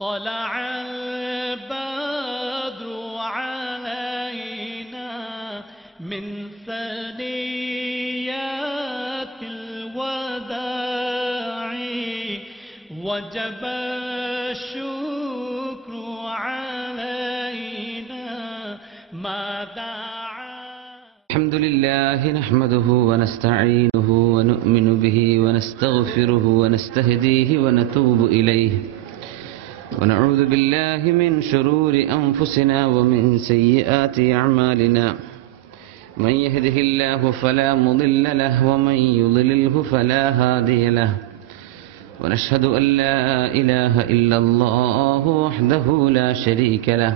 طلع البدر علينا من ثنيات الوداع وجب الشكر علينا ما دعا. الحمد لله نحمده ونستعينه ونؤمن به ونستغفره ونستهديه ونتوب إليه ونعوذ بالله من شرور أنفسنا ومن سيئات أعمالنا من يهده الله فلا مضل له ومن يضلله فلا هادي له ونشهد أن لا إله إلا الله وحده لا شريك له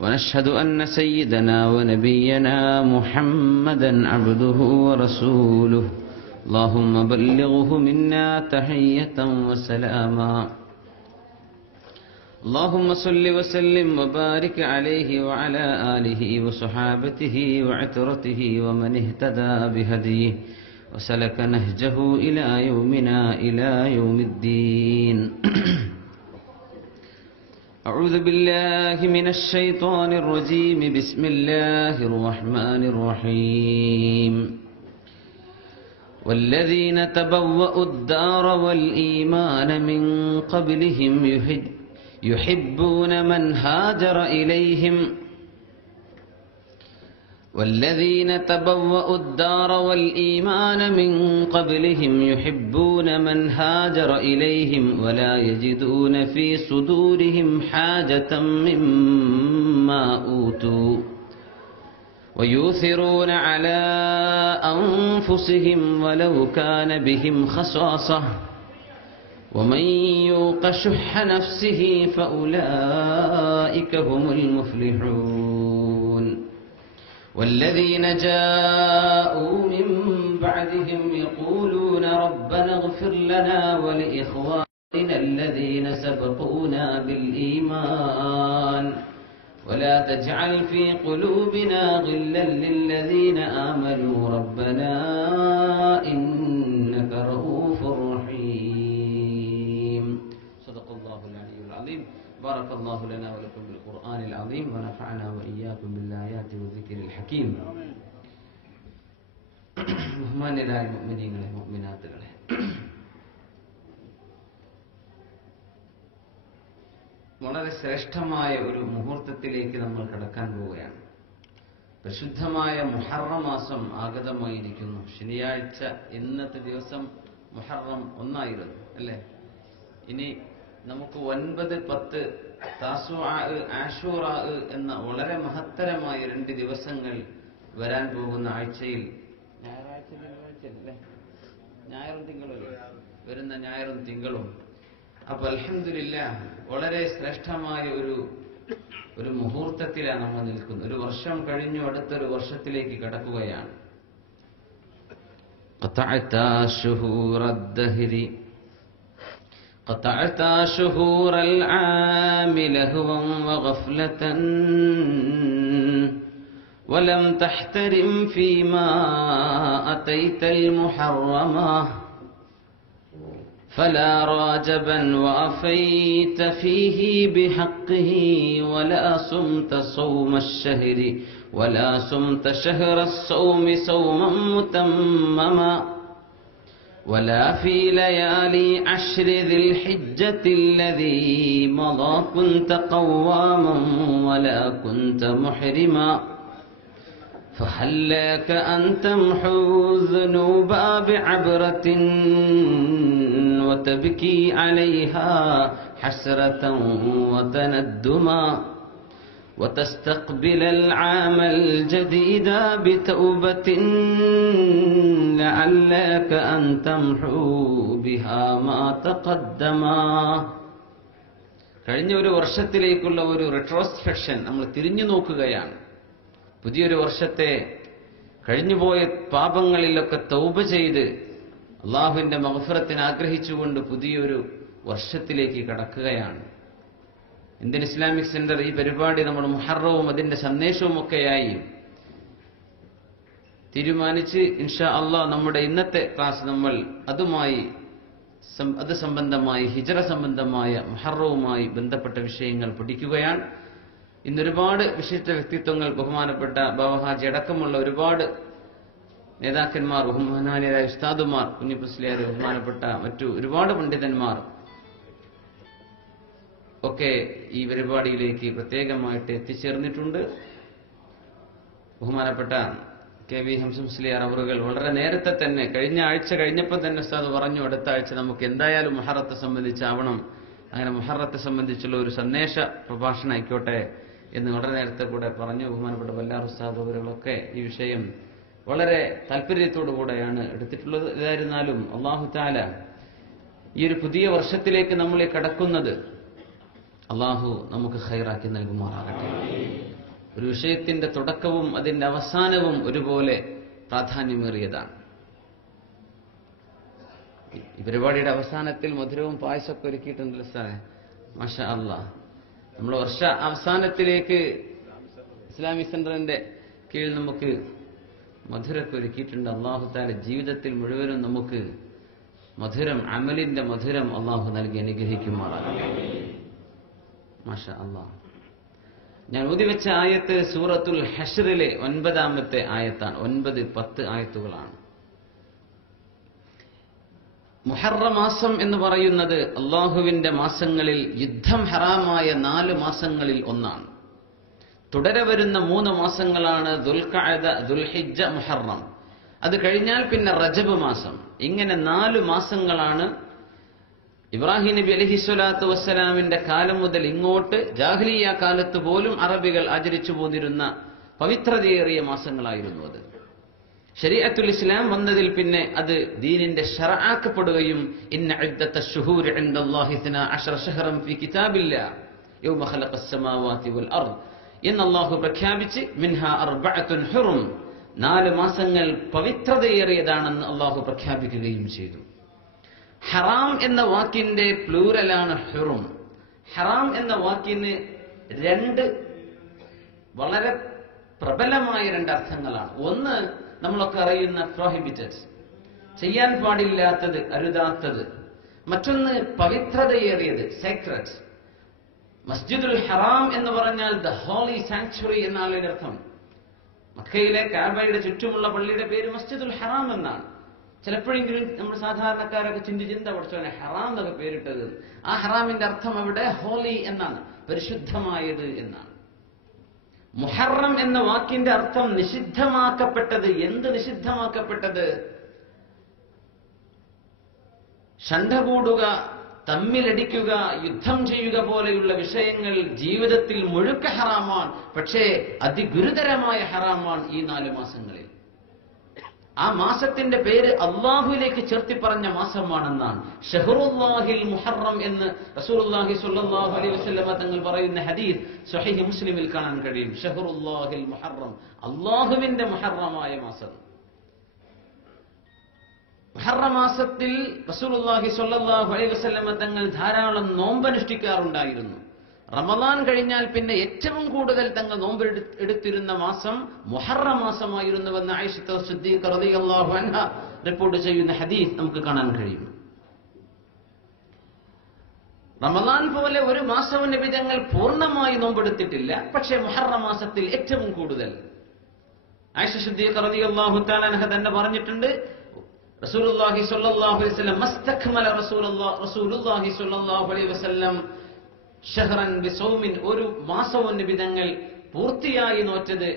ونشهد أن سيدنا ونبينا محمدا عبده ورسوله اللهم بلغه منا تحية وسلاما اللهم صل وسلم وبارك عليه وعلى آله وصحابته وعترته ومن اهتدى بهديه وسلك نهجه إلى يومنا إلى يوم الدين. أعوذ بالله من الشيطان الرجيم. بسم الله الرحمن الرحيم. والذين تبوأوا الدار والإيمان من قبلهم يحبون من هاجر إليهم والذين تبوأوا الدار والإيمان من قبلهم يحبون من هاجر إليهم ولا يجدون في صدورهم حاجة مما أوتوا ويؤثرون على أنفسهم ولو كان بهم خصاصة ومن يوق شح نفسه فأولئك هم المفلحون. والذين جاءوا من بعدهم يقولون ربنا اغفر لنا ولإخواننا الذين سبقونا بالإيمان ولا تجعل في قلوبنا غلا للذين آمنوا ربنا إنك رؤوف رحيم. صدق الله العلي العظيم. بارك الله لنا ولكم بالقرآن العظيم ونفعنا وإياكم بالآيات والذكر الحكيم. ബഹുമാന്യരായ മുഅ്മിനീങ്ങളെ മുഅ്മിനാത്തുകളെ, വളരെ ശ്രേഷ്ഠമായ ഒരു മുഹൂർത്തത്തിലേക്ക് നമ്മൾ കടക്കാൻ പോവുകയാണ്. പരിശുദ്ധമായ മുഹറം മാസം ആഗതമായിരിക്കുന്നു. ശനിയാഴ്ച ഇന്നത്തെ ദിവസം മുഹറം 1 അല്ലേ? ഇനി നമുക്ക് 9, 10 താസുആ, ആശൂറാ എന്ന വളരെ മഹത്തരമായ 2 ദിവസങ്ങൾ വരാൻ പോകുന്ന ആഴ്ചയിൽ, ഞായറും തിങ്കളും വരുന്ന ഞായറും തിങ്കളും. അപ്പൊ അൽഹംദുലില്ലാഹ് വളരെ ശ്രേഷ്ഠമായ ഒരു മുഹൂർത്തത്തിലാണ് നമ്മൾ നിൽക്കുന്നത്. ഒരു വർഷം കഴിഞ്ഞു, അടുത്തൊരു വർഷത്തിലേക്ക് കടക്കുകയാണ്. قطعت شهور العام لهوا وغفلة ولم تحترم فيما أتيت المحرما فلا راجبا وأفيت فيه بحقه ولا صمت صوم الشهر ولا صمت شهر الصوم صوما متمما ولا في ليالي عشر ذي الحجة الذي مضى كنت قواما ولا كنت محرما فهل لك أن تمحو الذنوب بعبرة وتبكي عليها حسرة وتندما وتستقبل العام الجديد بتوبة لعلك أن تمحو بها ما تقدما. കഴിഞ്ഞ ഒരു വർഷത്തിലേക്കുള്ള ഒരു റെട്രോസ്പെക്ഷൻ നമ്മൾ തിരിഞ്ഞു നോക്കുകയാണ്. പുതിയൊരു വർഷത്തെ, കഴിഞ്ഞുപോയ പാപങ്ങളിലൊക്കെ തൗബ ചെയ്ത് അള്ളാഹുവിന്റെ മഗ്ഫിറത്തിന് ആഗ്രഹിച്ചുകൊണ്ട് പുതിയൊരു വർഷത്തിലേക്ക് കടക്കുകയാണ്. ഇന്ത്യൻ ഇസ്ലാമിക് സെന്റർ ഈ പരിപാടി നമ്മൾ മുഹറവും അതിന്റെ സന്ദേശവും ഒക്കെയായി തീരുമാനിച്ച് ഇൻഷാ അള്ളാഹ് നമ്മുടെ ഇന്നത്തെ ക്ലാസ് നമ്മൾ അതുമായി അത് സംബന്ധമായി ഹിജ്റ സംബന്ധമായ മുഹറവുമായി ബന്ധപ്പെട്ട വിഷയങ്ങൾ പഠിക്കുകയാണ്. ഇന്നൊരുപാട് വിശിഷ്ട വ്യക്തിത്വങ്ങൾ, ബഹുമാനപ്പെട്ട ബാവഹാജി അടക്കമുള്ള ഒരുപാട് നേതാക്കന്മാർ, ബഹുമാനായ ഉസ്താദുമാർ, കുഞ്ഞിപ്പുസ്ലിയാർ, ബഹുമാനപ്പെട്ട മറ്റു ഒരുപാട് പണ്ഡിതന്മാർ ഒക്കെ ഈ പരിപാടിയിലേക്ക് പ്രത്യേകമായിട്ട് എത്തിച്ചേർന്നിട്ടുണ്ട്. ബഹുമാനപ്പെട്ട കെ വി ഹംസുസ്ലിയാർ അവറുകൾ വളരെ നേരത്തെ തന്നെ കഴിഞ്ഞ ആഴ്ച കഴിഞ്ഞപ്പോൾ തന്നെ ഉസ്താദ് പറഞ്ഞു, അടുത്ത ആഴ്ച നമുക്ക് എന്തായാലും മുഹറത്തെ സംബന്ധിച്ചാവണം, അങ്ങനെ മുഹറത്തെ സംബന്ധിച്ചുള്ള ഒരു സന്ദേശ പ്രഭാഷണം ആയിക്കോട്ടെ എന്ന് വളരെ നേരത്തെ കൂടെ പറഞ്ഞു. ബഹുമാനപ്പെട്ട ബല്ലാർ ഉസ്താദ് അവരുകളൊക്കെ ഈ വിഷയം വളരെ താല്പര്യത്തോടു കൂടെയാണ് എടുത്തിട്ടുള്ളത്. ഏതായിരുന്നാലും അല്ലാഹു തആല ഈ ഒരു പുതിയ വർഷത്തിലേക്ക് നമ്മളെ കടക്കുന്നത് അല്ലാഹു നമുക്ക് ഖൈറാക്കി നൽകുമാറാകട്ടെ. ഒരു വിഷയത്തിന്റെ തുടക്കവും അതിന്റെ അവസാനവും ഒരുപോലെ പ്രാധാന്യമേറിയതാണ്. ഈ പരിപാടിയുടെ അവസാനത്തിൽ മധുരവും പായസമൊക്കെ ഒരുക്കിയിട്ടുണ്ടല്ലോ സാറേ, മാഷാ അല്ലാഹ്. നമ്മൾ വർഷ അവസാനത്തിലേക്ക് ഇസ്ലാമിക് സെന്ററിന്റെ കീഴിൽ നമുക്ക് മധുരമൊക്കെ ഒരുക്കിയിട്ടുണ്ട്. അല്ലാഹു തആല ജീവിതത്തിൽ മുഴുവനും നമുക്ക് മധുരം, അമലിന്റെ മധുരം അല്ലാഹു നൽകി അനുഗ്രഹിക്കുമാറാകട്ടെ. മാഷാ അല്ലാഹ്. ഞാൻ ഓതിവെച്ച ആയത്ത് സൂറത്തുൽ ഹശ്റിലെ 9-ാമത്തെ ആയത്താണ്. 9-10 ആയത്തുകളാണ്. മുഹറം മാസം എന്ന് പറയുന്നത് അള്ളാഹുവിന്റെ മാസങ്ങളിൽ യുദ്ധം ഹറാമായ 4 മാസങ്ങളിൽ ഒന്നാണ്. തുടരെ വരുന്ന 3 മാസങ്ങളാണ് ദുൽഖഅദ, ദുൽഹിജ്ജ, മുഹറം. അത് കഴിഞ്ഞാൽ പിന്നെ റജബ് മാസം. ഇങ്ങനെ 4 മാസങ്ങളാണ് ഇബ്രാഹിം നബി അലൈഹിസ്സലാത്തു വസ്സലാമിന്റെ കാലം മുതൽ ഇങ്ങോട്ട് ജാഹിലിയ്യ കാലത്ത് പോലും അറബികൾ ആചരിച്ചു പോന്നിരുന്ന പവിത്രതയേറിയ മാസങ്ങളായിരുന്നു അത്. ശരീഅത്തുൽ ഇസ്ലാം വന്നതിൽ പിന്നെ അത് ദീനിന്റെ ശറഅാക്കപ്പെടുകയും ഇന്ന ഇദ്ദത്തശ് ശുഹൂരി ഇൻദല്ലാഹി 12 ശഹറൻ ഫീ കിതാബില്ലാഹ് യൗമ ഖലഖസ് സമാവാതി വൽ അർദ് എന്ന് അല്ലാഹു പ്രഖ്യാപിച്ച് മിൻഹാ അർബഅത്തുൻ ഹുറും, 4 മാസങ്ങൾ പവിത്രതയേറിയതാണെന്ന് അല്ലാഹു പ്രഖ്യാപിക്കുകയും ചെയ്തു. ഹറാം എന്ന വാക്കിന്റെ പ്ലൂറലാണ് ഹുറും. ഹറാം എന്ന വാക്കിന് 2 വളരെ പ്രബലമായ 2 അർത്ഥങ്ങളാണ്. ഒന്ന്, നമ്മളൊക്കെ അറിയുന്ന പ്രോഹിബിറ്റഡ്, ചെയ്യാൻ പാടില്ലാത്തത്, അരുതാത്തത്. മറ്റൊന്ന് പവിത്രതയേറിയത്, സേക്രഡ്. മസ്ജിദുൽ ഹറാം എന്ന് പറഞ്ഞാൽ ദ ഹോളി സാങ്ച്വറി എന്നാണ് ഇതിനർത്ഥം. മക്കയിലെ കഅബയുടെ ചുറ്റുമുള്ള പള്ളിയുടെ പേര് മസ്ജിദുൽ ഹറാം എന്നാണ്. ചിലപ്പോഴെങ്കിലും നമ്മൾ സാധാരണക്കാരൊക്കെ ചിന്തിച്ചെന്താ പഠിച്ചോനെ ഹറാം എന്നൊക്കെ പേരിട്ടത്. ആ ഹറാമിന്റെ അർത്ഥം അവിടെ ഹോളി എന്നാണ്, പരിശുദ്ധമായത് എന്നാണ്. മുഹറം എന്ന വാക്കിന്റെ അർത്ഥം നിഷിദ്ധമാക്കപ്പെട്ടത്. എന്ത് നിഷിദ്ധമാക്കപ്പെട്ടത്? ഷണ്ഡ കൂടുക, തമ്മിലടിക്കുക, യുദ്ധം ചെയ്യുക പോലെയുള്ള വിഷയങ്ങൾ ജീവിതത്തിൽ മുഴുക്ക ഹറാമാണ്. പക്ഷേ അതിഗുരുതരമായ ഹറാമാണ് ഈ 4 മാസങ്ങളിൽ. ആ മാസത്തിന്റെ പേര് അള്ളാഹുവിലേക്ക് ചേർത്തി പറഞ്ഞ മാസമാണെന്നാണ്. ഷഹ്റുല്ലാഹിൽ മുഹറം എന്ന് റസൂലുള്ളാഹി സ്വല്ലല്ലാഹു അലൈഹി വസല്ലം തങ്ങൾ പറയുന്ന ഹദീസ് സ്വഹീഹ് മുസ്ലിമിൽ കാണാൻ കഴിയും. ഷഹ്റുല്ലാഹിൽ മുഹറം, അള്ളാഹുവിന്റെ മുഹറമായ മാസം. മുഹറം മാസത്തിൽ റസൂലുള്ളാഹി സ്വല്ലല്ലാഹു അലൈഹി വസല്ലം തങ്ങൾ ധാരാളം നോമ്പനുഷ്ഠിക്കാറുണ്ടായിരുന്നു. റമദാൻ കഴിഞ്ഞാൽ പിന്നെ ഏറ്റവും കൂടുതൽ തങ്ങൾ നോമ്പ് എടുത്തിരുന്ന മാസം മുഹറം മാസമായിരുന്നുവെന്ന് ആയിഷ സിദ്ദീഖ റളിയല്ലാഹു അൻഹ റിപ്പോർട്ട് ചെയ്യുന്ന ഹദീസ് നമുക്ക് കാണാൻ കഴിയും. റമദാൻ പോലെ ഒരു മാസവും നബി തങ്ങൾ പൂർണ്ണമായി നോമ്പെടുത്തിട്ടില്ല. പക്ഷേ മുഹറം മാസത്തിൽ ഏറ്റവും കൂടുതൽ. ആയിഷ സിദ്ദീഖ റളിയല്ലാഹു തആല അൻഹ തന്നെ പറഞ്ഞിട്ടുണ്ട്, റസൂലുള്ളാഹി സ്വല്ലല്ലാഹു അലൈഹി വസല്ലം മസ്തക്മല റസൂലുള്ളാഹി സ്വല്ലല്ലാഹു അലൈഹി വസല്ലം ഷഹ്റൻ ബിസൗമിൻ, ഒരു മാസവും നബി തങ്ങൾ പൂർത്തിയായി നോറ്റത്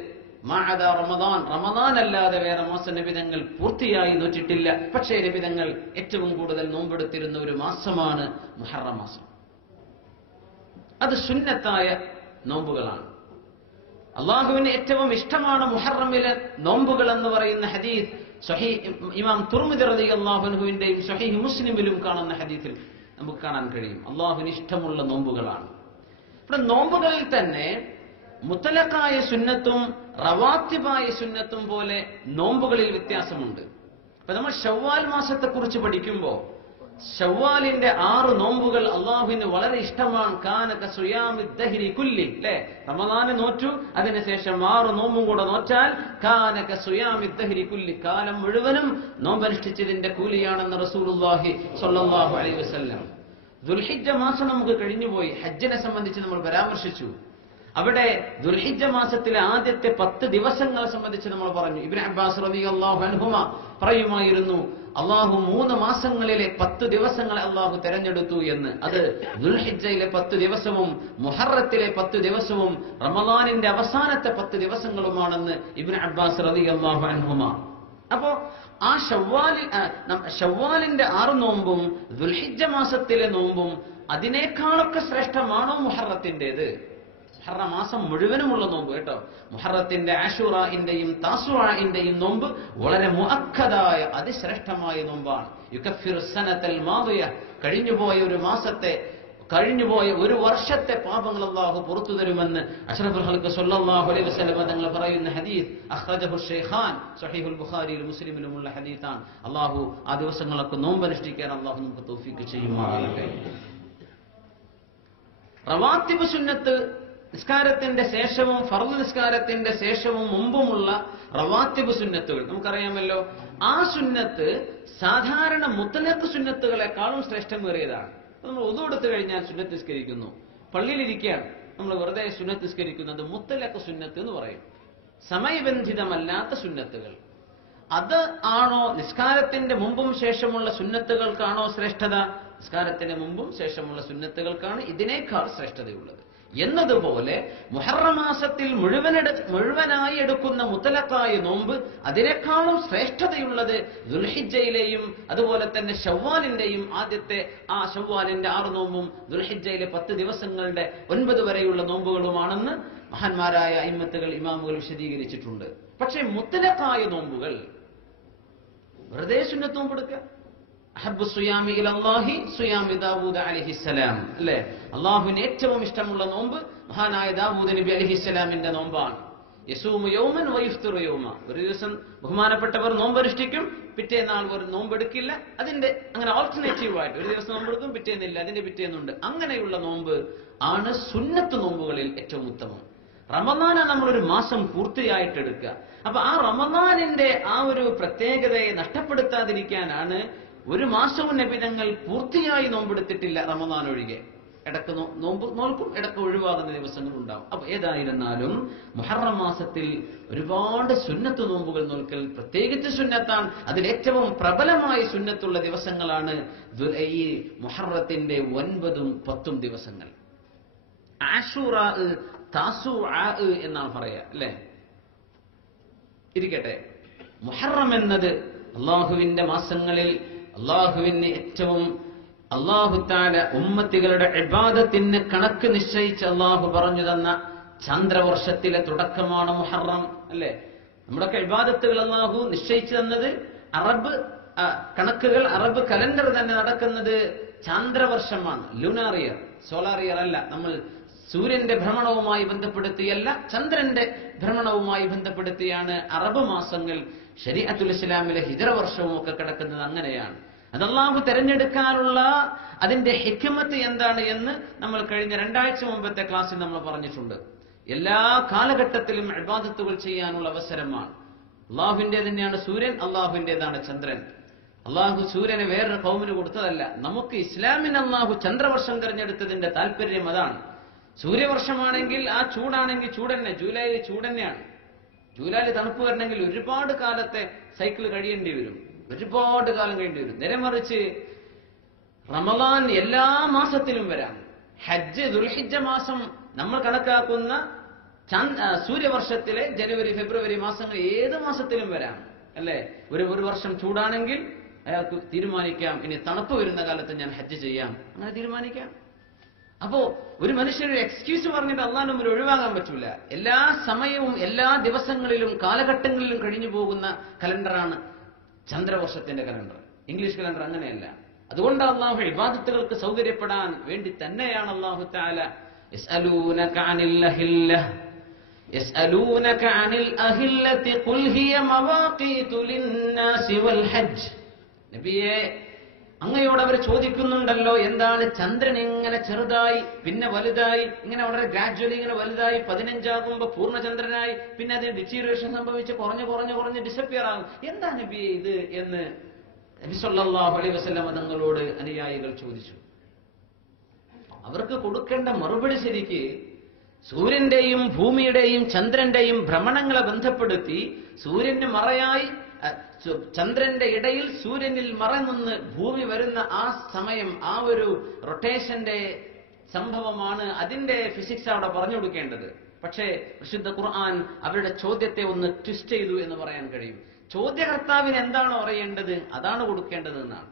മഅദ റമദാൻ, റമദാൻ അല്ലാതെ വേറെ മാസം നബി തങ്ങൾ പൂർത്തിയായി നോറ്റിട്ടില്ല. പക്ഷേ നബി തങ്ങൾ ഏറ്റവും കൂടുതൽ നോമ്പെടുത്തിരുന്ന ഒരു മാസമാണ് മുഹറം മാസം. അത് സുന്നത്തായ നോമ്പുകളാണ്. അള്ളാഹുവിന് ഏറ്റവും ഇഷ്ടമാണ് മുഹറമിലെ നോമ്പുകൾ എന്ന് പറയുന്ന ഹദീസ് ഇമാം തുർമിദി റളിയല്ലാഹു അൻഹുവിന്റെയും സ്വഹീഹ് മുസ്ലിമിലും കാണുന്ന ഹദീസിൽ നമുക്ക് കാണാൻ കഴിയും. അള്ളാഹുവിന് ഇഷ്ടമുള്ള നോമ്പുകളാണ്. ഇവിടെ നോമ്പുകളിൽ തന്നെ മുത്തലഖായ സുന്നത്തും റവാത്തിബായ സുന്നത്തും പോലെ നോമ്പുകളിൽ വ്യത്യാസമുണ്ട്. അപ്പൊ നമ്മൾ ശവ്വാൽ മാസത്തെക്കുറിച്ച് പഠിക്കുമ്പോൾ ശവ്വാലിന്റെ 6 നോമ്പുകൾ അള്ളാഹുവിന് വളരെ ഇഷ്ടമാണ്. കാനക സുയാമി ദഹ്രി കുല്ലി, അല്ലെ? റമദാന് നോറ്റു, അതിനുശേഷം 6 നോമ്പും കൂടെ നോറ്റാൽ കാനക സുയാമി ദഹ്രി കുല്ലി, കാലം മുഴുവനും നോമ്പനുഷ്ഠിച്ചതിന്റെ കൂലിയാണെന്ന് റസൂലുള്ളാഹി സ്വല്ലല്ലാഹു അലൈഹി വസല്ലം. ദുൽഹിജ്ജ മാസം നമുക്ക് കഴിഞ്ഞുപോയി. ഹജ്ജിനെ സംബന്ധിച്ച് നമ്മൾ പരാമർശിച്ചു. അവിടെ ദുൽഹിജ്ജ മാസത്തിലെ ആദ്യത്തെ 10 ദിവസങ്ങളെ സംബന്ധിച്ച് നമ്മൾ പറഞ്ഞു. ഇബ്നു അബ്ബാസ് റളിയല്ലാഹു അൻഹുമ പറയുമായിരുന്നു, അള്ളാഹു 3 മാസങ്ങളിലെ 10 ദിവസങ്ങളെ അള്ളാഹു തെരഞ്ഞെടുത്തു എന്ന്. അത് ദുൽഹിജ്ജയിലെ 10 ദിവസവും മുഹറത്തിലെ 10 ദിവസവും റമദാനിന്റെ അവസാനത്തെ 10 ദിവസങ്ങളുമാണെന്ന് ഇബ്നു അബ്ബാസ് റളിയല്ലാഹു അൻഹുമ. അപ്പോ ആ ശവ്വാലിന്റെ 6 നോമ്പും ദുൽഹിജ്ജ മാസത്തിലെ നോമ്പും അതിനേക്കാളൊക്കെ ശ്രേഷ്ഠമാണോ മുഹറത്തിന്റേത്? മുഹറം മാസം മുഴുവനുമുള്ള നോമ്പ് കേട്ടോ. മുഹറത്തിന്റെ ആശൂറയിന്റെയും താസുആഇന്റെയും നോമ്പ് വളരെ മുഅക്കദായ അതിശ്രേഷ്ഠമായ നോമ്പാണ്. യുകഫിറു സനതൽ മാദിയ, കഴിഞ്ഞുപോയ ഒരു വർഷത്തെ പാപങ്ങൾ അല്ലാഹു പുറത്തു തരുമെന്ന് അഷ്റഫുൽ ഖൽഖ് സ്വല്ലല്ലാഹു അലൈഹി വസല്ലം തങ്ങൾ പറയുന്ന ഹദീസ് അഖ്റജഹു ശൈഖാൻ സ്വഹീഹുൽ ബുഖാരിയിലും മുസ്ലിമിലുമുള്ള ഹദീസാണ്. അല്ലാഹു ആ ദിവസങ്ങളൊക്കെ നോമ്പ് അനുഷ്ഠിക്കാൻ അല്ലാഹു നമുക്ക് തൗഫീഖ് ചെയ്യുമാറാകട്ടെ. റവാത്തിബ് സുന്നത്ത് നിസ്കാരത്തിന്റെ ശേഷവും ഫർദ് നിസ്കാരത്തിന്റെ ശേഷവും മുമ്പുമുള്ള റവാത്തിബ് സുന്നത്തുകൾ നമുക്കറിയാമല്ലോ. ആ സുന്നത്ത് സാധാരണ മുത്തലഖ് സുന്നത്തുകളെക്കാളും ശ്രേഷ്ഠമേറിയതാണ്. നമ്മൾ ഉദു എടുത്തു കഴിഞ്ഞാൽ സുന്നത്ത് നിസ്കരിക്കുന്നു, പള്ളിയിലിരിക്കുകയാണ്, നമ്മൾ വെറുതെ സുന്നത്ത് നിസ്കരിക്കുന്നത് മുത്തലഖ് സുന്നത്ത് എന്ന് പറയും. സമയബന്ധിതമല്ലാത്ത സുന്നത്തുകൾ, അത് ആണോ നിസ്കാരത്തിന്റെ മുമ്പും ശേഷമുള്ള സുന്നത്തുകൾക്കാണോ ശ്രേഷ്ഠത? നിസ്കാരത്തിന്റെ മുമ്പും ശേഷമുള്ള സുന്നത്തുകൾക്കാണ് ഇതിനേക്കാൾ ശ്രേഷ്ഠതയുള്ളത്. എന്നതുപോലെ മുഹറം മാസത്തിൽ മുഴുവനായി എടുക്കുന്ന മുത്തലഖായ നോമ്പ് അതിനേക്കാളും ശ്രേഷ്ഠതയുള്ളത് ദുൽഹിജ്ജയിലെയും അതുപോലെ തന്നെ ശവ്വാലിന്റെയും ആദ്യത്തെ ആ ശവ്വാലിന്റെ 6 നോമ്പും ദുൽഹിജ്ജയിലെ 10 ദിവസങ്ങളുടെ 9 വരെയുള്ള നോമ്പുകളുമാണെന്ന് മഹാന്മാരായ അയിമ്മത്തുകൾ ഇമാമുകൾ വിശദീകരിച്ചിട്ടുണ്ട്. പക്ഷേ മുത്തലഖായ നോമ്പുകൾ വെറുതെ സുന്നത്ത് നോമ്പെടുക്കുക. അഹബ്ബു സുയാമി ഇലല്ലാഹി സുയാമി ദാവൂദ് അലൈഹിസ്സലാം, അല്ലേ? അള്ളാഹുവിന് ഏറ്റവും ഇഷ്ടമുള്ള നോമ്പ് മഹാനായ ദാവൂദ് നബി അലൈഹിസ്സലാമിന്റെ നോമ്പാണ്. യസൂമു യൗമൻ വയഫ്തിറു യൗമ, ഒരു ദിവസം ബഹുമാനപ്പെട്ടവർ നോമ്പനുഷ്ഠിക്കും, പിറ്റേന്നാൾ ഒരു നോമ്പെടുക്കില്ല. അതിന്റെ അങ്ങനെ ഓൾട്ടർനേറ്റീവ് ആയിട്ട് ഒരു ദിവസം നോമ്പെടുക്കും, പിറ്റേന്നില്ല, അതിന്റെ പിറ്റേന്നുണ്ട്. അങ്ങനെയുള്ള നോമ്പ് ആണ് സുന്നത്ത് നോമ്പുകളിൽ ഏറ്റവും ഉത്തമം. റമദാന നമ്മളൊരു മാസം പൂർത്തിയായിട്ട് എടുക്കുക. അപ്പൊ ആ റമദാനിന്റെ ആ ഒരു പ്രത്യേകതയെ നഷ്ടപ്പെടുത്താതിരിക്കാനാണ് ഒരു മാസവും നബി തങ്ങൾ പൂർത്തിയായി നോമ്പെടുത്തിട്ടില്ല, റമദാൻ ഒഴികെ. ഇടക്ക് നോമ്പ് നോൽക്കും, ഇടക്ക് ഒഴിവാകുന്ന ദിവസങ്ങൾ ഉണ്ടാവും. അപ്പൊ ഏതായിരുന്നാലും മുഹറം മാസത്തിൽ ഒരുപാട് സുന്നത്ത് നോമ്പുകൾ നോൽക്കൽ പ്രത്യേകിച്ച് സുന്നത്താണ്. അതിലേറ്റവും പ്രബലമായ സുന്നത്തുള്ള ദിവസങ്ങളാണ് ഈ മുഹറത്തിന്റെ 9ഉം 10ഉം ദിവസങ്ങൾ. ആശൂറാ, താസുആ എന്നാണ് പറയാ, അല്ലെ? ഇരിക്കട്ടെ, മുഹറം എന്നത് അള്ളാഹുവിന്റെ മാസങ്ങളിൽ അള്ളാഹുവിന് ഏറ്റവും അള്ളാഹു തആല ഉമ്മത്തികളുടെ ഇബാദത്തിന് കണക്ക് നിശ്ചയിച്ച് അള്ളാഹു പറഞ്ഞു തന്ന ചന്ദ്രവർഷത്തിലെ തുടക്കമാണ് മുഹറം, അല്ലെ? നമ്മുടെയൊക്കെ ഇബാദത്തുകൾ അള്ളാഹു നിശ്ചയിച്ചു തന്നത് അറബ് കണക്കുകൾ, അറബ് കലണ്ടർ തന്നെ നടക്കുന്നത് ചാന്ദ്രവർഷമാണ്. ലൂണാർ ഇയർ, സോളാർ ഇയർ അല്ല. നമ്മൾ സൂര്യന്റെ ഭ്രമണവുമായി ബന്ധപ്പെടുത്തിയല്ല, ചന്ദ്രന്റെ ഭ്രമണവുമായി ബന്ധപ്പെടുത്തിയാണ് അറബ് മാസങ്ങൾ. ശരീഅത്തുൽ ഇസ്ലാമിലെ ഹിജ്റ വർഷവും ഒക്കെ കിടക്കുന്നത് അങ്ങനെയാണ്. അത് അല്ലാഹു തെരഞ്ഞെടുക്കാനുള്ള അതിന്റെ ഹിക്മത്ത് എന്താണ് എന്ന് നമ്മൾ കഴിഞ്ഞ 2 ആഴ്ച മുമ്പത്തെ ക്ലാസ്സിൽ നമ്മൾ പറഞ്ഞിട്ടുണ്ട്. എല്ലാ കാലഘട്ടത്തിലും ഇബാദത്തുകൾ ചെയ്യാനുള്ള അവസരമാണ്. അള്ളാഹുവിന്റെ തന്നെയാണ് സൂര്യൻ, അള്ളാഹുവിന്റേതാണ് ചന്ദ്രൻ. അള്ളാഹു സൂര്യനെ വേറൊരു ഖൗമിന് കൊടുത്തതല്ല. നമുക്ക് ഇസ്ലാമിന് അള്ളാഹു ചന്ദ്രവർഷം തെരഞ്ഞെടുത്തതിന്റെ താല്പര്യം അതാണ്. സൂര്യവർഷമാണെങ്കിൽ ആ ചൂടാണെങ്കിൽ ചൂടന്നെ, ജൂലൈയിൽ ചൂടന്നെയാണ്. ജൂലൈയിൽ തണുപ്പ് വരണമെങ്കിൽ ഒരുപാട് കാലത്തെ സൈക്കിൾ കഴിയേണ്ടി വരും, ഒരുപാട് കാലം കഴിയേണ്ടി വരും. നേരെ മറിച്ച് റമദാൻ എല്ലാ മാസത്തിലും വരാം. ഹജ്ജ്, ദുൽഹിജ്ജ മാസം നമ്മൾ കണക്കാക്കുന്ന സൂര്യവർഷത്തിലെ ജനുവരി, ഫെബ്രുവരി മാസങ്ങൾ ഏത് മാസത്തിലും വരാം, അല്ലെ? ഒരു വർഷം ചൂടാണെങ്കിൽ അയാൾക്ക് തീരുമാനിക്കാം, ഇനി തണുപ്പ് വരുന്ന കാലത്ത് ഞാൻ ഹജ്ജ് ചെയ്യാം, അങ്ങനെ തീരുമാനിക്കാം. അപ്പോ ഒരു മനുഷ്യനൊരു എക്സ്ക്യൂസ് പറഞ്ഞിട്ട് അള്ളാഹുവിന്റെ മുമ്പിൽ ഒഴിവാകാൻ പറ്റൂല. എല്ലാ സമയവും എല്ലാ ദിവസങ്ങളിലും കാലഘട്ടങ്ങളിലും കഴിഞ്ഞു പോകുന്ന കലണ്ടറാണ് ചന്ദ്രവർഷത്തിന്റെ കലണ്ടർ. ഇംഗ്ലീഷ് കലണ്ടർ അങ്ങനെയല്ല. അതുകൊണ്ട് അള്ളാഹു ഇബാദത്തുകൾക്ക് സൗകര്യപ്പെടാൻ വേണ്ടി തന്നെയാണ് അള്ളാഹു തആല യസ്അലൂനക അനിൽ അഹില്ലതി ഖുൽ ഹിയ മവാഖീതു ലിന്നാസി വൽ ഹജ്ജ്. നബിയേ, അങ്ങയോട് അവർ ചോദിക്കുന്നുണ്ടല്ലോ, എന്താണ് ചന്ദ്രൻ ഇങ്ങനെ ചെറുതായി പിന്നെ വലുതായി, ഇങ്ങനെ വളരെ ഗ്രാജുവലി ഇങ്ങനെ വലുതായി 15 ആകുമ്പോൾ പൂർണ്ണചന്ദ്രനായി, പിന്നെ അതിന് ഡിറ്റീരിയേഷൻ സംഭവിച്ച് കുറഞ്ഞ് ഡിസപ്പിയർ ആകും, എന്താ നബിയെ ഇത് എന്ന് നബി സല്ലല്ലാഹു അലൈഹി വസല്ലം തങ്ങളോട് അനുയായികൾ ചോദിച്ചു. അവർക്ക് കൊടുക്കേണ്ട മറുപടി ശരിക്ക് സൂര്യന്റെയും ഭൂമിയുടെയും ചന്ദ്രന്റെയും ഭ്രമണങ്ങളെ ബന്ധപ്പെടുത്തി സൂര്യന് മറയായി ചന്ദ്രന്റെ ഇടയിൽ സൂര്യനിൽ മറനിന്ന് ഭൂമി വരുന്ന ആ സമയം, ആ ഒരു റൊട്ടേഷന്റെ സംഭവമാണ്, അതിന്റെ ഫിസിക്സ് അവിടെ പറഞ്ഞു കൊടുക്കേണ്ടത്. പക്ഷേ വിശുദ്ധ ഖുർആൻ അവരുടെ ചോദ്യത്തെ ഒന്ന് ട്വിസ്റ്റ് ചെയ്തു എന്ന് പറയാൻ കഴിയും. ചോദ്യകർത്താവിന് എന്താണോ അറിയേണ്ടത് അതാണ് കൊടുക്കേണ്ടത് എന്നാണ്.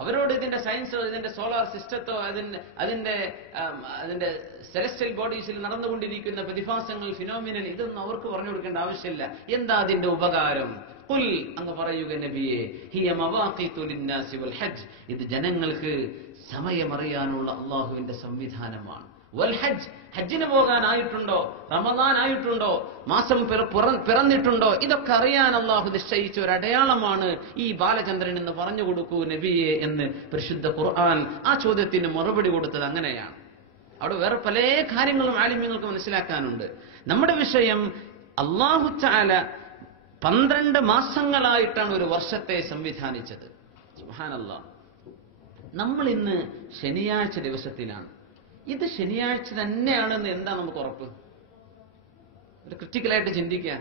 അവരോട് ഇതിന്റെ സയൻസോ ഇതിന്റെ സോളാർ സിസ്റ്റത്തോ അതിന്റെ സെലസ്റ്റൽ ബോഡീസിൽ നടന്നുകൊണ്ടിരിക്കുന്ന പ്രതിഭാസങ്ങൾ, ഫിനോമിനൽ, ഇതൊന്നും അവർക്ക് പറഞ്ഞു കൊടുക്കേണ്ട ആവശ്യമില്ല. എന്താ അതിന്റെ ഉപകാരം? ഖുൽ, അങ്ങ് പറയുക നബിയെ, ഹിയ മവാഖീതു ലിന്നാസി വൽ ഹജ്ജ്, ഇത് ജനങ്ങൾക്ക് സമയമറിയാനുള്ള അള്ളാഹുവിന്റെ സംവിധാനമാണ്. വൽ ഹജ്ജ്, ഹജ്ജിന് പോകാനായിട്ടുണ്ടോ, റമദാൻ ആയിട്ടുണ്ടോ, മാസം പിറന്നിട്ടുണ്ടോ, ഇതൊക്കെ അറിയാൻ അള്ളാഹു നിശ്ചയിച്ച ഒരു അടയാളമാണ് ഈ ബാലചന്ദ്രൻ എന്ന് പറഞ്ഞു കൊടുക്കൂ നബിയെ എന്ന് പരിശുദ്ധ ഖുർആൻ ആ ചോദ്യത്തിന് മറുപടി കൊടുത്തത് അങ്ങനെയാണ്. അവിടെ വേറെ പല കാര്യങ്ങളും ആലിമ്യങ്ങൾക്ക് മനസ്സിലാക്കാനുണ്ട്. നമ്മുടെ വിഷയം, അല്ലാഹു തആല 12 മാസങ്ങളായിട്ടാണ് ഒരു വർഷത്തെ സംവിധാനിച്ചത്. സുബ്ഹാനല്ലാഹ്. നമ്മൾ ഇന്ന് ശനിയാഴ്ച ദിവസത്തിലാണ്. ഇത് ശനിയാഴ്ച തന്നെയാണെന്ന് എന്താ നമുക്ക് ഉറപ്പ്? ഒരു ക്രിറ്റിക്കലായിട്ട് ചിന്തിക്കാൻ.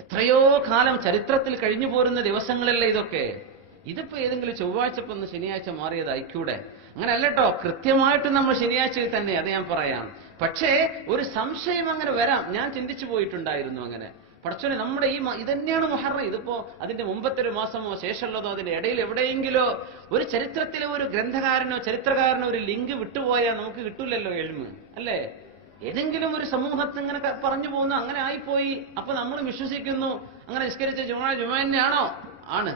എത്രയോ കാലം ചരിത്രത്തിൽ കഴിഞ്ഞു പോരുന്ന ദിവസങ്ങളല്ലേ ഇതൊക്കെ. ഇതിപ്പോ ഏതെങ്കിലും ചൊവ്വാഴ്ച ഒന്ന് ശനിയാഴ്ച മാറിയതായിക്കൂടെ? അങ്ങനെ അല്ലട്ടോ, കൃത്യമായിട്ട് നമ്മൾ ശനിയാഴ്ചയിൽ തന്നെ, അത് ഞാൻ പറയാം. പക്ഷേ ഒരു സംശയം അങ്ങനെ വരാം. ഞാൻ ചിന്തിച്ചു പോയിട്ടുണ്ടായിരുന്നു അങ്ങനെ. പടച്ചോനെ, നമ്മുടെ ഇതന്നെയാണ് മുഹറം, ഇതിപ്പോ അതിന്റെ മുമ്പത്തെ ഒരു മാസമോ ശേഷമുള്ളതോ അതിന്റെ ഇടയിൽ എവിടെയെങ്കിലോ ഒരു ചരിത്രത്തിലെ ഒരു ഗ്രന്ഥകാരനോ ചരിത്രകാരനോ ഒരു ലിങ്ക് വിട്ടുപോയാൽ നമുക്ക് കിട്ടൂലല്ലോ എൽമ്, അല്ലേ? ഏതെങ്കിലും ഒരു സമൂഹത്തിൽ ഇങ്ങനെ പറഞ്ഞു പോകുന്നു, അങ്ങനെ ആയിപ്പോയി, അപ്പൊ നമ്മൾ വിശ്വസിക്കുന്നു അങ്ങനെ നിസ്കരിച്ച ജുമാ തന്നെയാണോ? ആണ്.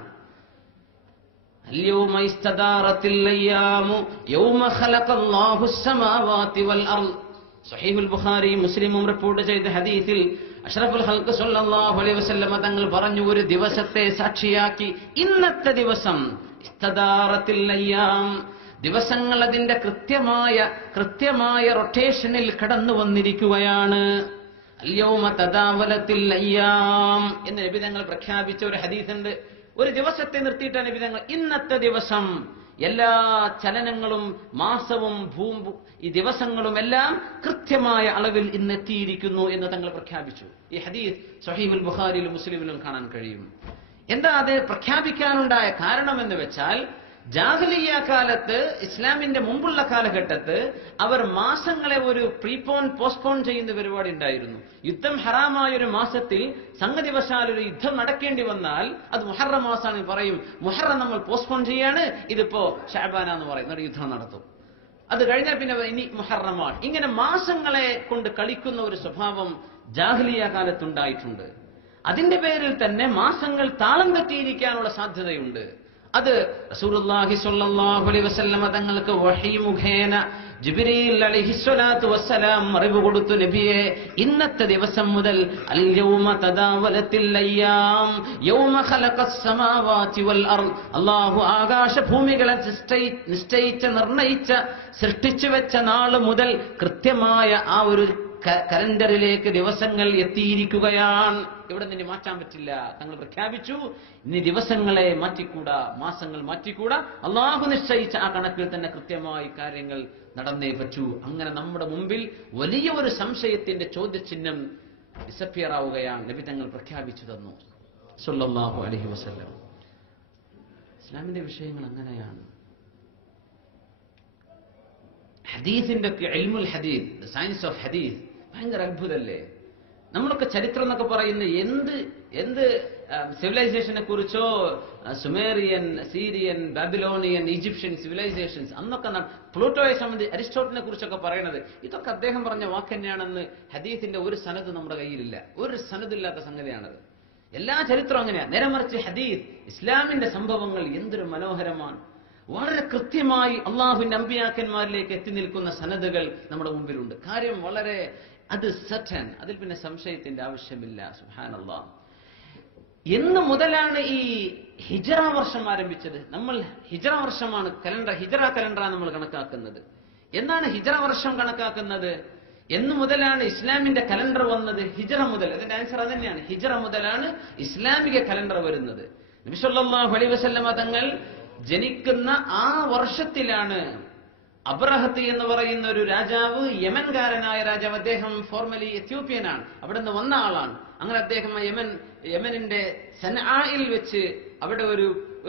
اليوم استدارت الايام يوم خلق الله السماوات والارض. സഹീഹുൽ ബുഖാരി മുസ്ലിമും റിപ്പോർട്ട് ചെയ്ത ഹദീസിൽ അഷ്റഫുൽ ഖൽഖ് സല്ലല്ലാഹു അലൈഹി വസല്ലം തങ്ങൾ പറഞ്ഞു, ഒരു ദിവസത്തെ സാക്ഷിയാക്കി ഇന്നത്തെ ദിവസം ഇസ്തദാറത്തിൽ അയ്യാം, ദിവസങ്ങൾ അതിന്റെ കൃത്യമായ റൊട്ടേഷനിൽ കടന്നു വന്നിരിക്കുകയാണ്. അൽയൗമ തദാവലത്തിൽ അയ്യാം എന്ന് നബി തങ്ങൾ പ്രഖ്യാപിച്ച ഒരു ഹദീസുണ്ട്. ഒരു ദിവസത്തെ നിർത്തിയിട്ടാണ് നബി തങ്ങൾ ഇന്നത്തെ ദിവസം, എല്ലാ ചലനങ്ങളും മാസവും ഈ ദിവസങ്ങളും എല്ലാം കൃത്യമായ അളവിൽ ഇന്നെത്തിയിരിക്കുന്നു എന്ന് തങ്ങൾ പ്രഖ്യാപിച്ചു. ഈ ഹദീസ് സഹീഹുൽ ബുഖാരിയിലും മുസ്ലിമിലും കാണാൻ കഴിയും. എന്താ അത് പ്രഖ്യാപിക്കാനുണ്ടായ കാരണമെന്ന് വെച്ചാൽ, ജാഹിലിയ്യ കാലത്ത്, ഇസ്ലാമിന്റെ മുമ്പുള്ള കാലഘട്ടത്ത് അവർ മാസങ്ങളെ ഒരു പോസ്റ്റ്പോൺ ചെയ്യുന്ന പരിപാടി ഉണ്ടായിരുന്നു. യുദ്ധം ഹറാമായ ഒരു മാസത്തിൽ സംഗതിവശാൽ ഒരു യുദ്ധം നടക്കേണ്ടി വന്നാൽ അത് മുഹറം മാസമാണ് പറയും, മുഹറം നമ്മൾ പോസ്റ്റ്പോൺ ചെയ്യാണ്, ഇതിപ്പോ ഷഅബാന എന്ന് പറയുന്ന യുദ്ധം നടത്തും. അത് കഴിഞ്ഞാൽ പിന്നെ ഇനി മുഹറമാണ്. ഇങ്ങനെ മാസങ്ങളെ കൊണ്ട് കളിക്കുന്ന ഒരു സ്വഭാവം ജാഹിലിയ്യ കാലത്തുണ്ടായിട്ടുണ്ട്. അതിന്റെ പേരിൽ തന്നെ മാസങ്ങൾ താളം തെറ്റിയിരിക്കാനുള്ള സാധ്യതയുണ്ട്. അത് റസൂലുള്ളാഹി സ്വല്ലല്ലാഹു അലൈഹി വസല്ലം തങ്ങൾക്ക് വഹി മുഖേന ജിബ്രീൽ അലൈഹിസ്സലാത്തു വസ്സലാം അറിവ് കൊടുത്തു, നബിയെ, ഇന്നത്തെ ദിവസം മുതൽ അൽ യൗമ തദാവലത്തിൽ അയ്യാം യൗമ ഖലഖസ് സമാവാതി വൽ അർദ്, അല്ലാഹു ആകാശ ഭൂമികളെ നിർണയിച്ച സൃഷ്ടിച്ചു വെച്ച നാൾ മുതൽ കൃത്യമായ ആ ഒരു കലണ്ടറിലേക്ക് ദിവസങ്ങൾ എത്തിയിരിക്കുകയാണ്. ഇവിടെ നിന്ന് മാറ്റാൻ പറ്റില്ല. തങ്ങൾ പ്രഖ്യാപിച്ചു, ഇനി ദിവസങ്ങളെ മാറ്റിക്കൂടാ, മാസങ്ങൾ മാറ്റിക്കൂടാ, അള്ളാഹു നിശ്ചയിച്ച ആ കണക്കിൽ തന്നെ കൃത്യമായി കാര്യങ്ങൾ നടന്നേ പറ്റൂ. അങ്ങനെ നമ്മുടെ മുമ്പിൽ വലിയ ഒരു സംശയത്തിന്റെ ചോദ്യചിഹ്നം ഡിസപ്പിയർ ആവുകയാണ്. നബി തങ്ങൾ പ്രഖ്യാപിച്ചു തന്നു സല്ലല്ലാഹു അലൈഹി വസല്ലം. ഇസ്ലാമിന്റെ വിഷയങ്ങൾ അങ്ങനെയാണ്. ഹദീസിന്റെ ഇൽമുൽ ഹദീസ്, സയൻസ് ഓഫ് ഹദീസ് ഭയങ്കര അത്ഭുതമല്ലേ? നമ്മളൊക്കെ ചരിത്രം എന്നൊക്കെ പറയുന്ന എന്ത് സിവിലൈസേഷനെ കുറിച്ചോ, സുമേറിയൻ, സീരിയൻ, ബാബിലോണിയൻ, ഈജിപ്ഷ്യൻ സിവിലൈസേഷൻസ്, അന്നൊക്കെ പ്ലൂട്ടോയെ സംബന്ധിച്ച് അരിസ്റ്റോട്ടിലിനെ കുറിച്ചൊക്കെ പറയുന്നത് ഇതൊക്കെ അദ്ദേഹം പറഞ്ഞ വാക്ക് തന്നെയാണെന്ന് ഹദീസിന്റെ ഒരു സനദ് നമ്മുടെ കയ്യിലില്ല. ഒരു സനദില്ലാത്ത സംഗതിയാണത്. എല്ലാ ചരിത്രവും അങ്ങനെയാണ്. നേരെ മറിച്ച് ഹദീസ്, ഇസ്ലാമിന്റെ സംഭവങ്ങൾ എന്തൊരു മനോഹരമാണ്. വളരെ കൃത്യമായി അള്ളാഹുവിന്റെ അമ്പിയാക്കന്മാരിലേക്ക് എത്തി നിൽക്കുന്ന സനദുകൾ നമ്മുടെ മുമ്പിലുണ്ട്. കാര്യം വളരെ അത് സർട്ടൻ, അതിൽ പിന്നെ സംശയത്തിന്റെ ആവശ്യമില്ല. സുബ്ഹാനല്ലാഹ്. എന്ന് മുതലാണ് ഈ ഹിജറ വർഷം ആരംഭിച്ചത്? നമ്മൾ ഹിജറ വർഷമാണ് കലണ്ടർ, ഹിജറ കലണ്ടറാണ് നമ്മൾ കണക്കാക്കുന്നത്. എന്നാണ് ഹിജറ വർഷം കണക്കാക്കുന്നത്? എന്ന് മുതലാണ് ഇസ്ലാമിന്റെ കലണ്ടർ വന്നത്? ഹിജറ മുതൽ. അതിന്റെ ആൻസർ അത് തന്നെയാണ്. ഹിജറ മുതലാണ് ഇസ്ലാമിക കലണ്ടർ വരുന്നത്. നബി സല്ലല്ലാഹു അലൈഹി വസല്ലമ തങ്ങൾ ജനിക്കുന്ന ആ വർഷത്തിലാണ് അബ്രഹത്ത് എന്ന് പറയുന്ന ഒരു രാജാവ്, യമൻകാരനായ രാജാവ്, അദ്ദേഹം ഫോർമലി എത്യോപ്യനാണ്, അവിടെ നിന്ന് വന്ന ആളാണ്. അങ്ങനെ അദ്ദേഹം യമനിന്റെ സൻആയിൽ വെച്ച് അവിടെ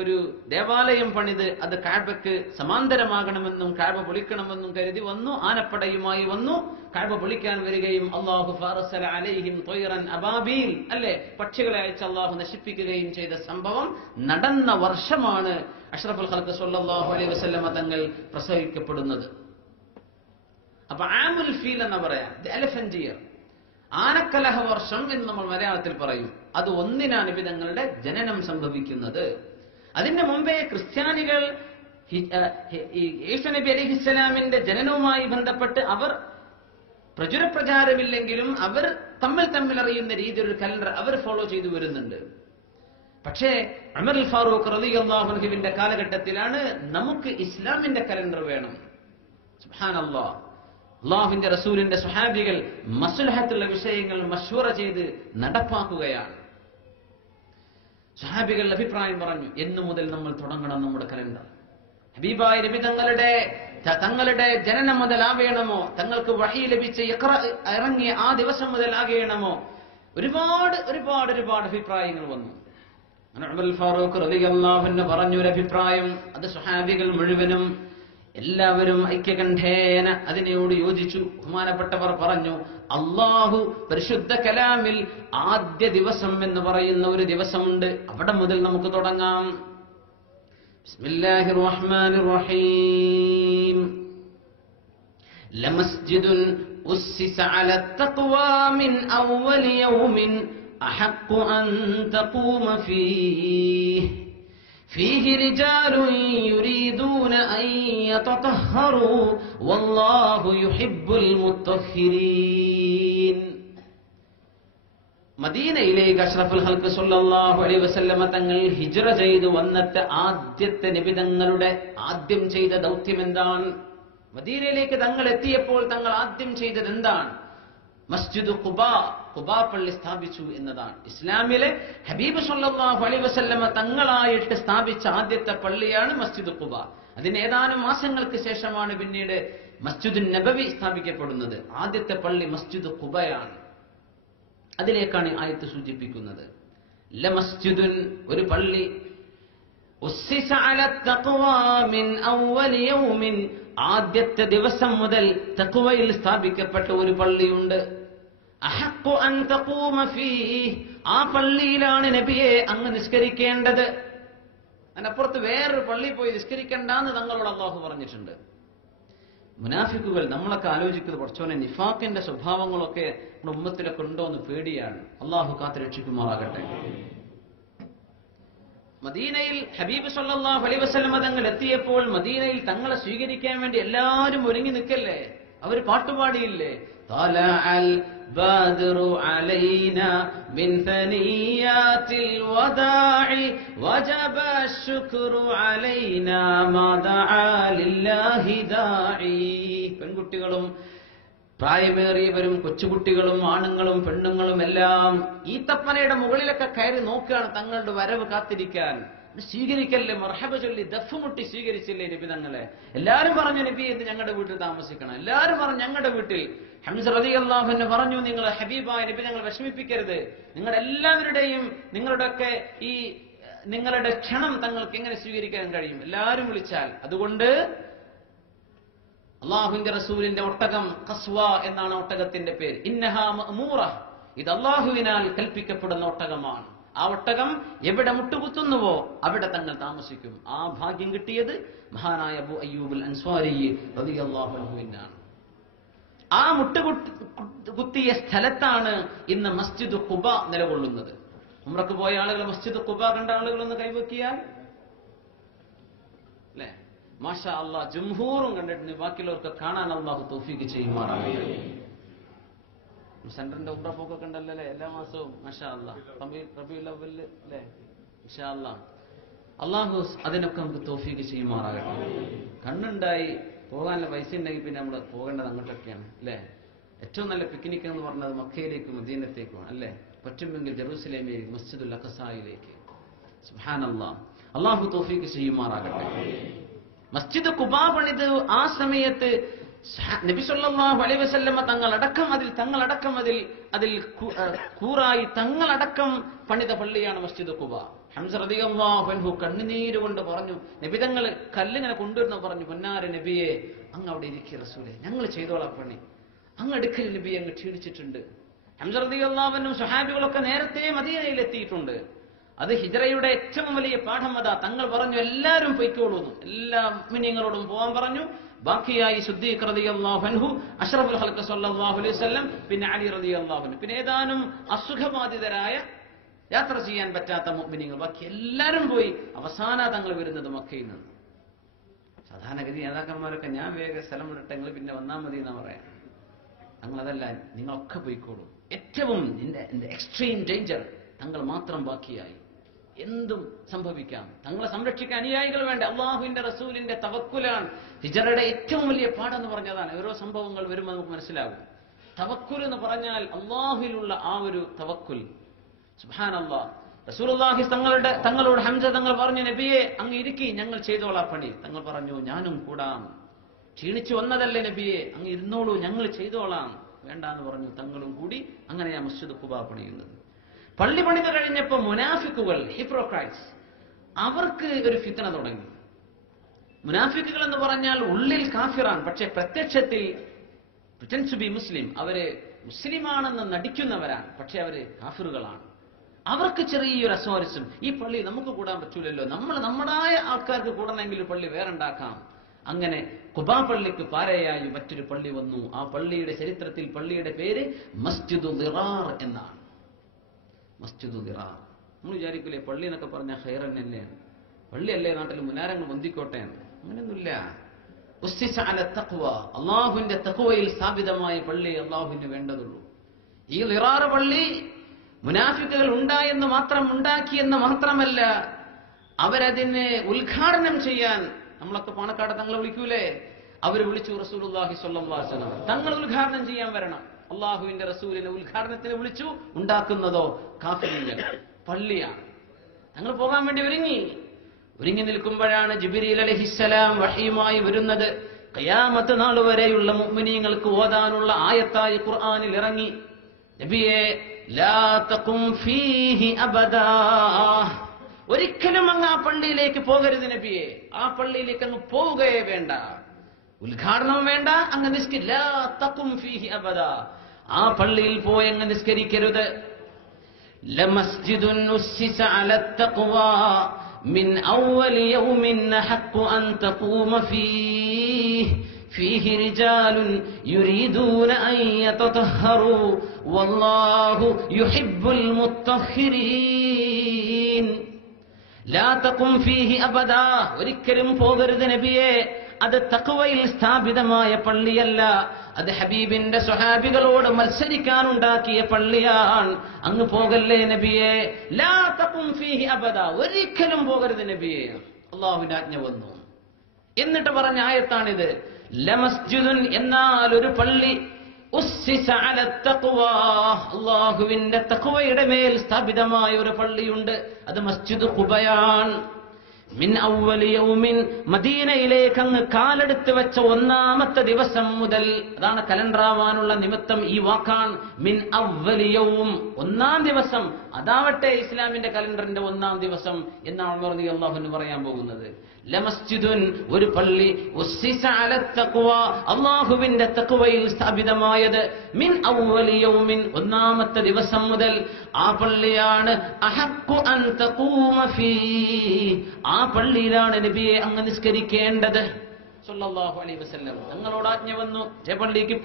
ഒരു ദേവാലയം പണിത് അത് കഅബക്ക് സമാന്തരമാകണമെന്നും കഅബ പൊളിക്കണമെന്നും കരുതി വന്നു. ആനപ്പടയുമായി വന്നു. കഅബ പൊളിക്കാൻ വരികയും അല്ലാഹു ഫഅർസല അലൈഹിം ത്വയ്റൻ അബാബീൽ, അല്ലേ, പക്ഷികളെ അയച്ച് അല്ലാഹു നശിപ്പിക്കുകയും ചെയ്ത സംഭവം നടന്ന വർഷമാണ് അഷ്റഫുൽ ഖൽഖ് സ്വല്ലല്ലാഹു അലൈഹി വസല്ലമ തങ്ങൾ പ്രസവിക്കപ്പെടുന്നത്. അപ്പൊ ആമുൽ ഫീൽ എന്ന് പറയാം, ദി എലഫന്റ് ഇയർ, ആനക്കലഹ വർഷം എന്ന് നമ്മൾ മലയാളത്തിൽ പറയും. അത് ഒന്നിനാണ് നബി തങ്ങളുടെ ജനനം സംഭവിക്കുന്നത്. അതിന്റെ മുമ്പേ ക്രിസ്ത്യാനികൾ ഈസ നബി അലൈഹിസ്സലാമിന്റെ ജനനവുമായി ബന്ധപ്പെട്ട് അവർ പ്രചാരമില്ലെങ്കിലും അവർ തമ്മിൽ അറിയുന്ന രീതിയിൽ ഒരു കലണ്ടർ അവർ ഫോളോ ചെയ്തു വരുന്നുണ്ട്. പക്ഷേ ഉമർ അൽ ഫാറൂഖ് റളിയല്ലാഹു അൻഹുവിന്റെ കാലഘട്ടത്തിലാണ് നമുക്ക് ഇസ്ലാമിന്റെ കലണ്ടർ വേണം. സുബ്ഹാനല്ലാഹ്. അല്ലാഹുവിന്റെ റസൂലിന്റെ സ്വഹാബികൾ മസ്ലഹത്തുള്ള വിഷയങ്ങൾ മശ്വറ ചെയ്ത് നടപ്പാക്കുകയാണ്. സ്വഹാബികൾ അഭിപ്രായം പറഞ്ഞു, എന്നു മുതൽ നമ്മൾ തുടങ്ങണം നമ്മുടെ കലണ്ടർ? ഹബീബായ നബി തങ്ങളുടെ ജനനം മുതലാകണമോ? തങ്ങൾക്ക് വഹി ലഭിച്ച ഇഖ്റ ഇറങ്ങിയ ആ ദിവസം മുതലാകണമോ? ഒരുപാട് അഭിപ്രായങ്ങൾ വന്നു. ഉമർ അൽ ഫാറൂഖ് റളിയല്ലാഹു അൻഹു പറഞ്ഞൊരു അഭിപ്രായം, അത് സ്വഹാബികൾ മുഴുവനും എല്ലാവരും ഐക്യകണ്ഠേന അതിനോട് യോജിച്ചു. ബഹുമാനപ്പെട്ടവർ പറഞ്ഞു, അല്ലാഹു പരിശുദ്ധ കലാമിൽ ആദ്യ ദിവസം എന്ന് പറയുന്ന ഒരു ദിവസമുണ്ട്, അവിടെ മുതൽ നമുക്ക് തുടങ്ങാം. ബിസ്മില്ലാഹിർ റഹ്മാനിർ റഹീം. ലമസ്ജിദുൻ ഉസ്സിസ അലത് തഖ്വാ മിൻ അവ്വൽ യൗമിൻ അഹഖു അൻ തഖൂമ فيه رجال يريدون أن يتطهروا والله يحب المطهرين. മദീനയിലേക്ക് അഷ്റഫുൽ ഖൽഖ് സ്വല്ലല്ലാഹു അലൈഹി വസല്ലമ തങ്ങൾ ഹിജ്റ ചെയ്തു വന്നിട്ട് ആദ്യത്തെ നബി തങ്ങളുടെ ആദ്യം ചെയ്ത ദൗത്യം എന്താണ്? മദീനയിലേക്ക് തങ്ങൾ എത്തിയപ്പോൾ തങ്ങൾ ആദ്യം ചെയ്തത് എന്താണ്? മസ്ജിദ് ഖുബാ പള്ളി സ്ഥാപിച്ചു എന്നതാണ്. ഇസ്ലാമിലെ ഹബീബ് സല്ലല്ലാഹു അലൈഹി വസല്ലമ തങ്ങളായിട്ട് സ്ഥാപിച്ച ആദ്യത്തെ പള്ളിയാണ് മസ്ജിദ് ഖുബാ. അതിന് ഏതാനും മാസങ്ങൾക്ക് ശേഷമാണ് പിന്നീട് മസ്ജിദുൻ നബവി സ്ഥാപിക്കപ്പെടുന്നത്. ആദ്യത്തെ പള്ളി മസ്ജിദ് ഖുബയാണ്. അതിലേക്കാണ് ആയത്ത് സൂചിപ്പിക്കുന്നത്. ലമസ്ജിദുൻ, ഒരു പള്ളി, ഉസ്സിസ അലത് തഖ്വാ മിൻ അവ്വൽ യൗമിൻ, ആദ്യത്തെ ദിവസം മുതൽ തഖ്വയിൽ സ്ഥാപിക്കപ്പെട്ട ഒരു പള്ളിയുണ്ട്. അഹഖു അൻ തഖൂമ ഫീഹി, ആ പള്ളിയിലാണ് നബിയെ അങ്ങ് നിസ്കരിക്കേണ്ടത്. അതിനപ്പുറത്ത് വേറൊരു പള്ളിയിൽ പോയി നിസ്കരിക്കണ്ടെന്ന് തങ്ങളോട് അല്ലാഹു പറഞ്ഞിട്ടുണ്ട്. മുനാഫിക്കുകൾ നമ്മളൊക്കെ ആലോചിക്കുന്നത്, കുറച്ചോനെ നിഫാഖിന്റെ സ്വഭാവങ്ങളൊക്കെ നമ്മുടെ ഉമ്മത്തിലൊക്കെ ഉണ്ടോ എന്ന് പേടിയാണ്. അല്ലാഹു കാത്ത് രക്ഷിക്കുമാറാകട്ടെ. മദീനയിൽ ഹബീബ് സല്ലല്ലാഹു അലൈഹി വസല്ലമ തങ്ങൾ എത്തിയപ്പോൾ മദീനയിൽ തങ്ങളെ സ്വീകരിക്കാൻ വേണ്ടി എല്ലാവരും ഒരുങ്ങി നിൽക്കല്ലേ? അവർ പാട്ടുപാടിയില്ലേ? തലഅൽ ബദ്റു അലൈനാ മിൻ സനിയാത്തിൽ വദാഇ വജബ ശുക്റു അലൈനാ മാ ദഅ ലില്ലാഹി ദാഇ. പെൺകുട്ടികളും പ്രായമേറിയവരും കൊച്ചുകുട്ടികളും ആണുങ്ങളും പെണ്ണുങ്ങളും എല്ലാം ഈ തപ്പനയുടെ മുകളിലൊക്കെ കയറി നോക്കുകയാണ് തങ്ങളുടെ വരവ് കാത്തിരിക്കാൻ. സ്വീകരിക്കല്ലേ, മർഹബ ചൊല്ലി ദഫ് മുട്ടി സ്വീകരിച്ചില്ലേ നബി തങ്ങളെ? എല്ലാരും പറഞ്ഞു, നബി എന്ന് ഞങ്ങളുടെ വീട്ടിൽ താമസിക്കണം. എല്ലാരും പറഞ്ഞു ഞങ്ങളുടെ വീട്ടിൽ. ഹംസ റളിയല്ലാഹു അൻഹു പറഞ്ഞു, നിങ്ങൾ ഹബീബായ നബി ഞങ്ങൾ വിഷമിപ്പിക്കരുത്. നിങ്ങളുടെ എല്ലാവരുടെയും നിങ്ങളുടെ ക്ഷണം തങ്ങൾക്ക് എങ്ങനെ സ്വീകരിക്കാൻ കഴിയും? എല്ലാവരും വിളിച്ചാൽ. അതുകൊണ്ട് അള്ളാഹുവിന്റെ റസൂലിന്റെ ഒട്ടകം ഖസ്വ എന്നാണ് ഒട്ടകത്തിന്റെ പേര്. ഇന്നഹാ മഅ്മൂറ, ഇത് അള്ളാഹുവിനാൽ കൽപ്പിക്കപ്പെടുന്ന ഒട്ടകമാണ്. ആ ഒട്ടകം എവിടെ മുട്ടുകുത്തുന്നുവോ അവിടെ തങ്ങൾ താമസിക്കും. ആ ഭാഗ്യം കിട്ടിയത് മഹാനായ അബൂ അയ്യൂബ് അൽ അൻസ്വാരി റളിയല്ലാഹു അൻഹുവിനാണ്. ആ മുട്ടുകുത്തിയ സ്ഥലത്താണ് ഇന്ന് മസ്ജിദ് ഖുബ നിലകൊള്ളുന്നത്. ഉംറക്ക് പോയ ആളുകൾ മസ്ജിദ് ഖുബ കണ്ട ആളുകളൊന്ന് കൈവക്കിയാൽ അല്ലേ? മാഷാ അല്ലാഹ്, ജംഹൂറും കണ്ടിട്ടുണ്ട്. ബാക്കിയുള്ളവർക്ക് കാണാൻ അല്ലാഹു തൗഫീഖ് ചെയ്യുമാറാകട്ടെ. സെന്ററിന്റെ ഉംറ പോക്കൊക്കെ ഉണ്ടല്ലോ അല്ലേ എല്ലാ മാസവും മാഷാ അല്ലാഹ്. റബീഉൽ അവ്വലിൽ അല്ലേ ഇൻഷാ അല്ലാഹ്. അള്ളാഹു അതിനൊക്കെ നമുക്ക് തൗഫീഖ് ചെയ്യുമാറാകട്ടെ. കണ്ണുണ്ടായി പോകാനുള്ള പൈസ ഉണ്ടെങ്കിൽ പിന്നെ നമ്മൾ പോകേണ്ടത് അങ്ങോട്ടൊക്കെയാണ് അല്ലേ. ഏറ്റവും നല്ല പിക്നിക് എന്ന് പറഞ്ഞത് മക്കയിലേക്കും മദീനത്തേക്കുമാണ് അല്ലേ. പറ്റുമെങ്കിൽ ജെറൂസലേമിലേക്ക് മസ്ജിദുൽ അഖ്സായിലേക്ക്. സുബ്ഹാനല്ലാഹ്. അള്ളാഹു തൗഫീഖ് ചെയ്യുമാറാകട്ടെ. മസ്ജിദ് ഖുബാ പണിത് ആ സമയത്ത് നബി സല്ലല്ലാഹു അലൈഹി വസല്ലമ തങ്ങളടക്കം അതിൽ കൂറായി തങ്ങളടക്കം പണിത പള്ളിയാണ് മസ്ജിദ് ഖുബാ. ഹംസ റളിയല്ലാഹു അൻഹു കണ്ണുനീര് കൊണ്ട് പറഞ്ഞു, നബി തങ്ങൾ കല്ലിങ്ങനെ കൊണ്ടുവരുന്ന പറഞ്ഞു, പൊന്നാര നബിയെ അങ്ങ് അവിടെ ഇരിക്കുക റസൂലേ, ഞങ്ങൾ ചെയ്തോളാം പണി, അങ്ങ് അടുക്കൽ നബിയെ അങ്ങ് ക്ഷീണിച്ചിട്ടുണ്ട്. ഹംസ റളിയല്ലാഹു അൻഹു സ്വഹാബികളൊക്കെ നേരത്തെ മദീനയിൽ എത്തിയിട്ടുണ്ട്. അത് ഹിജ്റയുടെ ഏറ്റവും വലിയ പാഠം അതാ. തങ്ങൾ പറഞ്ഞു എല്ലാവരും പൊയ്ക്കോളൂന്നു, എല്ലാ മുഅ്മിനീങ്ങളോടും പോകാൻ പറഞ്ഞു. ബാക്കിയായി സിദ്ദീഖ് റളിയല്ലാഹു അൻഹു, അഷ്റഫുൽ ഖൽഖ് സല്ലല്ലാഹു അലൈഹി വസല്ലം, പിന്നെ അലി റളിയല്ലാഹു അൻഹു, പിന്നെ ഏതാനും അസുഖബാധിതരായ യാത്ര ചെയ്യാൻ പറ്റാത്ത മുഅ്മിനീങ്ങൾ, ബാക്കി എല്ലാവരും പോയി. അവസാന തങ്ങൾ വരുന്നത് മക്കയിൽ നിന്ന്. സാധാരണഗതി നേതാക്കന്മാരൊക്കെ ഞാൻ വേഗം സ്ഥലം വിടട്ടെങ്കിൽ പിന്നെ വന്നാൽ മതി എന്നാ പറയാം. തങ്ങളതല്ല, നിങ്ങളൊക്കെ പോയിക്കോളൂ. ഏറ്റവും എക്സ്ട്രീം ഡേഞ്ചർ തങ്ങൾ മാത്രം ബാക്കിയായി. എന്തും സംഭവിക്കാം. തങ്ങളെ സംരക്ഷിക്കാൻ അനുയായികൾ വേണ്ട. അള്ളാഹുവിന്റെ റസൂലിന്റെ തവക്കുലാണ് ഹിജ്റയുടെ ഏറ്റവും വലിയ പാഠം എന്ന് പറഞ്ഞതാണ്. ഓരോ സംഭവങ്ങൾ വരുമ്പോൾ നമുക്ക് മനസ്സിലാകും. തവക്കുൽ എന്ന് പറഞ്ഞാൽ അള്ളാഹുവിലുള്ള ആ ഒരു തവക്കുൽ. സുബ്ഹാനല്ലാഹ്. റസൂലുള്ളാഹി തങ്ങളോട് ഹംസ തങ്ങൾ പറഞ്ഞു, നബിയെ അങ്ങ് ഇരിക്കി, ഞങ്ങൾ ചെയ്തോളാം പണി. തങ്ങൾ പറഞ്ഞു, ഞാനും കൂടാം, ക്ഷീണിച്ചു വന്നതല്ലേ നബിയെ, അങ്ങ് ഇരുന്നോളൂ, ഞങ്ങൾ ചെയ്തോളാം. വേണ്ടാന്ന് പറഞ്ഞു. തങ്ങളും കൂടി അങ്ങനെയാ മസ്ജിദ് ഖുബാ പണിയുന്നത്. പള്ളി പണിത് കഴിഞ്ഞപ്പോൾ മുനാഫിക്കുകൾ, ഹിപ്രോക്രൈറ്റ്സ്, അവർക്ക് ഒരു ഫിത്ന തുടങ്ങി. മുനാഫിക്കുകൾ എന്ന് പറഞ്ഞാൽ ഉള്ളിൽ കാഫിറാൻ, പക്ഷെ പ്രത്യക്ഷത്തിൽ പ്രിറ്റൻസ് ടു ബി മുസ്ലിം, അവര് മുസ്ലിമാണെന്ന് നടിക്കുന്നവരാണ്, പക്ഷെ അവര് കാഫിറുകളാണ്. അവർക്ക് ചെറിയൊരു അസ്വാരസ്യം, ഈ പള്ളി നമുക്ക് കൂടാൻ പറ്റൂലല്ലോ, നമ്മുടേതായ ആൾക്കാർക്ക് കൂടണമെങ്കിൽ ഒരു പള്ളി വേറെ ഉണ്ടാക്കാം. അങ്ങനെ ഖുബാ പള്ളിക്ക് പാരയായി മറ്റൊരു പള്ളി വന്നു. ആ പള്ളിയുടെ ചരിത്രത്തിൽ പള്ളിയുടെ പേര് മസ്ജിദുൽ ദിറാർ എന്നാണ്. മസ്ജിദുൽ ദിറാർ. നമ്മൾ വിചാരിക്കൂലേ പള്ളി എന്നൊക്കെ പറഞ്ഞാൽ ഖൈറൻ തന്നെയാണ്, പള്ളിയല്ലേ നാട്ടിൽ മുനാരങ്ങൾ പൊന്തിക്കോട്ടെ. അങ്ങനെയൊന്നുമില്ല. ഉസ്സിസ അല തഖ്വ, അള്ളാഹുവിന്റെ തഖ്വയിൽ സ്ഥാപിതമായ പള്ളി അള്ളാഹുവിന് വേണ്ടതുള്ളൂ. ഈ ദിറാർ പള്ളി മുനാഫിക്കുകൾ ഉണ്ടാക്കിയെന്ന് മാത്രമല്ല, അവരതിനെ ഉദ്ഘാടനം ചെയ്യാൻ, നമ്മളൊക്കെ പാണക്കാട് തങ്ങളെ വിളിക്കൂലേ, അവര് വിളിച്ചു റസൂലുള്ളാഹി സ്വല്ലല്ലാഹു അലൈഹി വസല്ലം. തങ്ങൾ ഉദ്ഘാടനം ചെയ്യാൻ വരണം. അള്ളാഹുവിന്റെ റസൂലിനെ ഉദ്ഘാടനത്തിന് വിളിച്ചു. ഉണ്ടാക്കുന്നതോ കാഫിറുകൾ. പള്ളിയാണ്. തങ്ങൾ പോകാൻ വേണ്ടി ഒരുങ്ങി നിൽക്കുമ്പോഴാണ് ജിബ്രീൽ അലൈഹിസ്സലാം വഹീയുമായി വരുന്നത്. ഖിയാമത്ത് നാൾ വരെയുള്ള മുഅ്മിനീങ്ങൾക്ക് ഓതാനുള്ള ആയത്തായി ഖുർആനിൽ ഇറങ്ങി. നബിയെ ലാ തഖും ഫീഹി അബദാ, ഒരിക്കലും അങ്ങ് ആ പള്ളിയിലേക്ക് പോകരുത് നബിയെ. ആ പള്ളിയിലേക്ക് അങ്ങ് പോവുകയേ വേണ്ട, ഉദ്ഘാടനം വേണ്ട, അങ്ങ് ലാ തഖും ഫീഹി അബദാ, ആ പള്ളിയിൽ പോയി അങ്ങ് നിസ്കരിക്കരുത്. ലമസ്ജിദുൻ ഉസ്സിസ അലത് തഖ്വാ മിൻ അവ്വലി യൗമിൻ ഹഖ്ഖു അൻ തഖൂമ ഫീഹി റിജാലുൻ യുരീദൂന അൻ യതതഹറു വല്ലാഹു യുഹിബ്ബുൽ മുത്തഹിരീൻ. ലാ തഖും ഫീഹി അബദാ, ഒരിക്കലും പോകരുത് നബിയെ. അത് തഖ്വയിൽ സ്ഥാപിതമായ പള്ളിയല്ല, അത് ഹബീബിന്റെ സ്വഹാബികളോട് മത്സരിക്കാനുണ്ടാക്കിയ പള്ളിയാണ്. അങ്ങ് പോകല്ലേ നബിയെ. ലാ തഖും ഫീഹി അബദാ, ഒരിക്കലും പോകരുത് നബിയെ. അല്ലാഹുവിന്റെ ആജ്ഞ വന്നു. എന്നിട്ട് പറഞ്ഞ ആയത്താണിത്. ലമസ്ജിദുൻ, എന്നാൽ ഒരു പള്ളി, ഉസ്സിസ അലത് തഖ്വാ, അല്ലാഹുവിന്റെ തഖ്വയുടെ മേൽ സ്ഥാപിതമായ ഒരു പള്ളിയുണ്ട്. അത് മസ്ജിദ് ഖുബയാണ്. മിൻ അവ്വലി യൗമിൻ, മദീനയിലേക്ക് അങ്ങ് കാലെടുത്ത് വെച്ച ഒന്നാമത്തെ ദിവസം മുതൽ, അതാണ് കലണ്ടറാവാനുള്ള നിമിത്തം ഈ വാക്കാണ്. മിൻ അവ്വലി യൗം, ഒന്നാം ദിവസം. അതാവട്ടെ ഇസ്ലാമിന്റെ കലണ്ടറിന്റെ ഒന്നാം ദിവസം എന്നാണ് ഉമർ റളിയല്ലാഹു അൻഹു പറയാൻ പോകുന്നത്. ലമസ്ജിദുൻ, ഒരു പള്ളി, ഉസ്സിസ അലത് തഖ്വാ, അല്ലാഹുവിന്റെ തഖ്വയിൽ സ്ഥാപിതമായത്. മിൻ അവ്വലി യൗമിൻ, ഒന്നാമത്തെ ദിവസം മുതൽ. ആ പള്ളിയാണ് അഹഖു അൻ തഖൂമ ഫീഹി, ആ പള്ളിയിലാണ് നബിയെ അങ്ങ് നിസ്കരിക്കേണ്ടത് സല്ലല്ലാഹു അലൈഹി വസല്ലം. തങ്ങളോട് ആജ്ഞ വന്നു, പള്ളിക്ക്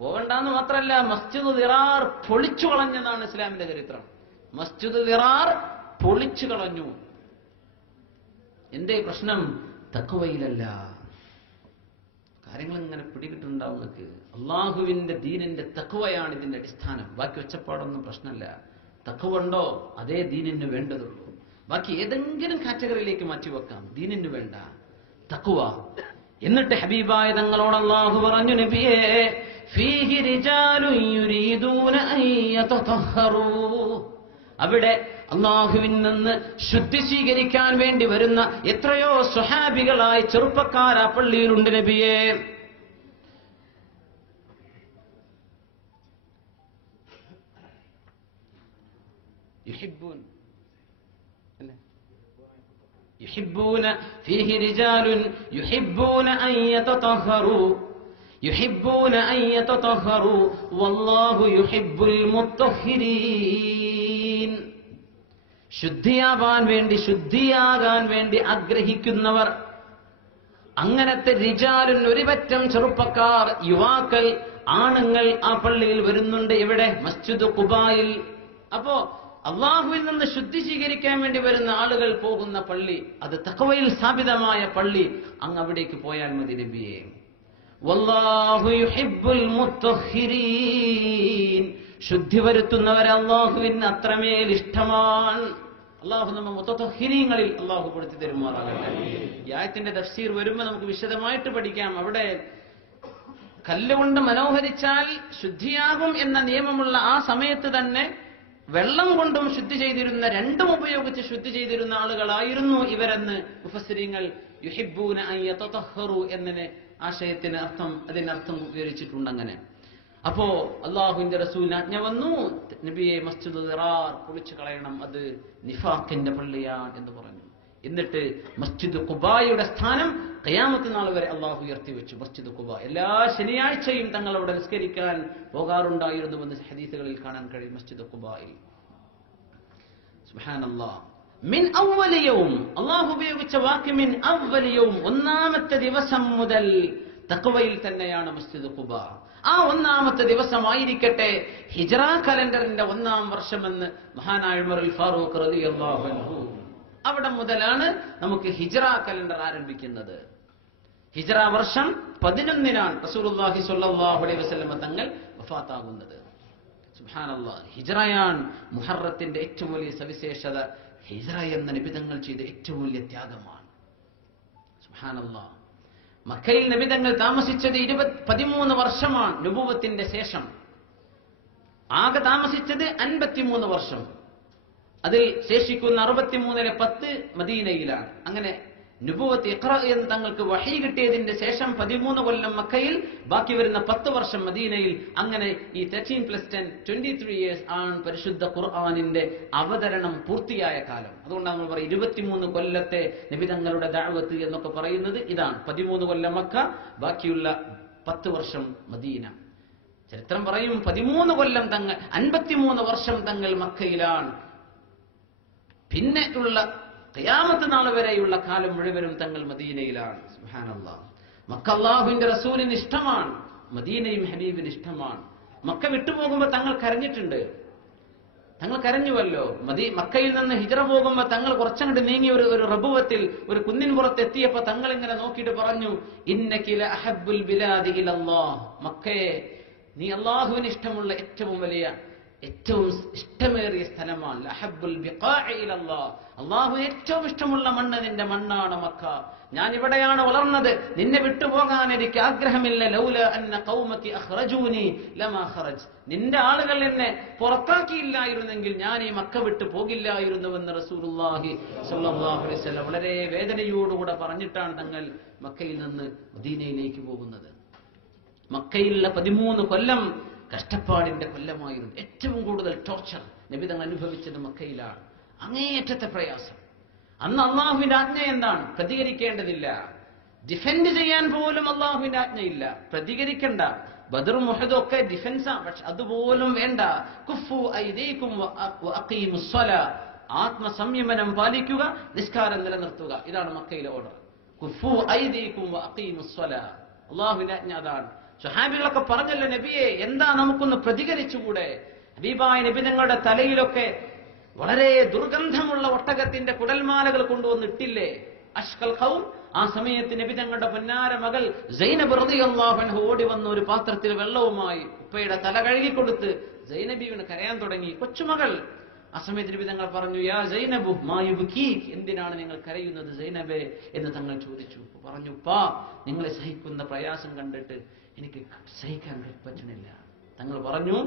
പോവണ്ടെന്ന് മാത്രമല്ല, മസ്ജിദ് ദിറാർ പൊളിച്ചു കളഞ്ഞതാണ് ഇസ്ലാമിന്റെ ചരിത്രം. മസ്ജിദ് ദിറാർ പൊളിച്ചു കളഞ്ഞു. എന്തേ പ്രശ്നം? തഖ്വയിലല്ല. കാര്യങ്ങൾ ഇങ്ങനെ പിടികിട്ടുന്നുണ്ട്. മനസ്സിലായിട്ടുണ്ടാവും നിങ്ങൾക്ക്. അള്ളാഹുവിന്റെ ദീനിന്റെ തഖ്വയാണ് ഇതിന്റെ അടിസ്ഥാനം. ബാക്കി ഒച്ചപ്പാടൊന്നും പ്രശ്നമല്ല. തഖ്വ ഉണ്ടോ അതേ ദീനിന് വേണ്ടതുള്ളൂ. ബാക്കി ഏതെങ്കിലും കാറ്റഗറിയിലേക്ക് മാറ്റിവെക്കാം, ദീനിന് വേണ്ട തഖ്വ. എന്നിട്ട് ഹബീബായ തങ്ങളോട് അല്ലാഹു പറഞ്ഞു, നബിയേ ഫീഹി റിജാലുൻ യുരീദൂന അൻ യതതഹറൂ. അവിടെ അല്ലാഹുവിൽ നിന്ന് ശുദ്ധി സ്വീകരിക്കാൻ വേണ്ടി വരുന്ന എത്രയോ സ്വഹാബികളായ ചെറുപ്പക്കാർ ആ പള്ളിയിലുണ്ട് നബിയേ. يحبون فيه رجال يحبون أن يتطهروا والله يحب المطهرين. ശുദ്ധിയാകാൻ വേണ്ടി ആഗ്രഹിക്കുന്നവർ, അങ്ങനത്തെ റിജാലുൻ ഒരുപറ്റം ചെറുപ്പക്കാർ, യുവാക്കൾ, ആണുങ്ങൾ ആ പള്ളിയിൽ വരുന്നുണ്ട്. ഇവിടെ മസ്ജിദ് ഖുബായിൽ. അപ്പോ അള്ളാഹുവിൽ നിന്ന് ശുദ്ധി സ്വീകരിക്കാൻ വേണ്ടി വരുന്ന ആളുകൾ പോകുന്ന പള്ളി, അത് തഖ്വയിൽ സ്ഥാപിതമായ പള്ളി. അങ്ങ് അവിടേക്ക് പോയാൽ മതി നബിയേ. വല്ലാഹു യുഹിബ്ബുൽ മുത്തഹിരീൻ. ശുദ്ധി വരുത്തുന്നവരെ അള്ളാഹുവിന് അത്രമേൽ ഇഷ്ടമാണ്. അള്ളാഹു നമ്മ മുത്തഹിരീങ്ങളിൽ അള്ളാഹു കൊടുത്തു തരുമാറാകട്ടെ. ഈ ആയത്തിന്റെ തഫ്സീർ വരുമ്പോൾ നമുക്ക് വിശദമായിട്ട് പഠിക്കാം. അവിടെ കല്ലുകൊണ്ട് മനോഹരിച്ചാൽ ശുദ്ധിയാകും എന്ന നിയമമുള്ള ആ സമയത്ത് തന്നെ വെള്ളം കൊണ്ടും ശുദ്ധി ചെയ്തിരുന്ന, രണ്ടും ഉപയോഗിച്ച് ശുദ്ധി ചെയ്തിരുന്ന ആളുകളായിരുന്നു ഇവരെന്ന് മുഫസ്സിരീങ്ങൾ യുഹിബ്ബൂന അൻ യതതഹറു എന്നതിന് ആശയത്തിന് അതിനർത്ഥം വിവരിച്ചിട്ടുണ്ട്. അങ്ങനെ അപ്പോ അള്ളാഹുവിന്റെ റസൂലിന് ആജ്ഞ വന്നു, നബിയെ മസ്ജിദ് ദിറാർ പൊളിച്ചു കളയണം, അത് നിഫാഖിന്റെ പള്ളിയാണ് എന്ന് പറഞ്ഞു. എന്നിട്ട് മസ്ജിദ് ഖുബായുടെ സ്ഥാനം ഖിയാമത്ത് നാൾ വരെ അള്ളാഹു ഉയർത്തി വെച്ചു. മസ്ജിദ് ഖുബ എല്ലാ ശനിയാഴ്ചയും തങ്ങൾ അവിടെ നിസ്കരിക്കാൻ പോകാറുണ്ടായിരുന്നുവെന്ന് ഹദീസുകളിൽ കാണാൻ കഴിയും. മസ്ജിദ് ഖുബായിൽ സുബ്ഹാനല്ലാഹ്, മിൻ അവ്വലി യൗം, അള്ളാഹു ഉപയോഗിച്ച വാക്ക് മിൻ അവ്വലി യൗം, ഒന്നാമത്തെ ദിവസം മുതൽ തഖ്വയിൽ തന്നെയാണ് മസ്ജിദ് ഖുബ. ആ ഒന്നാമത്തെ ദിവസമായിരിക്കട്ടെ ഹിജ്റ കലണ്ടറിന്റെ 1-ാം വർഷമെന്ന് മഹാനായ ഉമറുൽ ഫാറൂഖ് റളിയല്ലാഹു അൻഹു. അവിടെ മുതലാണ് നമുക്ക് ഹിജ്റ കലണ്ടർ ആരംഭിക്കുന്നത്. ഹിജ്റ വർഷം 11-നാണ് റസൂലുള്ളാഹി സ്വല്ലല്ലാഹു അലൈഹി വസല്ലം തങ്ങൾ വഫാത്താകുന്നത്. സുബ്ഹാനല്ലാഹ്, ഹിജ്റയാണ് മുഹറത്തിന്റെ ഏറ്റവും വലിയ സവിശേഷത. ഹിജ്റ എന്ന നബി തങ്ങൾ ചെയ്ത ഏറ്റവും വലിയ ത്യാഗമാണ്. സുബ്ഹാനല്ലാഹ്, മക്കയിൽ നബി തങ്ങൾ താമസിച്ചത് 13 വർഷമാണ് നുബുവത്തിന്റെ ശേഷം. ആകെ താമസിച്ചത് 53 വർഷം. അതിൽ ശേഷിക്കുന്ന 63-ലെ 10 മദീനയിലാണ്. അങ്ങനെ നുബുവത്ത് ഇഖ്റ എന്ന് തങ്ങൾക്ക് വഹി കിട്ടിയതിന്റെ ശേഷം 13 കൊല്ലം മക്കയിൽ, ബാക്കി വരുന്ന 10 വർഷം മദീനയിൽ. അങ്ങനെ ഈ 13+10 23 years ആണ് പരിശുദ്ധ ഖുർആനിന്റെ അവതരണം പൂർത്തിയായ കാലം. അതുകൊണ്ടാണ് നമ്മൾ പറയും 23 കൊല്ലത്തെ നബി തങ്ങളുടെ ദഅവത്ത് എന്നൊക്കെ പറയുന്നത് ഇതാണ്. 13 കൊല്ലം മക്ക, ബാക്കിയുള്ള 10 വർഷം മദീന. ചരിത്രം പറയും 13 കൊല്ലം തങ്ങൾ, 53 വർഷം തങ്ങൾ മക്കയിലാണ്. പിന്നെ ഉള്ള ഖിയാമത്ത് നാൾ വരെയുള്ള കാലം മുഴുവനും തങ്ങൾ മദീനയിലാണ്. സുബ്ഹാനല്ലാഹ്, മക്ക അല്ലാഹുവിന്റെ റസൂലിന് ഇഷ്ടമാണ്, മദീനയും ഹബീബിന് ഇഷ്ടമാണ്. മക്ക വിട്ടുപോകുമ്പോൾ തങ്ങൾ കരഞ്ഞിട്ടുണ്ട്. തങ്ങൾ കരഞ്ഞുവല്ലോ. മക്കയിൽ നിന്ന് ഹിജ്റ പോകുമ്പോൾ തങ്ങൾ കുറച്ചങ്ങോട്ട് നീങ്ങി ഒരു റബുവത്തിൽ, ഒരു കുന്നിൻ പുറത്ത് എത്തിയപ്പോ തങ്ങൾ ഇങ്ങനെ നോക്കിയിട്ട് പറഞ്ഞു, ഇന്നകി ലഅഹബ്ബുൽ ബിലാദി ഇലല്ലാഹ്. മക്കയെ, നീ അല്ലാഹുവിന് ഇഷ്ടമുള്ള ഏറ്റവും ഇഷ്ടമേറിയ സ്ഥലമാണ്. ലഅഹബ്ബുൽ ബിഖാഇ ഇലല്ലാഹ്. അല്ലാഹു ഏറ്റവും ഇഷ്ടമുള്ള മണ്ണ് നിന്റെ മണ്ണാണ് മക്ക. ഞാൻ ഇവിടെയാണ് വളർന്നത്, നിന്നെ വിട്ടുപോകാൻ എനിക്ക് ആഗ്രഹമില്ല. ലൗല അന്ന ഖൗമകി അഖ്റജൂനി ലമാ ഖറജ്. നിന്റെ ആളുകൾ എന്നെ പുറത്താക്കിയില്ലായിരുന്നെങ്കിൽ ഞാൻ ഈ മക്ക വിട്ടു പോകില്ലായിരുന്നുവെന്ന് റസൂലുള്ളാഹി സ്വല്ലല്ലാഹു അലൈഹി വസല്ലം വളരെ വേദനയോടുകൂടെ പറഞ്ഞിട്ടാണ് തങ്ങൾ മക്കയിൽ നിന്ന് മദീനയിലേക്ക് പോകുന്നത്. മക്കയിലുള്ള 13 കൊല്ലം കഷ്ടപ്പാടിന്റെ കൊല്ലമായിരുന്നു. ഏറ്റവും കൂടുതൽ ടോർച്ചർ നബി തങ്ങൾ അനുഭവിച്ചത് മക്കയിലാണ്. അങ്ങേയറ്റത്തെ പ്രയാസം. അന്ന് അള്ളാഹുവിന്റെ ആജ്ഞ എന്താണ്? പ്രതികരിക്കേണ്ടതില്ല. ഡിഫെൻഡ് ചെയ്യാൻ പോലും അള്ളാഹുവിന്റെ ആജ്ഞയില്ല. പ്രതികരിക്കണ്ട. ബദറും ഉഹദും ഒക്കെ ഡിഫൻസാ, പക്ഷെ അതുപോലും വേണ്ട. കുഫു ഐദീകും വഅഖീമുസ് സ്വലാ. ആത്മസംയമനം പാലിക്കുക, നിസ്കാരം നിലനിർത്തുക. ഇതാണ് മക്കയിലെ ഓർഡർ. കുഫു ഐദീകും വഅഖീമുസ് സ്വലാ. അള്ളാഹുവിന്റെ ആജ്ഞ അതാണ്. സ്വഹാബികളൊക്കെ പറഞ്ഞല്ലോ, നബിയെ എന്താ നമുക്കൊന്ന് പ്രതികരിച്ചുകൂടെ? ഹബീബായ നബി തങ്ങളുടെ തലയിലൊക്കെ വളരെ ദുർഗന്ധമുള്ള ഒട്ടകത്തിന്റെ കുടൽമാലകൾ കൊണ്ടുവന്നിട്ടില്ലേ? അഷ്കൽ ഖൗം ആ സമയത്ത് നബി തങ്ങളുടെ പൊന്നാര മകൾ സൈനബ് റളിയല്ലാഹു അൻഹ ഓടി വന്ന ഒരു പാത്രത്തിൽ വെള്ളവുമായി ഉപ്പയുടെ തല കഴുകിക്കൊടുത്ത് സൈനബിന് കരയാൻ തുടങ്ങി. കൊച്ചുമകൾ. ആ സമയത്ത് നബി തങ്ങൾ പറഞ്ഞു, യാ സൈനബു മാ യുബ്കീക്, എന്തിനാണ് നിങ്ങൾ കരയുന്നത് സൈനബേ എന്ന് തങ്ങൾ ചോദിച്ചു. പറഞ്ഞു, ഉപ്പാ നിങ്ങളെ സഹിക്കുന്ന പ്രയാസം കണ്ടിട്ട് എനിക്ക് സഹിക്കാൻ പറ്റുന്നില്ല. തങ്ങൾ പറഞ്ഞു,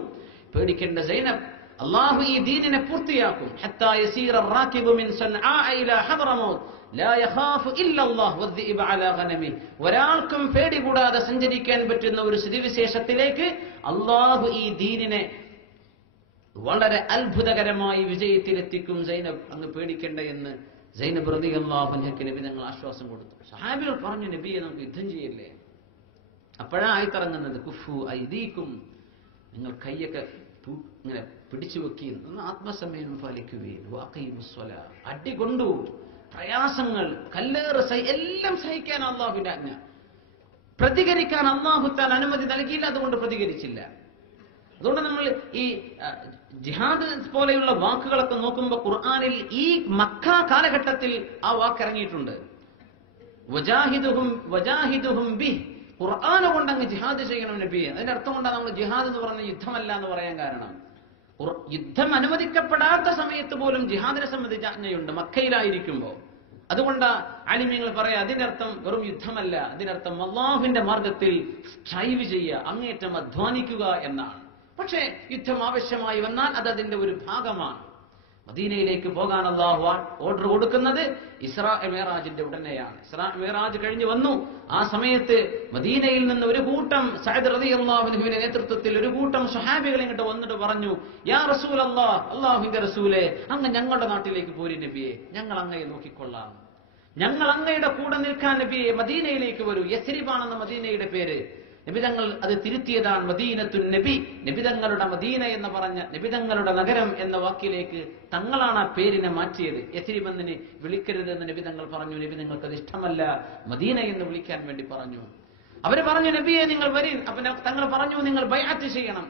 പേടിക്കേണ്ട സൈനബ്, അല്ലാഹു ഈ ദീനിനെ പൂർത്തിയാക്കും. ഹത്താ യസീറ الراكبു മിൻ സൻആ ഇലാ ഹദ്റമൗത്ത് ലാ യഖാഫു ഇല്ലല്ലാഹു വദ്ദിബ അലാ ഗനമി. ഒരാൾക്കും പേടി കൂടാതെ സഞ്ചരിക്കാൻ പറ്റുന്ന ഒരു സ്ഥിതിവിശേഷത്തിലേക്ക് അല്ലാഹു ഈ ദീനിനെ വളരെ അത്ഭുതകരമായി വിജയത്തിലെത്തിക്കും. സൈനബ് അങ്ങ് പേടിക്കേണ്ട എന്ന് സൈനബ് റളിയല്ലാഹു അൻഹയ്ക്ക് നബി തങ്ങൾ ആശ്വാസം കൊടുത്തു. സഹാബികൾ പറഞ്ഞു, നബിയെ നമുക്ക് യുദ്ധം ചെയ്യില്ലേ? അപ്പോഴാണ് ആയത്തിറങ്ങുന്നത്, കുഫു ഐദീക്കും, നിങ്ങൾ കയ്യൊക്കെ ഇങ്ങനെ പിടിച്ചു വെക്കുകയും ആത്മസമയം പാലിക്കുകയും അടി കൊണ്ടു പ്രയാസങ്ങൾ കല്ലേറ് എല്ലാം സഹിക്കാൻ അള്ളാഹുവിന്റെ ആജ്ഞ. പ്രതികരിക്കാൻ അള്ളാഹു താൻ അനുമതി നൽകിയില്ല, അതുകൊണ്ട് പ്രതികരിച്ചില്ല. അതുകൊണ്ട് നമ്മൾ ഈ ജിഹാദ് പോലെയുള്ള വാക്കുകളൊക്കെ നോക്കുമ്പോൾ ഖുർആനിൽ ഈ മക്ക കാലഘട്ടത്തിൽ ആ വാക്ക് ഇറങ്ങിയിട്ടുണ്ട്. വജാഹിദുഹും ബിഹ്, ഖുർആൻ കൊണ്ട് അങ്ങ് ജിഹാദ് ചെയ്യണം നബിയെ. അതിന്റെ അർത്ഥം കൊണ്ടാണ് നമ്മൾ ജിഹാദ് എന്ന് പറഞ്ഞ യുദ്ധമല്ല എന്ന് പറയാൻ കാരണം. യുദ്ധം അനുവദിക്കപ്പെടാത്ത സമയത്ത് പോലും ജിഹാദിനെ സംബന്ധിച്ച് ആജ്ഞയുണ്ട് മക്കയിലായിരിക്കുമ്പോൾ. അതുകൊണ്ട് ആലിമീങ്ങൾ പറയാം, അതിനർത്ഥം വെറും യുദ്ധമല്ല, അതിനർത്ഥം അല്ലാഹുവിന്റെ മാർഗത്തിൽ സ്ട്രൈവ് ചെയ്യുക, അങ്ങേറ്റം അധ്വാനിക്കുക എന്നാണ്. പക്ഷേ യുദ്ധം ആവശ്യമായി വന്നാൽ അത് അതിന്റെ ഒരു ഭാഗമാണ്. മദീനയിലേക്ക് പോകാൻ അല്ലാഹു ഓർഡർ കൊടുക്കുന്നത് ഇസ്രാ മിഅ്റാജിന്റെ ഉടനെയാണ്. ഇസ്രാ മിഅ്റാജ് കഴിഞ്ഞു വന്നു. ആ സമയത്ത് മദീനയിൽ നിന്ന് ഒരു കൂട്ടം സഅദ് റളിയല്ലാഹു അൻഹുവിന്റെ നേതൃത്വത്തിൽ ഒരു കൂട്ടം സ്വഹാബികൾ ഇങ്ങോട്ട് വന്നിട്ട് പറഞ്ഞു, യാ റസൂലല്ലാഹ്, അല്ലാഹുവിന്റെ റസൂലേ, അങ്ങ് ഞങ്ങളുടെ നാട്ടിലേക്ക് പോരി നബിയെ, ഞങ്ങൾ അങ്ങയെ നോക്കിക്കൊള്ളാം, ഞങ്ങൾ അങ്ങയുടെ കൂടെ നിൽക്കാൻ നബിയെ, മദീനയിലേക്ക് വരൂ. യസ്രിബാണെന്ന് മദീനയുടെ പേര്. നബിതങ്ങൾ അത് തിരുത്തിയതാണ് മദീനത്തുൻ നബി, നബിതങ്ങളുടെ മദീന എന്ന് പറഞ്ഞ നബിതങ്ങളുടെ നഗരം എന്ന വാക്കിലേക്ക് തങ്ങളാണ് ആ പേരിനെ മാറ്റിയത്. യസ്രിബെന്ന് വിളിക്കരുതെന്ന് നബിതങ്ങൾ പറഞ്ഞു. നബിതങ്ങൾക്ക് അത് ഇഷ്ടമല്ല, മദീന എന്ന് വിളിക്കാൻ വേണ്ടി പറഞ്ഞു. അവര് പറഞ്ഞു, നബിയെ നിങ്ങൾ വരീൻ. അപ്പൊ തങ്ങൾ പറഞ്ഞു, നിങ്ങൾ ബൈഅത്ത് ചെയ്യണം.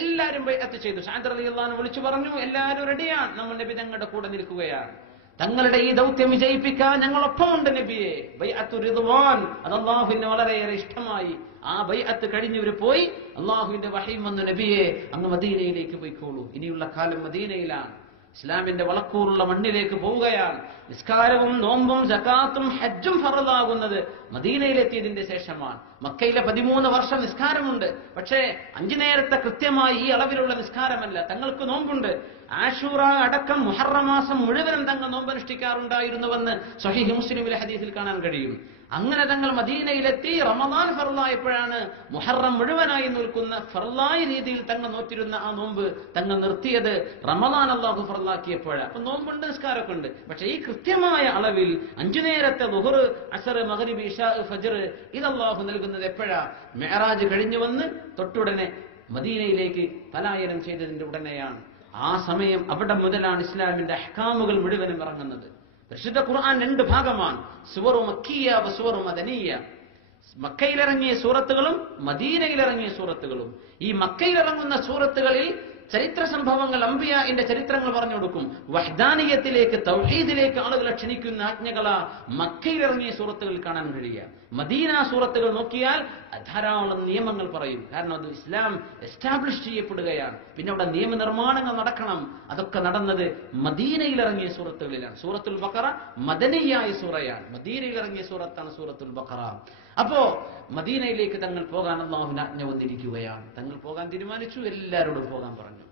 എല്ലാവരും ബൈഅത്ത് ചെയ്തു. സഅദ് റളിയല്ലാഹു അൻഹു വിളിച്ചു പറഞ്ഞു, എല്ലാവരും റെഡിയാണ്, നമ്മൾ നബിതങ്ങളുടെ കൂടെ നിൽക്കുകയാണ്. തങ്ങളുടെ ഈ ദൗത്യം വിജയിപ്പിക്കാൻ ഞങ്ങളൊപ്പമുണ്ട് നബിയെ. ബൈഅത്തു റിദ്വാൻ, അത് അല്ലാഹുവിന് വളരെയേറെ ഇഷ്ടമായി. ആ ബൈഅത്ത് കഴിഞ്ഞവർ പോയി. അല്ലാഹുവിന്റെ വഹീം വന്നു, നബിയെ അങ്ങ് മദീനയിലേക്ക് പോയിക്കോളൂ. ഇനിയുള്ള കാലം മദീനയിലാണ്, ഇസ്ലാമിന്റെ വളക്കൂറുള്ള മണ്ണിലേക്ക് പോവുകയാണ്. നിസ്കാരവും നോമ്പും സകാത്തും ഹജ്ജും ഫറളാകുന്നത് മദീനയിലെത്തിയതിന്റെ ശേഷമാണ്. മക്കയിലെ 13 വർഷം നിസ്കാരമുണ്ട്, പക്ഷേ 5 നേരത്തെ കൃത്യമായി ഈ അളവിലുള്ള നിസ്കാരമല്ല. തങ്ങൾക്ക് നോമ്പുണ്ട്. ആഷൂറ അടക്കം മുഹറം മാസം മുഴുവനും തങ്ങൾ നോമ്പനുഷ്ഠിക്കാറുണ്ടായിരുന്നുവെന്ന് സ്വഹീഹ് മുസ്ലിമിലെ ഹദീസിൽ കാണാൻ കഴിയും. അങ്ങനെ തങ്ങൾ മദീനയിലെത്തി. റമദാൻ ഫർളായപ്പോഴാണ് മുഹറം മുഴുവനായി നിൽക്കുന്ന ഫർളായ രീതിയിൽ തങ്ങൾ നോറ്റിരുന്ന ആ നോമ്പ് തങ്ങൾ നിർത്തിയത് റമദാൻ അല്ലാഹു ഫർളാക്കിയപ്പോഴാണ്. അപ്പൊ നോമ്പുണ്ട്, നിസ്കാരമൊക്കെ ഉണ്ട്, പക്ഷെ ഈ കൃത്യമായ അളവിൽ 5 നേരത്തെ ളുഹർ, അസർ, മഗ്രിബ്, ഇശാ, ഫജ്ർ ഇത് അല്ലാഹു നൽകുന്നത് എപ്പോഴാ? മിഅ്റാജ് കഴിഞ്ഞു വന്ന് തൊട്ടുടനെ മദീനയിലേക്ക് പലായനം ചെയ്തതിന്റെ ഉടനെയാണ്. ആ സമയം അവിടെ മുതലാണ് ഇസ്ലാമിന്റെ അഹ്കാമുകൾ മുഴുവനും ഇറങ്ങുന്നത്. പരിശുദ്ധ ഖുർആൻ 2 ഭാഗമാണ്, സുവറു മക്കിയ വ സുവറു മദനിയ. മക്കയിലിറങ്ങിയ സൂറത്തുകളും മദീനയിലിറങ്ങിയ സൂറത്തുകളും. ഈ മക്കയിലിറങ്ങുന്ന സൂറത്തുകളിൽ ചരിത്ര സംഭവങ്ങൾ, അംബിയാഇന്റെ ചരിത്രങ്ങൾ പറഞ്ഞു കൊടുക്കും. വഹ്ദാനിയത്തിലേക്ക്, തൗഹീദിലേക്ക് ആളുകളെ ക്ഷണിക്കുന്ന ആജ്ഞകളാ മക്കയിലിറങ്ങിയ സൂറത്തുകളിൽ കാണാൻ കഴിയുക. മദീന സൂറത്തുകൾ നോക്കിയാൽ ധാരാളം നിയമങ്ങൾ പറയും. കാരണം അത് ഇസ്ലാം എസ്റ്റാബ്ലിഷ് ചെയ്യപ്പെടുകയാണ്. പിന്നെ അവിടെ നിയമനിർമ്മാണങ്ങൾ നടക്കണം. അതൊക്കെ നടന്നത് മദീനയിലിറങ്ങിയ സൂറത്തുകളിലാണ്. സൂറത്തുൽ ബഖറ മദനിയായ സൂറയാണ്. മദീനയിലിറങ്ങിയ സൂറത്താണ് സൂറത്തുൽ ബഖറ. അപ്പോ മദീനയിലേക്ക് തങ്ങൾ പോകാൻ അല്ലാഹുവിന്റെ ആജ്ഞ വന്നിരിക്കുകയാണ്. തങ്ങൾ പോകാൻ തീരുമാനിച്ചു. എല്ലാവരോടും പോകാൻ പറഞ്ഞു.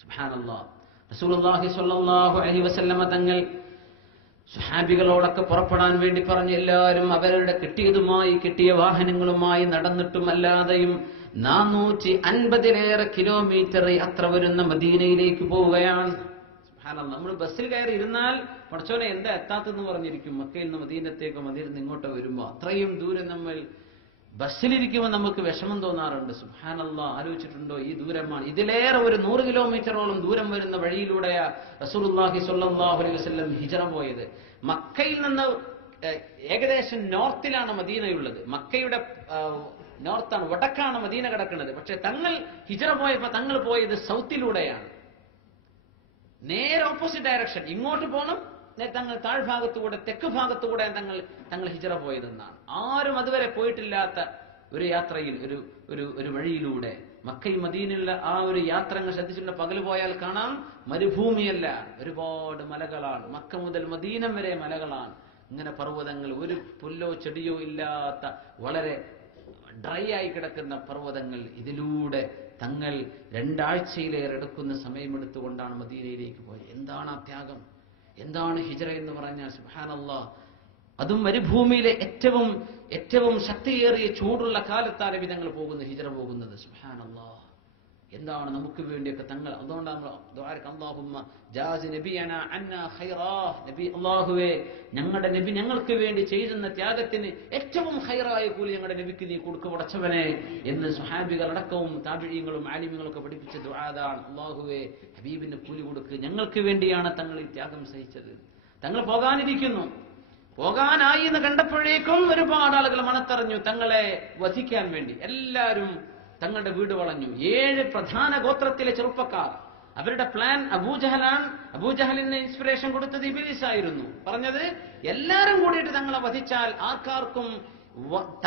സുബ്ഹാനല്ലാഹ്. റസൂലുള്ളാഹി സ്വല്ലല്ലാഹു അലൈഹി വസല്ലമ തങ്ങൾ സ്വഹാബികളോടൊക്കെ പുറപ്പെടാൻ വേണ്ടി പറഞ്ഞു. എല്ലാവരും അവരുടെ കിട്ടിയ വാഹനങ്ങളുമായി നടന്നിട്ടും അല്ലാതെയും 450-ലേറെ കിലോമീറ്റർ യാത്ര വരുന്ന മദീനയിലേക്ക് പോവുകയാണ്. നമ്മൾ ബസ്സിൽ കയറി ഇരുന്നാൽ പടച്ചോനെ എന്താ എത്താത്തെന്ന് പറഞ്ഞിരിക്കും. മക്കയിൽ നിന്ന് മദീനത്തേക്കോ മദീനയിൽ നിന്ന് ഇങ്ങോട്ടോ വരുമ്പോ അത്രയും ദൂരം നമ്മൾ ബസ്സിലിരിക്കുമ്പോൾ നമുക്ക് വിഷമം തോന്നാറുണ്ട്. സുബ്ഹാനല്ലാഹ്, ആലോചിച്ചിട്ടുണ്ടോ? ഈ ദൂരമാണ്. ഇതിലേറെ ഒരു 100 കിലോമീറ്ററോളം ദൂരം വരുന്ന വഴിയിലൂടെയാ റസൂലുള്ളാഹി സ്വല്ലല്ലാഹു അലൈഹി വസല്ലം ഹിജ്റ പോയത്. മക്കയിൽ നിന്ന് ഏകദേശം നോർത്തിലാണ് മദീനയുള്ളത്. മക്കയുടെ നോർത്താണ്, വടക്കാണ് മദീന കിടക്കുന്നത്. പക്ഷെ തങ്ങൾ ഹിജ്റ പോയപ്പോ തങ്ങൾ പോയത് സൗത്തിലൂടെയാണ്. നേരെ ഓപ്പോസിറ്റ് ഡയറക്ഷൻ. ഇങ്ങോട്ട് പോകണം, തങ്ങൾ താഴ്ഭാഗത്തുകൂടെ തെക്ക് ഭാഗത്തുകൂടെ തങ്ങൾ ഹിജറ പോയതെന്നാണ്. ആരും അതുവരെ പോയിട്ടില്ലാത്ത ഒരു യാത്രയിൽ ഒരു വഴിയിലൂടെ മക്കയും മദീനയിലുള്ള ആ ഒരു യാത്രങ്ങൾ ശ്രദ്ധിച്ചിട്ടുണ്ട്. പകൽ പോയാൽ കാണാം മരുഭൂമിയല്ല, ഒരുപാട് മലകളാണ്. മക്ക മുതൽ മദീനം വരെ മലകളാണ്. ഇങ്ങനെ പർവ്വതങ്ങൾ, ഒരു പുല്ലോ ചെടിയോ ഇല്ലാത്ത വളരെ ഡ്രൈ ആയി കിടക്കുന്ന പർവ്വതങ്ങൾ. ഇതിലൂടെ തങ്ങൾ 2 ആഴ്ചയിലേറെ എടുക്കുന്ന സമയമെടുത്തുകൊണ്ടാണ് മദീനയിലേക്ക് പോയത്. എന്താണ് ആ ത്യാഗം, എന്താണ് ഹിജ്റ എന്ന് പറഞ്ഞാൽ സുബ്ഹാനല്ലാഹ്. അതും മരുഭൂമിയിലെ ഏറ്റവും ശക്തിയേറിയ ചൂടുള്ള കാലത്താണ് നബി തങ്ങൾ ഹിജ്റ പോകുന്നത്. സുബ്ഹാനല്ലാഹ്. എന്താണ് നമുക്ക് വേണ്ടിയൊക്കെ തങ്ങൾ, അതുകൊണ്ടാണ് അല്ലാഹുമ്മ ജാസ് നബിയനാ അന്നാ ഖൈറാ. നബി അല്ലാഹുവേ, ഞങ്ങളുടെ നബി ഞങ്ങൾക്ക് വേണ്ടി ചെയ്യുന്ന ത്യാഗത്തിന് ഏറ്റവും ഖൈറായ കൂലി ഞങ്ങളുടെ നബിക്ക് നീ കൊടുക്കുക പടച്ചവനെ എന്ന് സ്വഹാബികൾ അടക്കവും താബിഈങ്ങളും ആലിമീങ്ങളും ഒക്കെ പഠിപ്പിച്ച ദുആദാണ്. അല്ലാഹുവേ, ഹബീബിന് കൂലി കൊടുക്കുക, ഞങ്ങൾക്ക് വേണ്ടിയാണ് തങ്ങൾ ഈ ത്യാഗം സഹിച്ചത്. തങ്ങൾ പോകാനിരിക്കുന്നു. പോകാനായി എന്ന് കണ്ടപ്പോഴേക്കും ഒരുപാട് ആളുകൾ മണത്തറിഞ്ഞു തങ്ങളെ വധിക്കാൻ വേണ്ടി. എല്ലാവരും തങ്ങളുടെ വീട് വളഞ്ഞു. 7 പ്രധാന ഗോത്രത്തിലെ ചെറുപ്പക്കാർ, അവരുടെ പ്ലാൻ അബൂജഹലാണ്. അബൂജഹലിന് ഇൻസ്പിറേഷൻ കൊടുത്തത് ഇബ്ലീസ് ആയിരുന്നു. പറഞ്ഞത് എല്ലാരും കൂടിയിട്ട് തങ്ങളെ വധിച്ചാൽ ആർക്കാർക്കും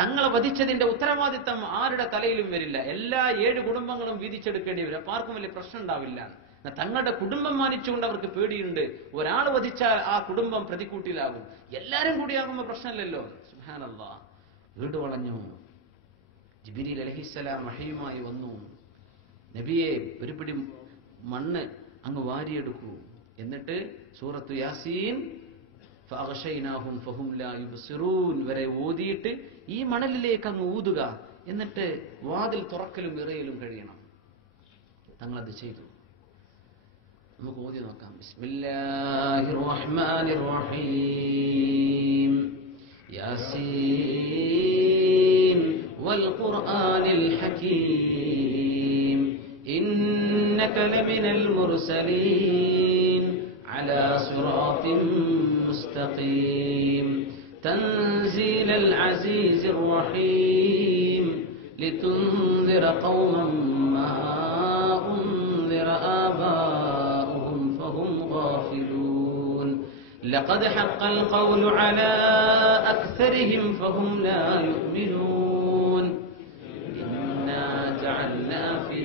തങ്ങളെ വധിച്ചതിന്റെ ഉത്തരവാദിത്തം ആരുടെ തലയിലും വരില്ല. എല്ലാ 7 കുടുംബങ്ങളും വീതിച്ചെടുക്കേണ്ടി വരും. അപ്പൊ ആർക്കും വലിയ പ്രശ്നം ഉണ്ടാവില്ല. തങ്ങളുടെ കുടുംബം മാനിച്ചുകൊണ്ട് അവർക്ക് പേടിയുണ്ട്. ഒരാൾ വധിച്ചാൽ ആ കുടുംബം പ്രതിക്കൂട്ടിലാകും. എല്ലാരും കൂടിയാകുമ്പോൾ പ്രശ്നമില്ലല്ലോ. സുബ്ഹാനല്ലാഹ്. വീട് വളഞ്ഞു. ജിബ്രീൽ അലൈഹിസ്സലാം വഹയുമായി വന്നു. നബിയെ, ഒരു പിടി മണ്ണ് അങ്ങ് വാരിയെടുക്കൂ, എന്നിട്ട് സൂറത്തു യാസീൻ ഫഅഗ്ശൈനാഹും ഫഹും ലാ യുബ്സിറൂൻ വരെ ഓതിയിട്ട് ഈ മണലിലേക്ക് അങ്ങ് ഊതുക, എന്നിട്ട് വാതിൽ തുറക്കലും വിറയലും കഴിയണം. തങ്ങളത് ചെയ്തു. നമുക്ക് ഓതി നോക്കാം. ബിസ്മില്ലാഹിർ റഹ്മാനിർ റഹീം. യാസീൻ വൽ ഖുർആനിൽ ഹകീം. ഇന്നക ലമിനൽ മുർസലീൻ അലാ സിറാത്തിൻ മുസ്തഖീം. തൻസീലൽ അസീസിർ റഹീം. ലിതുൻദിറ ഖൗമൻ മാ ഉൻദിറ ആബാഉഹും ഫഹും ഗാഫിലൂൻ. لقد حق القول على أكثرهم فهم لا يؤمنون. إنا جعلنا في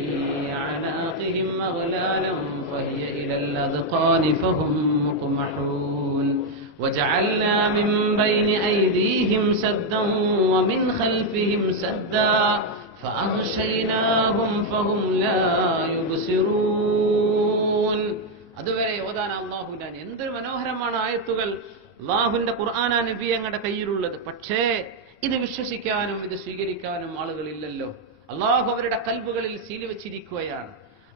أعناقهم أغلالا فهي إلى الأذقان فهم مقمحون. وجعلنا من بين أيديهم سدا ومن خلفهم سدا فأغشيناهم فهم لا يبصرون. അതുവരെ ഓതാൻ അള്ളാഹുവിന്റെ എന്തൊരു മനോഹരമാണ് ആയത്തുകൾ. അള്ളാഹുവിന്റെ ഖുർആനാ നബി ഞങ്ങളുടെ കയ്യിലുള്ളത്. പക്ഷേ ഇത് വിശ്വസിക്കാനും ഇത് സ്വീകരിക്കാനും ആളുകളില്ലല്ലോ. അള്ളാഹു അവരുടെ കൽബുകളിൽ സീല് വെച്ചിരിക്കുകയാണ്.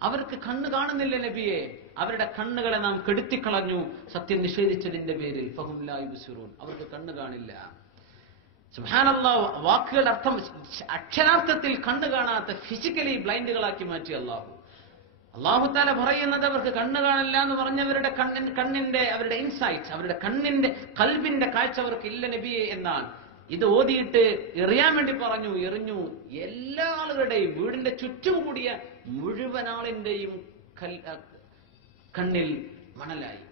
അവർക്ക് കണ്ണ് കാണുന്നില്ല നബിയെ. അവരുടെ കണ്ണുകളെ നാം കെടുത്തിക്കളഞ്ഞു സത്യം നിഷേധിച്ചതിന്റെ പേരിൽ. ഫഹും ലാ യുബ്സിറൂൻ. അവർക്ക് കണ്ണ് കാണില്ല. സുബ്ഹാനല്ലാഹ്. വാക്കുകളുടെ അർത്ഥം അക്ഷരാർത്ഥത്തിൽ കണ്ണ് കാണാത്ത ഫിസിക്കലി ബ്ലൈൻഡുകളാക്കി മാറ്റി അള്ളാഹു. അല്ലാഹു തആല പറയുന്നത് അവർക്ക് കണ്ണ് കാണില്ല എന്ന് പറഞ്ഞവരുടെ കണ്ണിന്റെ അവരുടെ ഇൻസൈറ്റ്സ്, അവരുടെ കണ്ണിന്റെ കൽബിന്റെ കാഴ്ച അവർക്ക് ഇല്ല നബിയെ എന്നാണ്. ഇത് ഓതിയിട്ട് എറിയാൻ വേണ്ടി പറഞ്ഞു. എറിഞ്ഞു. എല്ലാ ആളുകളുടെയും വീടിന്റെ ചുറ്റും കൂടിയ മുഴുവൻ ആളിന്റെയും കണ്ണിൽ മണലായി.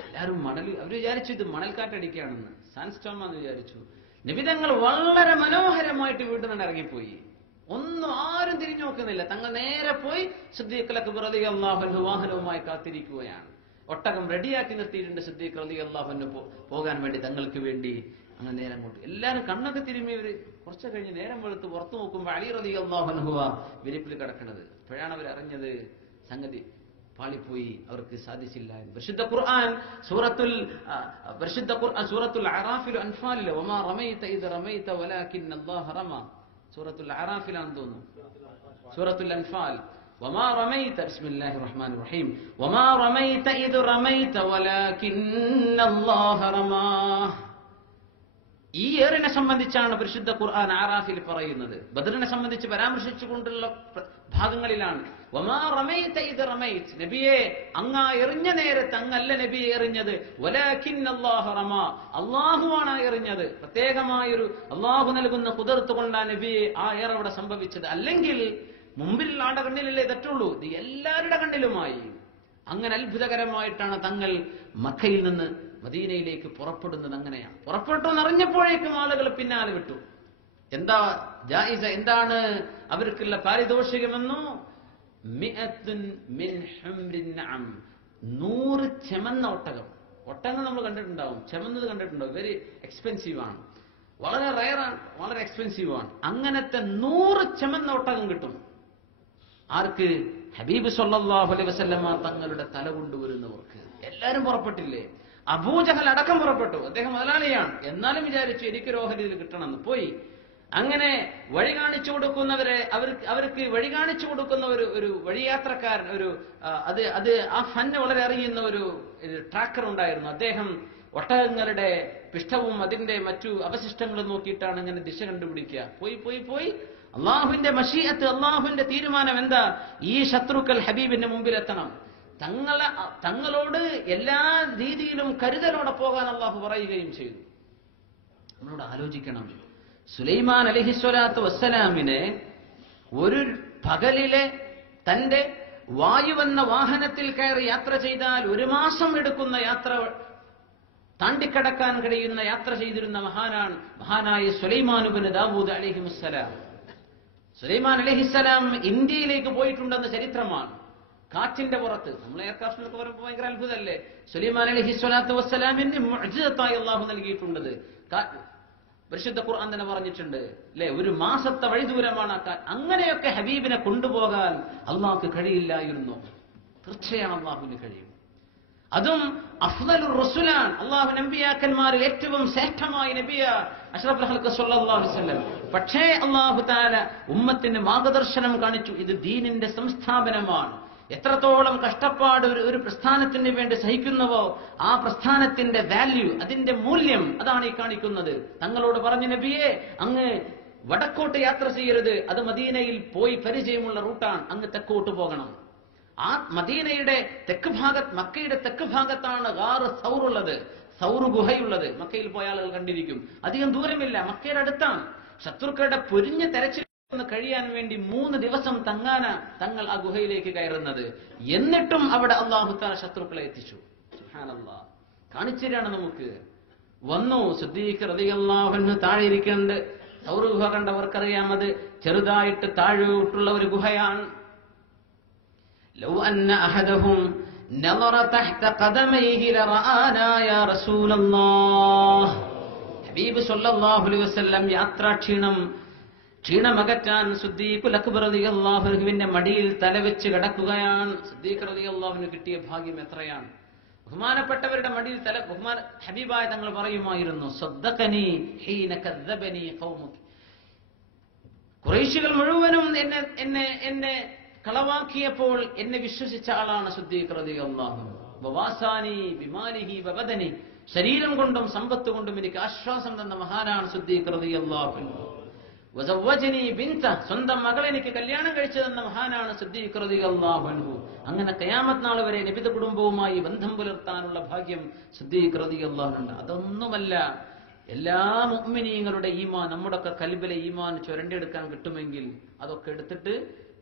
എല്ലാവരും അവർ വിചാരിച്ചു ഇത് മണൽക്കാറ്റടിക്കുകയാണെന്ന്, സാൻസ്റ്റോമാന്ന് വിചാരിച്ചു. നബിതങ്ങൾ വളരെ മനോഹരമായിട്ട് വീട്ടിൽ നിന്ന് ഇറങ്ങിപ്പോയി. ഒന്നും ആരും തിരിഞ്ഞു നോക്കുന്നില്ല. തങ്ങൾ നേരെ പോയി സിദ്ദീഖ് റളിയല്ലാഹു അൻഹു വാഹനവുമായി കാത്തിരിക്കുകയാണ്. ഒട്ടകം റെഡിയാക്കി നിർത്തിയിട്ടുണ്ട് സിദ്ദീഖ് റളിയല്ലാഹു അൻഹു പോകാൻ വേണ്ടി, തങ്ങൾക്ക് വേണ്ടി. അങ്ങനെ നേരം അങ്ങോട്ട് എല്ലാവരും കണ്ണൊക്കെ തിരുമ്മിയവര് കുറച്ച് കഴിഞ്ഞ് നേരം വെളുത്ത് പുറത്തു നോക്കുമ്പോൾ അലി റളിയല്ലാഹു അൻഹു വിരിപ്പിൽ കിടക്കുന്നത്. അപ്പോഴാണ് അവർ അറിഞ്ഞത് സംഗതി പാളിപ്പോയി, അവർക്ക് സാധിച്ചില്ല. പരിശുദ്ധ ഖുർആൻ സൂറത്തുൽ അറാഫിൽ അൻഫാലിൽ വമാ റമൈത ഇദ് റമൈത വലാകിന്നല്ലാഹ റമ. സൂറത്തുൽ അറാഫിലാണെന്ന് തോന്നുന്നു. സൂറത്തുൽ അൻഫാൽ വമാ റമൈത ബിസ്മില്ലാഹിർ റഹ്മാനിർ റഹീം വമാ റമൈത ഇദ് റമൈത വലാകിന്നല്ലാഹ റമ. ഈ ഏറിനെ സംബന്ധിച്ചാണ് പരിശുദ്ധ ഖുർആൻ ആറാഫിൽ പറയുന്നത്. ബദറിനെ സംബന്ധിച്ച് പരാമർശിച്ചുകൊണ്ടുള്ള ഭാഗങ്ങളിലാണ്. വമാ റമൈത ഇദ് റമൈത. നബിയെ, അങ്ങ് എറിഞ്ഞ നേരത്ത് അങ്ങല്ല നബിയെ എറിഞ്ഞത്. വലാകിന്നല്ലാഹ റമ. അല്ലാഹുവാണ് എറിഞ്ഞത്. പ്രത്യേകമായൊരു അല്ലാഹു നൽകുന്ന ഖുദറത്ത് കൊണ്ടാണ് നബിയെ ആ ഏർ അവിടെ സംഭവിച്ചത്. അല്ലെങ്കിൽ മുമ്പിൽ ആളുടെ കണ്ണിലല്ലേ തെറ്റുള്ളൂ, ഇത് എല്ലാവരുടെ കണ്ണിലുമായി. അങ്ങനെ അത്ഭുതകരമായിട്ടാണ് തങ്ങൾ മക്കയിൽ നിന്ന് മദീനയിലേക്ക് പുറപ്പെടുന്നത്. അങ്ങനെയാണ് പുറപ്പെട്ടു എന്നറിഞ്ഞപ്പോഴേക്കും ആളുകൾ പിന്നാലെ വിട്ടു. എന്താ ജായിസ, എന്താണ് അവർക്കുള്ള പാരിതോഷികമെന്നോ? 100 ചെമന്ന ഒട്ടകം നമ്മൾ കണ്ടിട്ടുണ്ടാവും, ചെമന്നത് കണ്ടിട്ടുണ്ടാവും. വെരി എക്സ്പെൻസീവ് ആണ്, വളരെ റയറാണ്, വളരെ എക്സ്പെൻസീവ് ആണ്. അങ്ങനത്തെ 100 ചെമന്ന ഒട്ടകം കിട്ടും. ആർക്ക്? ഹബീബ് സല്ലല്ലാഹു അലൈഹി വസല്ലമ തങ്ങളുടെ തല കൊണ്ടുവരുന്നവർക്ക്. എല്ലാരും പുറപ്പെട്ടില്ലേ? അബൂജഹൽ അടക്കം പുറപ്പെട്ടു. അദ്ദേഹം മുതലാളിയാണ്, എന്നാലും വിചാരിച്ചു എനിക്കൊരു ഓഹരിയിൽ കിട്ടണമെന്ന്. പോയി അങ്ങനെ വഴി കാണിച്ചു കൊടുക്കുന്നവരെ, അവർക്ക് വഴി കാണിച്ചു കൊടുക്കുന്ന ഒരു വഴിയാത്രക്കാരൻ, അത് ആ ഫന്ന് വളരെ അറിയുന്ന ഒരു ട്രാക്കർ ഉണ്ടായിരുന്നു. അദ്ദേഹം ഒട്ടകങ്ങളുടെ പിഷ്ടവും അതിന്റെ മറ്റു അവശിഷ്ടങ്ങളും നോക്കിയിട്ടാണ് ഇങ്ങനെ ദിശ കണ്ടുപിടിക്കുക. പോയി അള്ളാഹുവിന്റെ മശീഅത്ത്, അള്ളാഹുവിന്റെ തീരുമാനം എന്താ? ഈ ശത്രുക്കൾ ഹബീബിന്റെ മുമ്പിൽ എത്തണം. തങ്ങളോട് എല്ലാ രീതിയിലും കരുതലോടെ പോകാൻ അള്ളാഹു പറയുകയും ചെയ്തു. നമ്മളോട് ആലോചിക്കണം, സുലൈമാൻ അലൈഹിസ്സലാത്തു വസ്സലാമിനെ ഒരു പകലിലെ തന്റെ വായുവെന്ന വാഹനത്തിൽ കയറി യാത്ര ചെയ്താൽ 1 മാസം എടുക്കുന്ന യാത്ര താണ്ടിക്കടക്കാൻ കഴിയുന്ന യാത്ര ചെയ്തിരുന്ന മഹാനായ സുലൈമാൻ ഇബ്നു ദാവൂദ് അലൈഹിസ്സലാം. സുലൈമാൻ അലൈഹിസ്സലാം ഇന്ത്യയിലേക്ക് പോയിട്ടുണ്ടെന്ന ചരിത്രമാണ്. കാറ്റിന്റെ പുറത്ത്, നമ്മൾ എയർക്രാഫ്റ്റിലൊക്കെ പറയുമ്പോൾ ഭയങ്കര അത്ഭുതമല്ലേ? സുലൈമാൻ അലൈഹിസ്സലാത്തു വസ്സലാമിന് മുഅ്ജിസത്തായി അള്ളാഹു നൽകിയിട്ടുണ്ടത്. പരിശുദ്ധ ഖുർആൻ തന്നെ പറഞ്ഞിട്ടുണ്ട് അല്ലെ, 1 മാസത്തെ വഴി ദൂരമാണ് ആ കാറ്റ്. അങ്ങനെയൊക്കെ ഹബീബിനെ കൊണ്ടുപോകാൻ അള്ളാഹ്ക്ക് കഴിയില്ലായിരുന്നു. തീർച്ചയാണ് അള്ളാഹുവിന് കഴിയും. അതും അഫ്ദലുർ റസൂലാണ്, അള്ളാഹു നബിയാക്കന്മാരിൽ ഏറ്റവും ശ്രേഷ്ഠമായ നബിയ അഷ്റഫുൽ ഖൽഖ് സല്ലല്ലാഹു അലൈഹി വസല്ലം. പക്ഷേ അള്ളാഹു തആല ഉമ്മത്തിന് മാർഗദർശനം കാണിച്ചു. ഇത് ദീനിന്റെ സംസ്ഥാപനമാണ്. എത്രത്തോളം കഷ്ടപ്പാട് ഒരു പ്രസ്ഥാനത്തിന് വേണ്ടി സഹിക്കുന്നവോ ആ പ്രസ്ഥാനത്തിന്റെ വാല്യൂ, അതിന്റെ മൂല്യം, അതാണ് ഈ കാണിക്കുന്നത്. തങ്ങളോട് പറഞ്ഞ നബിയെ, അങ്ങ് വടക്കോട്ട് യാത്ര ചെയ്യരുത്, അത് മദീനയിൽ പോയി പരിചയമുള്ള റൂട്ടാണ്, അങ്ങ് തെക്കോട്ട് പോകണം. ആ മദീനയുടെ തെക്ക് ഭാഗത്ത്, മക്കയുടെ തെക്ക് ഭാഗത്താണ് ഗാറ് സൗറുള്ളത്, സൗർ ഗുഹയുള്ളത്. മക്കയിൽ പോയ ആളുകൾ കണ്ടിരിക്കും. അധികം ദൂരമില്ല, മക്കയുടെ അടുത്താണ്. ശത്രുക്കളുടെ പൊരിഞ്ഞ തെരച്ചിൽ കഴിയാൻ വേണ്ടി 3 ദിവസം തങ്ങൾ ആ ഗുഹയിലേക്ക് കയറുന്നത്. എന്നിട്ടും അവിടെ അല്ലാഹു തആല ശത്രുക്കളെ എത്തിച്ചു. സുബ്ഹാനല്ലാഹ്, കാണിച്ചിരാണ് നമുക്ക്. വന്നു സിദ്ദീഖ് റളിയല്ലാഹു അൻഹു താഴെ ഇരിക്കുന്നുണ്ട്. സൗർ ഗുഹ കണ്ടവർക്കറിയാം, അത് ചെറുതായിട്ട് താഴോട്ടുള്ള ഒരു ഗുഹയാണ്. ലൗ അന്ന അഹദഹും നളറ തഹ്ത ഖദമൈഹി ലറആനാ യാ റസൂലല്ലാഹ്. ഹബീബ് സല്ലല്ലാഹു അലൈഹി വസല്ലം ക്ഷീണമകറ്റാൻ സിദ്ദീഖുൽ അക്ബർ റളിയല്ലാഹു അൻഹുവിന്റെ മടിയിൽ തലവെച്ച് കിടക്കുകയാണ്. സിദ്ദീഖ് റളിയല്ലാഹു അൻഹു കിട്ടിയ ഭാഗ്യം എത്രയാണ്! ബഹുമാനപ്പെട്ടവരുടെ മടിയിൽ ഹബീബായ തങ്ങൾ പറയുമായിരുന്നു, സദ്ദഖനി ഹീന കദ്ദബനി ഖൗമുകി. ഖുറൈശികൾ മുഴുവനും എന്നെ കളവാക്കിയപ്പോൾ എന്നെ വിശ്വസിച്ച ആളാണ് സിദ്ദീഖ് റളിയല്ലാഹു അൻഹു. വവാസാനി ബിമാലിഹി വബദനി, ശരീരം കൊണ്ടും സമ്പത്ത് കൊണ്ടും എനിക്ക് ആശ്വാസം തന്ന മഹാനാണ് സിദ്ദീഖ് റളിയല്ലാഹു അൻഹു. വസവ്വജനി ബിൻത, സ്വന്തം മകളെ എനിക്ക് കല്യാണം കഴിച്ചു തന്ന മഹാനാണ് സിദ്ദീഖ് റളിയല്ലാഹു അൻഹു. അങ്ങനെ ഖിയാമത്ത് നാൾ വരെ നബിത കുടുംബവുമായി ബന്ധം പുലർത്താനുള്ള ഭാഗ്യം സിദ്ദീഖ് റളിയല്ലാഹു അൻഹു. അതൊന്നുമല്ല, എല്ലാ മുഅ്മിനീങ്ങളുടെ ഈമാൻ, നമ്മുടെയൊക്കെ കൽബിലെ ഈമാൻ ചുരണ്ടെടുക്കാൻ കിട്ടുമെങ്കിൽ അതൊക്കെ എടുത്തിട്ട്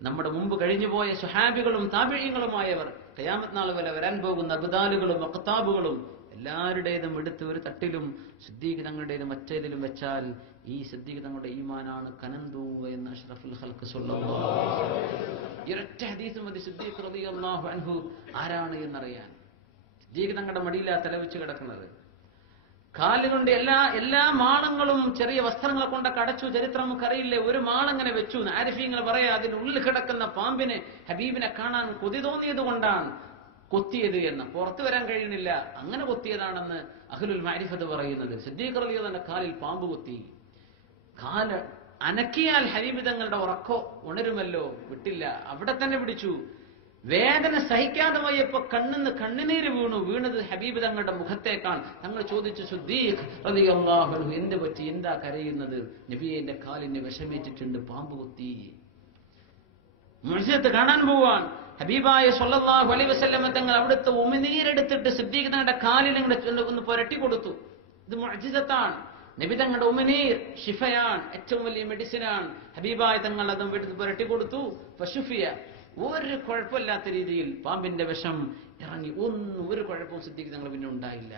നമ്മുടെ മുമ്പ് കഴിഞ്ഞുപോയ സ്വഹാബികളും താബിഈങ്ങളുമായവർ, ഖിയാമത്ത് നാൾ വരെ വരാൻ പോകുന്ന അബ്ദാലുകളും അഖ്താബുകളും എല്ലാവരുടേതും എടുത്ത് ഒരു തട്ടിലും സിദ്ദീഖ് തങ്ങളുടേത് മറ്റേതിലും വെച്ചാൽ ഈ സിദ്ദീഖ് തങ്ങളുടെ ഈമാനാണ് കനം തൂങ്ങുക എന്ന് അഷ്റഫുൽ ഖൽഖ് സല്ലല്ലാഹു അലൈഹി വസല്ലം. ഈ ഒരൊറ്റ ഹദീസ് മതി സിദ്ദീഖ് റളിയല്ലാഹു അൻഹു ആരാണ് എന്നറിയാൻ. സിദ്ദീഖ് തങ്ങളുടെ മടിയിലാ തലവെച്ച് കിടക്കുന്നത്. കാലുകൊണ്ട് എല്ലാ മാളങ്ങളും ചെറിയ വസ്ത്രങ്ങളെ കൊണ്ടൊക്കെ അടച്ചു. ചരിത്രം നമുക്കറിയില്ലേ, ഒരു മാളങ്ങനെ വെച്ചു. ആരിഫീങ്ങൾ പറയാ, അതിന്റെ ഉള്ളിൽ കിടക്കുന്ന പാമ്പിന് ഹബീബിനെ കാണാൻ കൊതി തോന്നിയത് കൊണ്ടാണ് കൊത്തിയത് എന്ന്. പുറത്തു വരാൻ കഴിയുന്നില്ല, അങ്ങനെ കൊത്തിയതാണെന്ന് അഹ്ലുൽ മഅരിഫത്ത് പറയുന്നത്. സിദ്ദീഖ് റളിയല്ലാഹു അൻഹു കാലിൽ പാമ്പ് കൊത്തി. കാല് അനക്കിയാൽ ഹബീബ് തങ്ങളുടെ ഉറക്കോ ഉണരുമല്ലോ, വിട്ടില്ല, അവിടെ തന്നെ പിടിച്ചു. വേദന സഹിക്കാതെ പോയപ്പോ കണ്ണുനീര് വീണത് ഹബീബ് തങ്ങളുടെ മുഖത്തേക്കാണ്. തങ്ങൾ ചോദിച്ചു, സിദ്ദീഖ് റളിയല്ലാഹു അൻഹു എന്ത് പറ്റി, എന്താ കരയുന്നത്? നബിയെ, എന്റെ കാലിനെ വിഷമേറ്റിട്ടുണ്ട്, പാമ്പ് കൊത്തി. മുഅ്ജിസത്ത് കാണാൻ പോവാൻ ഹബീബായ സ്വല്ലല്ലാഹു അലൈഹി വസല്ലം തങ്ങൾ അവിടുത്തെ ഉമിനീരെടുത്തിട്ട് സിദ്ദീഖ് തങ്ങളുടെ കാലിൽ ഒന്ന് പുരട്ടി കൊടുത്തു. ഇത് മുഅ്ജിസത്താണ്. നബി തങ്ങളുടെ ഉമിനീർ ഷിഫയാണ്, ഏറ്റവും വലിയ മെഡിസിനാണ്. ഹബീബായ തങ്ങൾ അതും എടുത്ത് പുരട്ടി കൊടുത്തു. ഫശുഫിയ, ഒരു കുഴപ്പമില്ലാത്ത രീതിയിൽ പാമ്പിന്റെ വിഷം ഇറങ്ങി, ഒരു കുഴപ്പവും സിദ്ദീഖ് തങ്ങൾ പിന്നെ ഉണ്ടായില്ല.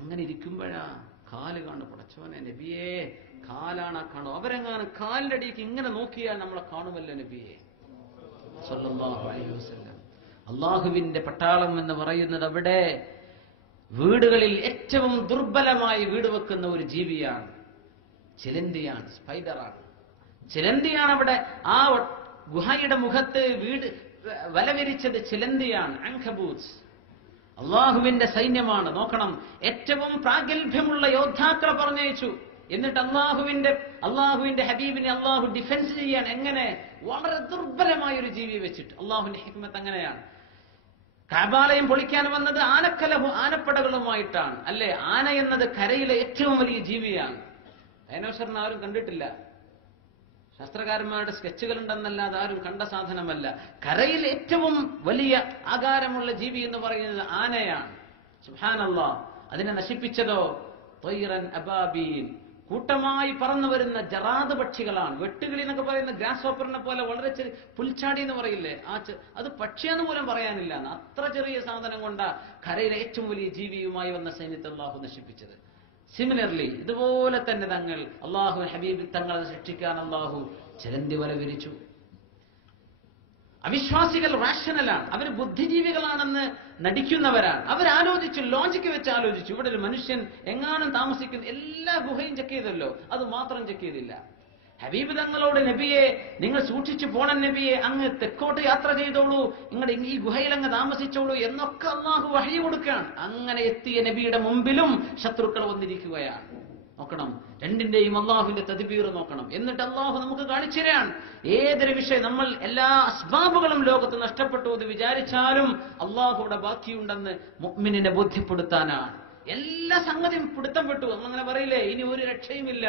അങ്ങനെ ഇരിക്കുമ്പോഴാ കാല് കാണു, പടച്ചോനെ നബിയെ കാലാണ് കാണും. അവരെങ്ങാനും കാലിന്റെ അടിക്ക് ഇങ്ങനെ നോക്കിയാൽ നമ്മളെ കാണുമല്ലോ നബിയെ സല്ലല്ലാഹു അലൈഹി വസല്ലം. അള്ളാഹുവിന്റെ പട്ടാളം എന്ന് പറയുന്നത് അവിടെ വീടുകളിൽ ഏറ്റവും ദുർബലമായി വീട് വെക്കുന്ന ഒരു ജീവിയാണ്, ചിലന്തിയാണ്, സ്പൈഡറാണ്. ചിലന്തിയാണ് അവിടെ ആ ഗുഹയുടെ മുഖത്ത് വീട് വലവിരിച്ചത് ചിലന്തിയാണ്, അൻകബൂത്ത്. അള്ളാഹുവിന്റെ സൈന്യമാണ്. നോക്കണം, ഏറ്റവും പ്രാഗൽഭ്യമുള്ള യോദ്ധാക്കളെ പറഞ്ഞയച്ചു. എന്നിട്ട് അള്ളാഹുവിന്റെ ഹബീബിനെ അള്ളാഹു ഡിഫൻസ് ചെയ്യാൻ എങ്ങനെ? വളരെ ദുർബലമായ ഒരു ജീവിയെ വെച്ചിട്ട്. അള്ളാഹുവിന്റെ ഹിക്മത്ത് അങ്ങനെയാണ്. കഅബാലയം പൊളിക്കാൻ വന്നത് ആനപ്പടകളുമായിട്ടാണ്, അല്ലെ? ആന എന്നത് കരയിലെ ഏറ്റവും വലിയ ജീവിയാണ്. ഡൈനോസറിനെ ആരും കണ്ടിട്ടില്ല. ശാസ്ത്രകാരന്മാരുടെ സ്കെച്ചുകൾ ഉണ്ടെന്നല്ലാതെ ആരും കണ്ട സാധനമല്ല. കരയിൽ ഏറ്റവും വലിയ ആകാരമുള്ള ജീവി എന്ന് പറയുന്നത് ആനയാണ്. സുബ്ഹാനല്ലാഹ്. അതിനെ നശിപ്പിച്ചതോ ത്വയ്റൻ അബാബീൽ, കൂട്ടമായി പറന്നു വരുന്ന ജറാദ് പക്ഷികളാണ്. വെട്ടുകിളി എന്നൊക്കെ പറയുന്ന ഗ്രാസ് ഹോപ്പറിനെ പോലെ വളരെ ചെറിയ പുൽച്ചാടി എന്ന് പറയില്ലേ, അത് പക്ഷിയെന്ന് പോലും പറയാനില്ല. അത്ര ചെറിയ സാധനം കൊണ്ടാ കരയിലെ ഏറ്റവും വലിയ ജീവിയുമായി വന്ന സൈന്യത്തെ അള്ളാഹു നശിപ്പിച്ചത്. സിമിലർലി ഇതുപോലെ തന്നെ തങ്ങൾ അള്ളാഹു ഹബീബ് തങ്ങളെ രക്ഷിക്കാൻ അള്ളാഹു ചിലന്തി വല വിരിച്ചു. അവിശ്വാസികൾ റാഷണലാണ്, അവർ ബുദ്ധിജീവികളാണെന്ന് നടിക്കുന്നവരാണ്. അവരാലോചിച്ചു, ലോജിക്ക് വെച്ച് ആലോചിച്ചു. ഇവിടെ ഒരു മനുഷ്യൻ എങ്ങാനും താമസിക്കുന്ന എല്ലാ ഗുഹയും ചെക്ക് ചെയ്തല്ലോ, അത് മാത്രം ചെക്ക് ചെയ്തില്ല. ഹബീബ് തങ്ങളോട് നബിയെ നിങ്ങൾ സൂക്ഷിച്ചു പോണം നബിയെ, അങ്ങ് തെക്കോട്ട് യാത്ര ചെയ്തോളൂ, നിങ്ങളുടെ ഈ ഗുഹയിൽ അങ്ങ് താമസിച്ചോളൂ എന്നൊക്കെ അള്ളാഹു വഹി കൊടുക്കുകയാണ്. അങ്ങനെ എത്തിയ നബിയുടെ മുമ്പിലും ശത്രുക്കൾ വന്നിരിക്കുകയാണ്. നോക്കണം, രണ്ടിന്റെയും അള്ളാഹുവിന്റെ തദ്ബീർ നോക്കണം. എന്നിട്ട് അള്ളാഹു നമുക്ക് കാണിച്ചു തരാൻ ഏതൊരു വിഷയം, നമ്മൾ എല്ലാ അസ്ബാബുകളും ലോകത്ത് നഷ്ടപ്പെട്ടു എന്ന് വിചാരിച്ചാലും അള്ളാഹു ഇവിടെ ബാക്കിയുണ്ടെന്ന് മുഅ്മിനിനെ ബോധ്യപ്പെടുത്താനാണ്. എല്ലാ സംഗതിയും പിടുത്തപ്പെട്ടു. അങ്ങനെ പറയില്ലേ, ഇനി ഒരു രക്ഷയുമില്ല.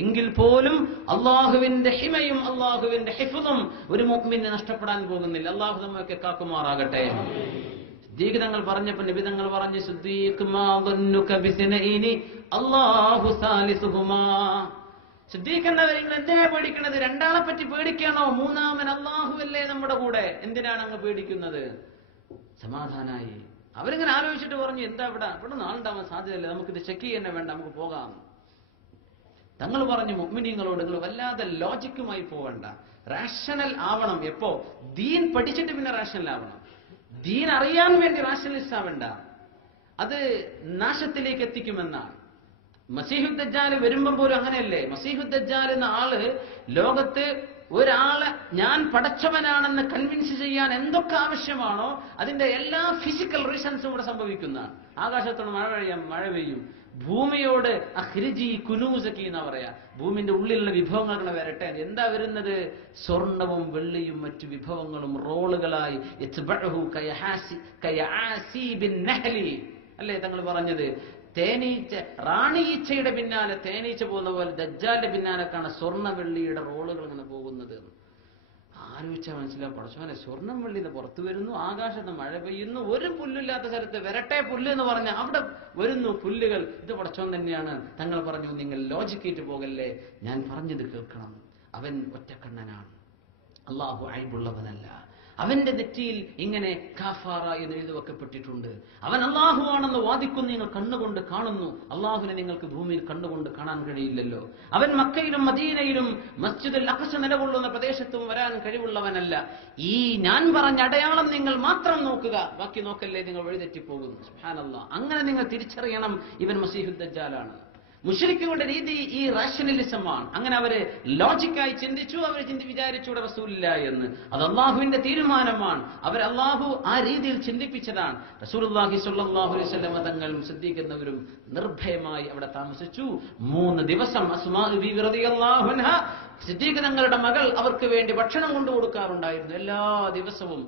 എങ്കിൽ പോലും അള്ളാഹുവിന്റെ ഹിമയും അള്ളാഹുവിന്റെ ഹിഫ്ളും ഒരു മുഅ്മിനെ നഷ്ടപ്പെടാൻ പോകുന്നില്ല. അള്ളാഹു നമ്മയൊക്കെ കാക്കുമാറാകട്ടെ. സിദ്ദീഖ് തങ്ങൾ പറഞ്ഞപ്പോൾ നബി തങ്ങൾ പറഞ്ഞു, സിദ്ദീഖ് മാ ദന്നുക ബിസ്നൈനി അല്ലാഹു സാലിസുഹുമാ. സിദ്ദീഖ് എന്നവരെ നിങ്ങൾ എന്തിനാ പേടിക്കുന്നത്? രണ്ടാളെ പറ്റി പേടിക്കണോ? മൂന്നാമൻ അല്ലാഹുവല്ലേ നമ്മുടെ കൂടെ, എന്തിനാണ് അങ്ങ് പേടിക്കുന്നത്? സമാധാനായി. അവരിങ്ങനെ ആലോചിച്ചിട്ട് പറഞ്ഞു, എന്താ ഇവിടെ നാളുണ്ടാവാൻ സാധ്യതയല്ലേ, നമുക്കിത് ചെക്ക് ചെയ്യുന്നേ വേണ്ട, നമുക്ക് പോകാം. തങ്ങൾ പറഞ്ഞു മുഅ്മിനീങ്ങളോട്, നിങ്ങൾ വല്ലാതെ ലോജിക്കുമായി പോവണ്ട, റാഷണൽ ആവണം. എപ്പോ? ദീൻ പഠിച്ചിട്ട് പിന്നെ റാഷണൽ ആവണം. ദീൻ അറിയാൻ വേണ്ടി റാഷണലിസ്റ്റ് ആവണ്ട, അത് നാശത്തിലേക്ക് എത്തിക്കുമെന്നാണ്. മസീഹുദ് ദജ്ജാൽ വരുമ്പം പോലും അങ്ങനെയല്ലേ? മസീഹുദ് ദജ്ജാൽ എന്ന ആള് ലോകത്ത് ഒരാളെ ഞാൻ പടച്ചവനാണെന്ന് കൺവിൻസ് ചെയ്യാൻ എന്തൊക്കെ ആവശ്യമാണോ അതിന്റെ എല്ലാ ഫിസിക്കൽ റീസൺസും ഇവിടെ സംഭവിക്കുന്നതാണ്. ആകാശത്തോട് മഴ പെയ്യും, ഭൂമിയോട് അഖ്രിജി കുനൂസക്കി എന്നാ പറയാ, ഭൂമിന്റെ ഉള്ളിലുള്ള വിഭവങ്ങൾ വരട്ടെ. എന്താ വരുന്നത്? സ്വർണവും വെള്ളിയും മറ്റു വിഭവങ്ങളും റോളുകളായി. അല്ലേ തങ്ങൾ പറഞ്ഞത്? തേനീച്ച, റാണിയീച്ചയുടെ പിന്നാലെ തേനീച്ച പോകുന്ന പോലെ ദജ്ജാലിന്റെ പിന്നാലെക്കാണ് സ്വർണ്ണ വെള്ളിയുടെ റോളുകൾ ഇങ്ങനെ പോകുന്നത്. ആലോചിച്ചാൽ മനസ്സിലാവും, പടച്ചോനെ സ്വർണ്ണം വെള്ളിന്ന് പുറത്തു വരുന്നു, ആകാശത്ത് മഴ പെയ്യുന്നു, ഒരു പുല്ലില്ലാത്ത സ്ഥലത്ത് വരട്ടെ പുല്ല് എന്ന് പറഞ്ഞ അവിടെ വരുന്നു പുല്ലുകൾ. ഇത് പടച്ചോൻ തന്നെയാണ്. തങ്ങൾ പറഞ്ഞു, നിങ്ങൾ ലോജിക്കേറ്റ് പോകല്ലേ, ഞാൻ പറഞ്ഞത് കേൾക്കണം. അവൻ ഒറ്റക്കണ്ണനാണ്, അള്ളാഹു അയ്ബുള്ളവനല്ല. അവന്റെ നെറ്റിയിൽ ഇങ്ങനെ കാഫാറ എന്ന് എഴുതി വെക്കപ്പെട്ടിട്ടുണ്ട്. അവൻ അള്ളാഹു ആണെന്ന് വാദിക്കുന്നു, നിങ്ങൾ കണ്ണുകൊണ്ട് കാണുന്നു. അള്ളാഹുവിനെ നിങ്ങൾക്ക് ഭൂമിയിൽ കണ്ണുകൊണ്ട് കാണാൻ കഴിയില്ലല്ലോ. അവൻ മക്കയിലും മദീനയിലും മസ്ജിദുൽ അഖ്സ നിലകൊള്ളുന്ന പ്രദേശത്തും വരാൻ കഴിവുള്ളവനല്ല. ഈ ഞാൻ പറഞ്ഞ അടയാളം നിങ്ങൾ മാത്രം നോക്കുക, ബാക്കി നോക്കല്ലേ, നിങ്ങൾ വഴിതെറ്റിപ്പോകുന്നു. സുബ്ഹാനല്ലാഹ്. അങ്ങനെ നിങ്ങൾ തിരിച്ചറിയണം, ഇവൻ മസീഹുദ് ദജ്ജാലാണ്. മുശ്രിക്കുകളുടെ രീതി ഈ റാഷണലിസമാണ്. അങ്ങനെ അവര് ലോജിക്കായി ചിന്തിച്ചു, അവർ വിചാരിച്ചു ഇവിടെ റസൂലില്ല എന്ന്. അത് അള്ളാഹുവിന്റെ തീരുമാനമാണ്. അവർ അള്ളാഹു ആ രീതിയിൽ ചിന്തിപ്പിച്ചതാണ്. റസൂലുള്ളാഹി സ്വല്ലല്ലാഹു അലൈഹി വസല്ലം തങ്ങളും സിദ്ദീഖ് എന്നവരും നിർഭയമായി അവിടെ താമസിച്ചു. 3 ദിവസം അസ്മാ ബീവി റളിയല്ലാഹു അൻഹ, സിദ്ദീഖ് തങ്ങളുടെ മകൾ, അവർക്ക് വേണ്ടി ഭക്ഷണം കൊണ്ടുകൊടുക്കാറുണ്ടായിരുന്നു എല്ലാ ദിവസവും.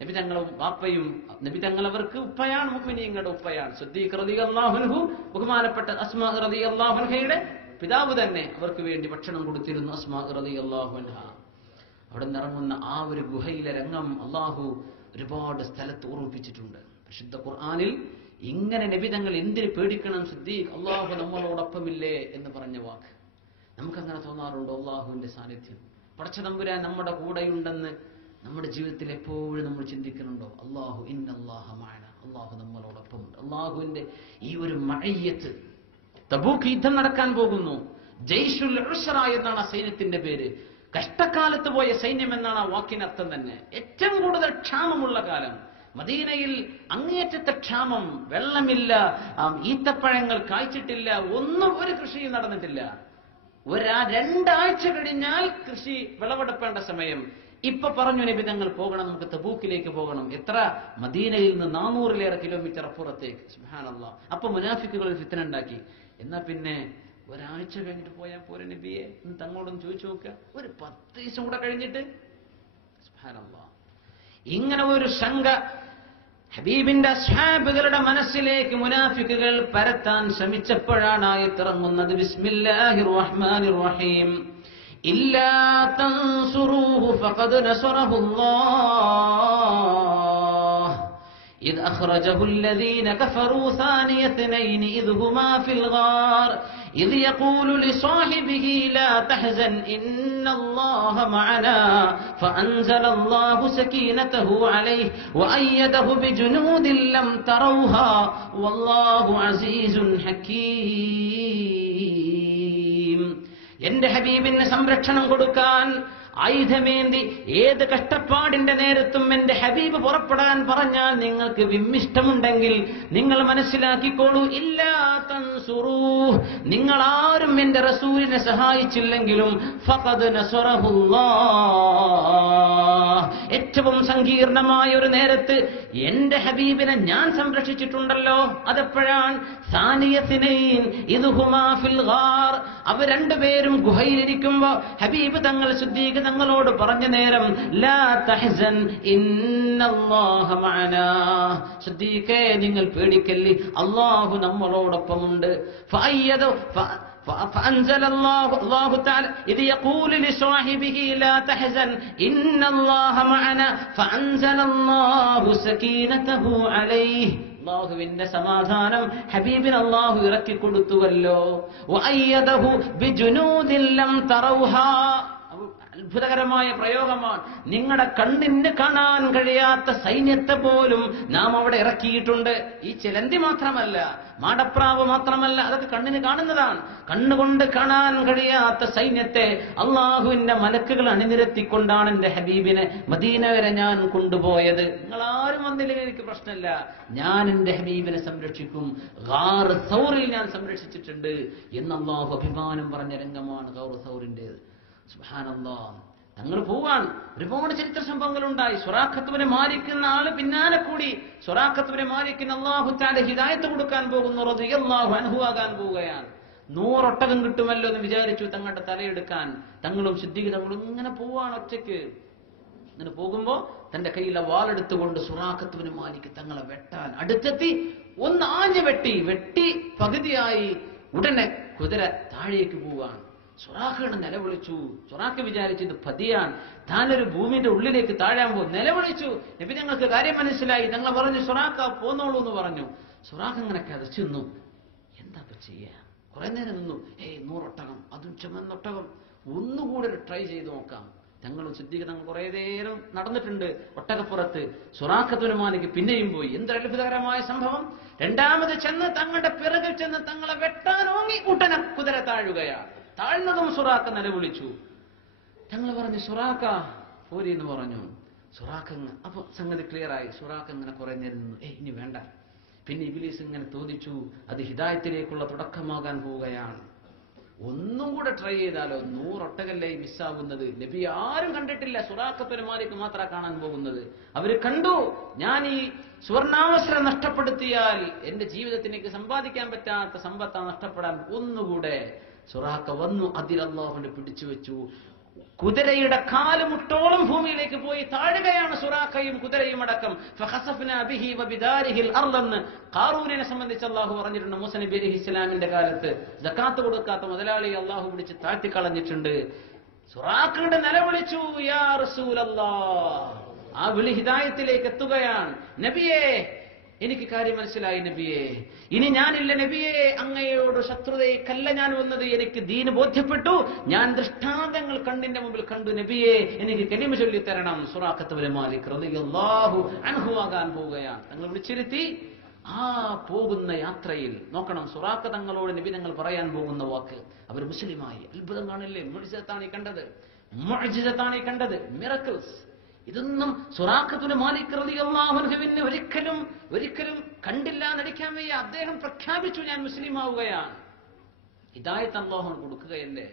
നബി തങ്ങളും വാപ്പയും, നബി തങ്ങൾ അവർക്ക് ഉപ്പയാണ്, മുഅ്മിനീങ്ങളുടെ ഉപ്പയാണ്. സിദ്ദീഖ് റളിയല്ലാഹു അൻഹു, ബഹുമാനപ്പെട്ട അസ്മാ റളിയല്ലാഹു അൻഹയുടെ പിതാവ് തന്നെ അവർക്ക് വേണ്ടി ഭക്ഷണം കൊടുത്തിരുന്നു. അസ്മാ റളിയല്ലാഹു അൻഹ അവിടെ നിറങ്ങുന്ന ആ ഒരു ഗുഹയിലെ രംഗം അള്ളാഹു ഒരുപാട് സ്ഥലത്ത് ഓർമ്മിപ്പിച്ചിട്ടുണ്ട്. വിശുദ്ധ ഖുർആനിൽ ഇങ്ങനെ നബി തങ്ങൾ എന്തിന് പേടിക്കണം സിദ്ദീഖ്, അള്ളാഹു നമ്മളോടൊപ്പമില്ലേ എന്ന് പറഞ്ഞ വാക്ക് നമുക്കങ്ങനെ തോന്നാറുണ്ടോ? അള്ളാഹുവിന്റെ സാന്നിധ്യം, പടച്ച തമ്പുരാൻ നമ്മുടെ കൂടെയുണ്ടെന്ന് നമ്മുടെ ജീവിതത്തിൽ എപ്പോഴും നമ്മൾ ചിന്തിക്കുന്നുണ്ടോ, അല്ലാഹു ഇന്നല്ലാഹ മഅന, അല്ലാഹു നമ്മളോടൊപ്പമുണ്ട്. അല്ലാഹുവിന്റെ ഈ ഒരു മഅയ്യത്ത്. തബൂക്ക് യുദ്ധം നടക്കാൻ പോകുന്നു. ജയ്ഷുൽ ഉസ്റ എന്നാണ് ആ സൈന്യത്തിന്റെ പേര്. കഷ്ടകാലത്ത് പോയ സൈന്യം എന്നാണ് ആ വാക്കിനർത്ഥം തന്നെ. ഏറ്റവും കൂടുതൽ ക്ഷാമമുള്ള കാലം. മദീനയിൽ അങ്ങേയറ്റത്തെ ക്ഷാമം, വെള്ളമില്ല, ഈത്തപ്പഴങ്ങൾ കായ്ച്ചിട്ടില്ല, ഒന്നും ഒരു കൃഷിയും നടന്നിട്ടില്ല. 2 ആഴ്ച കഴിഞ്ഞാൽ കൃഷി വിളവെടുപ്പേണ്ട സമയം. ഇപ്പൊ പറഞ്ഞു നബി തങ്ങൾ പോകണം, നമുക്ക് തബൂക്കിലേക്ക് പോകണം. എത്ര? മദീനയിൽ നിന്ന് 400-ലേറെ കിലോമീറ്റർ അപ്പുറത്തേക്ക്. സുബ്ഹാനല്ലാഹ്. അപ്പൊ മുനാഫിക്കുകൾ ഫിത്ന ഉണ്ടാക്കി. എന്നാ പിന്നെ 1 ആഴ്ച കഴിഞ്ഞിട്ട് പോയാൽ പോരെ നബിയെ എന്ന് തങ്ങളോടൊന്ന് ചോദിച്ചു നോക്കുക. ഒരു 10 ദിവസം കൂടെ കഴിഞ്ഞിട്ട്. സുബ്ഹാനല്ലാഹ്. ഇങ്ങനെ ഒരു ശങ്ക ഹബീബിന്റെ അസ്ഹാബുകളുടെ മനസ്സിലേക്ക് മുനാഫിക്കുകൾ പരത്താൻ ശ്രമിച്ചപ്പോഴാണ് ആയത്തിറങ്ങുന്നത്. ബിസ്മില്ലാഹിർ റഹ്മാനിർ റഹീം. ഇല്ലാ തൻസുറൂഹു ഫഖദ് നസറഹുല്ലാഹ് إذ أخرجه الذين كفروا ثاني اثنين إذ هما في الغار إذ يقول لصاحبه لا تحزن إن الله معنا فأنزل الله سكينته عليه وأيده بجنود لم تروها والله عزيز حكيم. എന്റെ ഹബീബിന് സംരക്ഷണം കൊടുക്കാൻ ആയുധമേന്തി ഏത് കഷ്ടപ്പാടിന്റെ നേരത്തും എന്റെ ഹബീബ് പുറപ്പെടാൻ പറഞ്ഞാൽ നിങ്ങൾക്ക് വിമ്മിഷ്ടമുണ്ടെങ്കിൽ നിങ്ങൾ മനസ്സിലാക്കിക്കോളൂ, ഇല്ലാ തൻസുറൂഹ്, നിങ്ങൾ ആരും എന്റെ റസൂലിനെ സഹായിച്ചില്ലെങ്കിലും ഫഖദ് നസറഹുല്ലാഹ്, ഏറ്റവും സങ്കീർണമായ ഒരു നേരത്ത് എന്റെ ഹബീബിനെ ഞാൻ സംരക്ഷിച്ചിട്ടുണ്ടല്ലോ. അതെപ്പോഴാണ്? സാനിയത്തിനൈൻ ഇദ് ഹുമാ ഫിൽ ഗാർ, അവർ രണ്ടുപേരും ഗുഹയിലിരിക്കുമ്പോ ഹബീബ് തങ്ങൾ സിദ്ദീഖ് തങ്ങളോട് പറഞ്ഞ നേരം, ലാ തഹ്സൻ ഇന്നല്ലാഹ മഅനാ, സിദ്ദീഖേ നിങ്ങൾ പേടിക്കല്ലേ, അല്ലാഹു നമ്മളോടൊപ്പമുണ്ട്. فأنزل الله تعالى إذ يقول لصاحبه لا تحزن إن الله معنا فأنزل الله سكينته عليه. അല്ലാഹുവിന്റെ സമാധാനം ഹബീബിന് അല്ലാഹു ഇറക്കി കൊടുത്തുവല്ലോ. വഅയ്യദഹു ബിജുനൂദിൻ ലം തറൗഹാ, അത്ഭുതകരമായ പ്രയോഗമാണ്. നിങ്ങളുടെ കണ്ണിന് കാണാൻ കഴിയാത്ത സൈന്യത്തെ പോലും നാം അവിടെ ഇറക്കിയിട്ടുണ്ട്. ഈ ചിലന്തി മാത്രമല്ല, മാടപ്രാവ് മാത്രമല്ല, അതൊക്കെ കണ്ണിന് കാണുന്നതാണ്. കണ്ണുകൊണ്ട് കാണാൻ കഴിയാത്ത സൈന്യത്തെ അള്ളാഹുവിന്റെ മലക്കുകൾ അണിനിരത്തിക്കൊണ്ടാണ് എന്റെ ഹബീബിനെ മദീന വരെ ഞാൻ കൊണ്ടുപോയത്. നിങ്ങൾ ആരും വന്നില്ലെങ്കിൽ എനിക്ക് പ്രശ്നമില്ല, ഞാൻ എന്റെ ഹബീബിനെ സംരക്ഷിക്കും. ഗാർ സൗറിൽ ഞാൻ സംരക്ഷിച്ചിട്ടുണ്ട് എന്ന് അള്ളാഹു അഭിമാനം പറഞ്ഞ രംഗമാണ് ഗാർ സൗറിന്റേത്. സുബ്ഹാനല്ലാഹ്. തങ്ങൾ പോവാൻ ഒരുപാട് ചരിത്ര സംഭവങ്ങളുണ്ടായി. സുറാഖത്തുവിനെ മാരിക്കുന്ന ആള് പിന്നാലെ കൂടി സുറാഖത്തുവിനെ മാരിക്കുന്ന അല്ലാഹു തആല ഹിദായത്ത് കൊടുക്കാൻ പോകുന്നു, റളിയല്ലാഹു അൻഹു ആകാൻ പോവുകയാണ്. 100 ഒട്ടകം കിട്ടുമല്ലോ എന്ന് വിചാരിച്ചു തങ്ങളുടെ തലയെടുക്കാൻ. തങ്ങളും സിദ്ദീഖ് തങ്ങളും ഇങ്ങനെ പോവാണ് ഒറ്റയ്ക്ക്. ഇങ്ങനെ പോകുമ്പോ തന്റെ കയ്യിലെ വാളെടുത്തുകൊണ്ട് സുറാഖത്തുവിനെ മാലിക്ക് തങ്ങളെ വെട്ടാൻ അടുത്തെത്തി. ഒന്ന് ആഞ്ഞു വെട്ടി പകുതിയായി. ഉടനെ കുതിര താഴേക്ക് പോവാണ്. സുറാഖയുടെ നിലവിളിച്ചു. സുറാഖ് വിചാരിച്ചു ഇത് പതിയാൻ, താനൊരു ഭൂമിന്റെ ഉള്ളിലേക്ക് താഴാൻ പോകും. നിലവിളിച്ചു. നബി ഞങ്ങൾക്ക് കാര്യം മനസ്സിലായി. ഞങ്ങൾ പറഞ്ഞു സുറാഖ പോന്നോളൂ എന്ന് പറഞ്ഞു. സുറാഖ് ഇങ്ങനെ കതച്ചു നിന്നു. എന്താ ചെയ്യാ? കുറെ നേരം നിന്നു. 100 ഒട്ടകം, അതും ചുമന്നൊട്ടകം, ഒന്നുകൂടെ ഒരു ട്രൈ ചെയ്ത് നോക്കാം. ഞങ്ങളും സിദ്ദീഖ് തങ്ങൾ കുറെ നേരം നടന്നിട്ടുണ്ട് ഒട്ടകപ്പുറത്ത്. സുറാഖത്തുൽ മാലിക് പിന്നെയും പോയി. എന്തൊരു അത്ഭുതകരമായ സംഭവം! രണ്ടാമത് ചെന്ന് തങ്ങളുടെ പിറകിൽ ചെന്ന് തങ്ങളെ വെട്ടാൻ ഓങ്ങി ഉടനെ കുതിര താഴുകയാണ്. താഴ്ന്നതും സുറാഖ നിലവിളിച്ചു. ഞങ്ങൾ പറഞ്ഞു സുറാഖ പോരി എന്ന് പറഞ്ഞു. സുറാഖ് അപ്പൊ സംഗതി ക്ലിയർ ആയി. സുറാഖ് ഇങ്ങനെ കുറെ നേരം നിന്നു. ഇനി വേണ്ട. പിന്നെ ഇബ്ലീസ് ഇങ്ങനെ തോന്നിച്ചു, അത് ഹിദായത്തിലേക്കുള്ള തുടക്കമാകാൻ പോവുകയാണ്. ഒന്നും കൂടെ ട്രൈ ചെയ്താലോ? 100 ഒട്ടകല്ലേ മിസ്സാവുന്നത്. നബി ആരും കണ്ടിട്ടില്ല, സുറാഖത്തുൽ മാലിക് മാത്രമാണ് കാണാൻ പോകുന്നത്. അവര് കണ്ടു, ഞാൻ ഈ സുവർണാവസരം നഷ്ടപ്പെടുത്തിയാൽ എന്റെ ജീവിതത്തിലേക്ക് സമ്പാദിക്കാൻ പറ്റാത്ത സമ്പത്താണ് നഷ്ടപ്പെടാൻ. ഒന്നുകൂടെ സുറാഖ വന്നു. അതിൽ അല്ലാഹുവിനെ പിടിച്ചു വെച്ചു. കുതിരയുടെ കാലുമുട്ടോളം ഭൂമിയിലേക്ക് പോയി താഴുകയാണ് സുറാഖയും കുതിരയും അടക്കം. ഫഖസഫ്നാ ബിഹി വബിദാരിഹിൽ അർള്. ഖാറൂനിനെ സംബന്ധിച്ച് അല്ലാഹു പറഞ്ഞിട്ടുണ്ട്, മൂസ നബി അലൈഹിസ്സലാമിന്റെ കാലത്ത് സകാത്ത് കൊടുക്കാത്ത മുതലാളിയെ അല്ലാഹു പിടിച്ച് താഴ്ത്തിക്കളഞ്ഞിട്ടുണ്ട്. സുറാഖയുടെ നിലവിളിച്ചു, യാ റസൂലല്ലാഹ്. ആ വിളി ഹിദായത്തിലേക്ക് എത്തുകയാണ്. നബിയേ, എനിക്ക് കാര്യം മനസ്സിലായി നബിയെ, ഇനി ഞാനില്ല നബിയെ, അങ്ങയോട് ശത്രുതയ്ക്കല്ല ഞാൻ വന്നത്, എനിക്ക് ദീന് ബോധ്യപ്പെട്ടു, ഞാൻ ദൃഷ്ടാന്തങ്ങൾ കണ്ണിന്റെ മുമ്പിൽ കണ്ടു നബിയെ, എനിക്ക് കലിമ ചൊല്ലിത്തരണം. സുറാഖത്ത് ഇബ്നു മാലിക് റളിയല്ലാഹു അൻഹു ആകാൻ പോവുകയാണ്. തങ്ങൾ വിളിച്ചിരുത്തി. ആ പോകുന്ന യാത്രയിൽ നോക്കണം, സുറാഖ തങ്ങളോട് നബി തങ്ങൾ പറയാൻ പോകുന്ന വാക്ക്. അവർ മുസ്ലിമായി. അത്ഭുതം കാണില്ലേ? മുഅ്ജിസത്താണ് ഈ കണ്ടത്, മുഅ്ജിസത്താണ് ഈ കണ്ടത്, മിറക്കിൾസ്. ഇതൊന്നും സുറാഖത്ത് ഇബ്നു മാലിക് റളിയല്ലാഹു അൻഹുവിനെ ഒരിക്കലും കണ്ടില്ല നടിക്കാൻ വയ്യ. അദ്ദേഹം പ്രഖ്യാപിച്ചു, ഞാൻ മുസ്ലിം ആവുകയാണ്. ഹിദായത്ത് അല്ലാഹു കൊടുക്കുകയല്ലേ.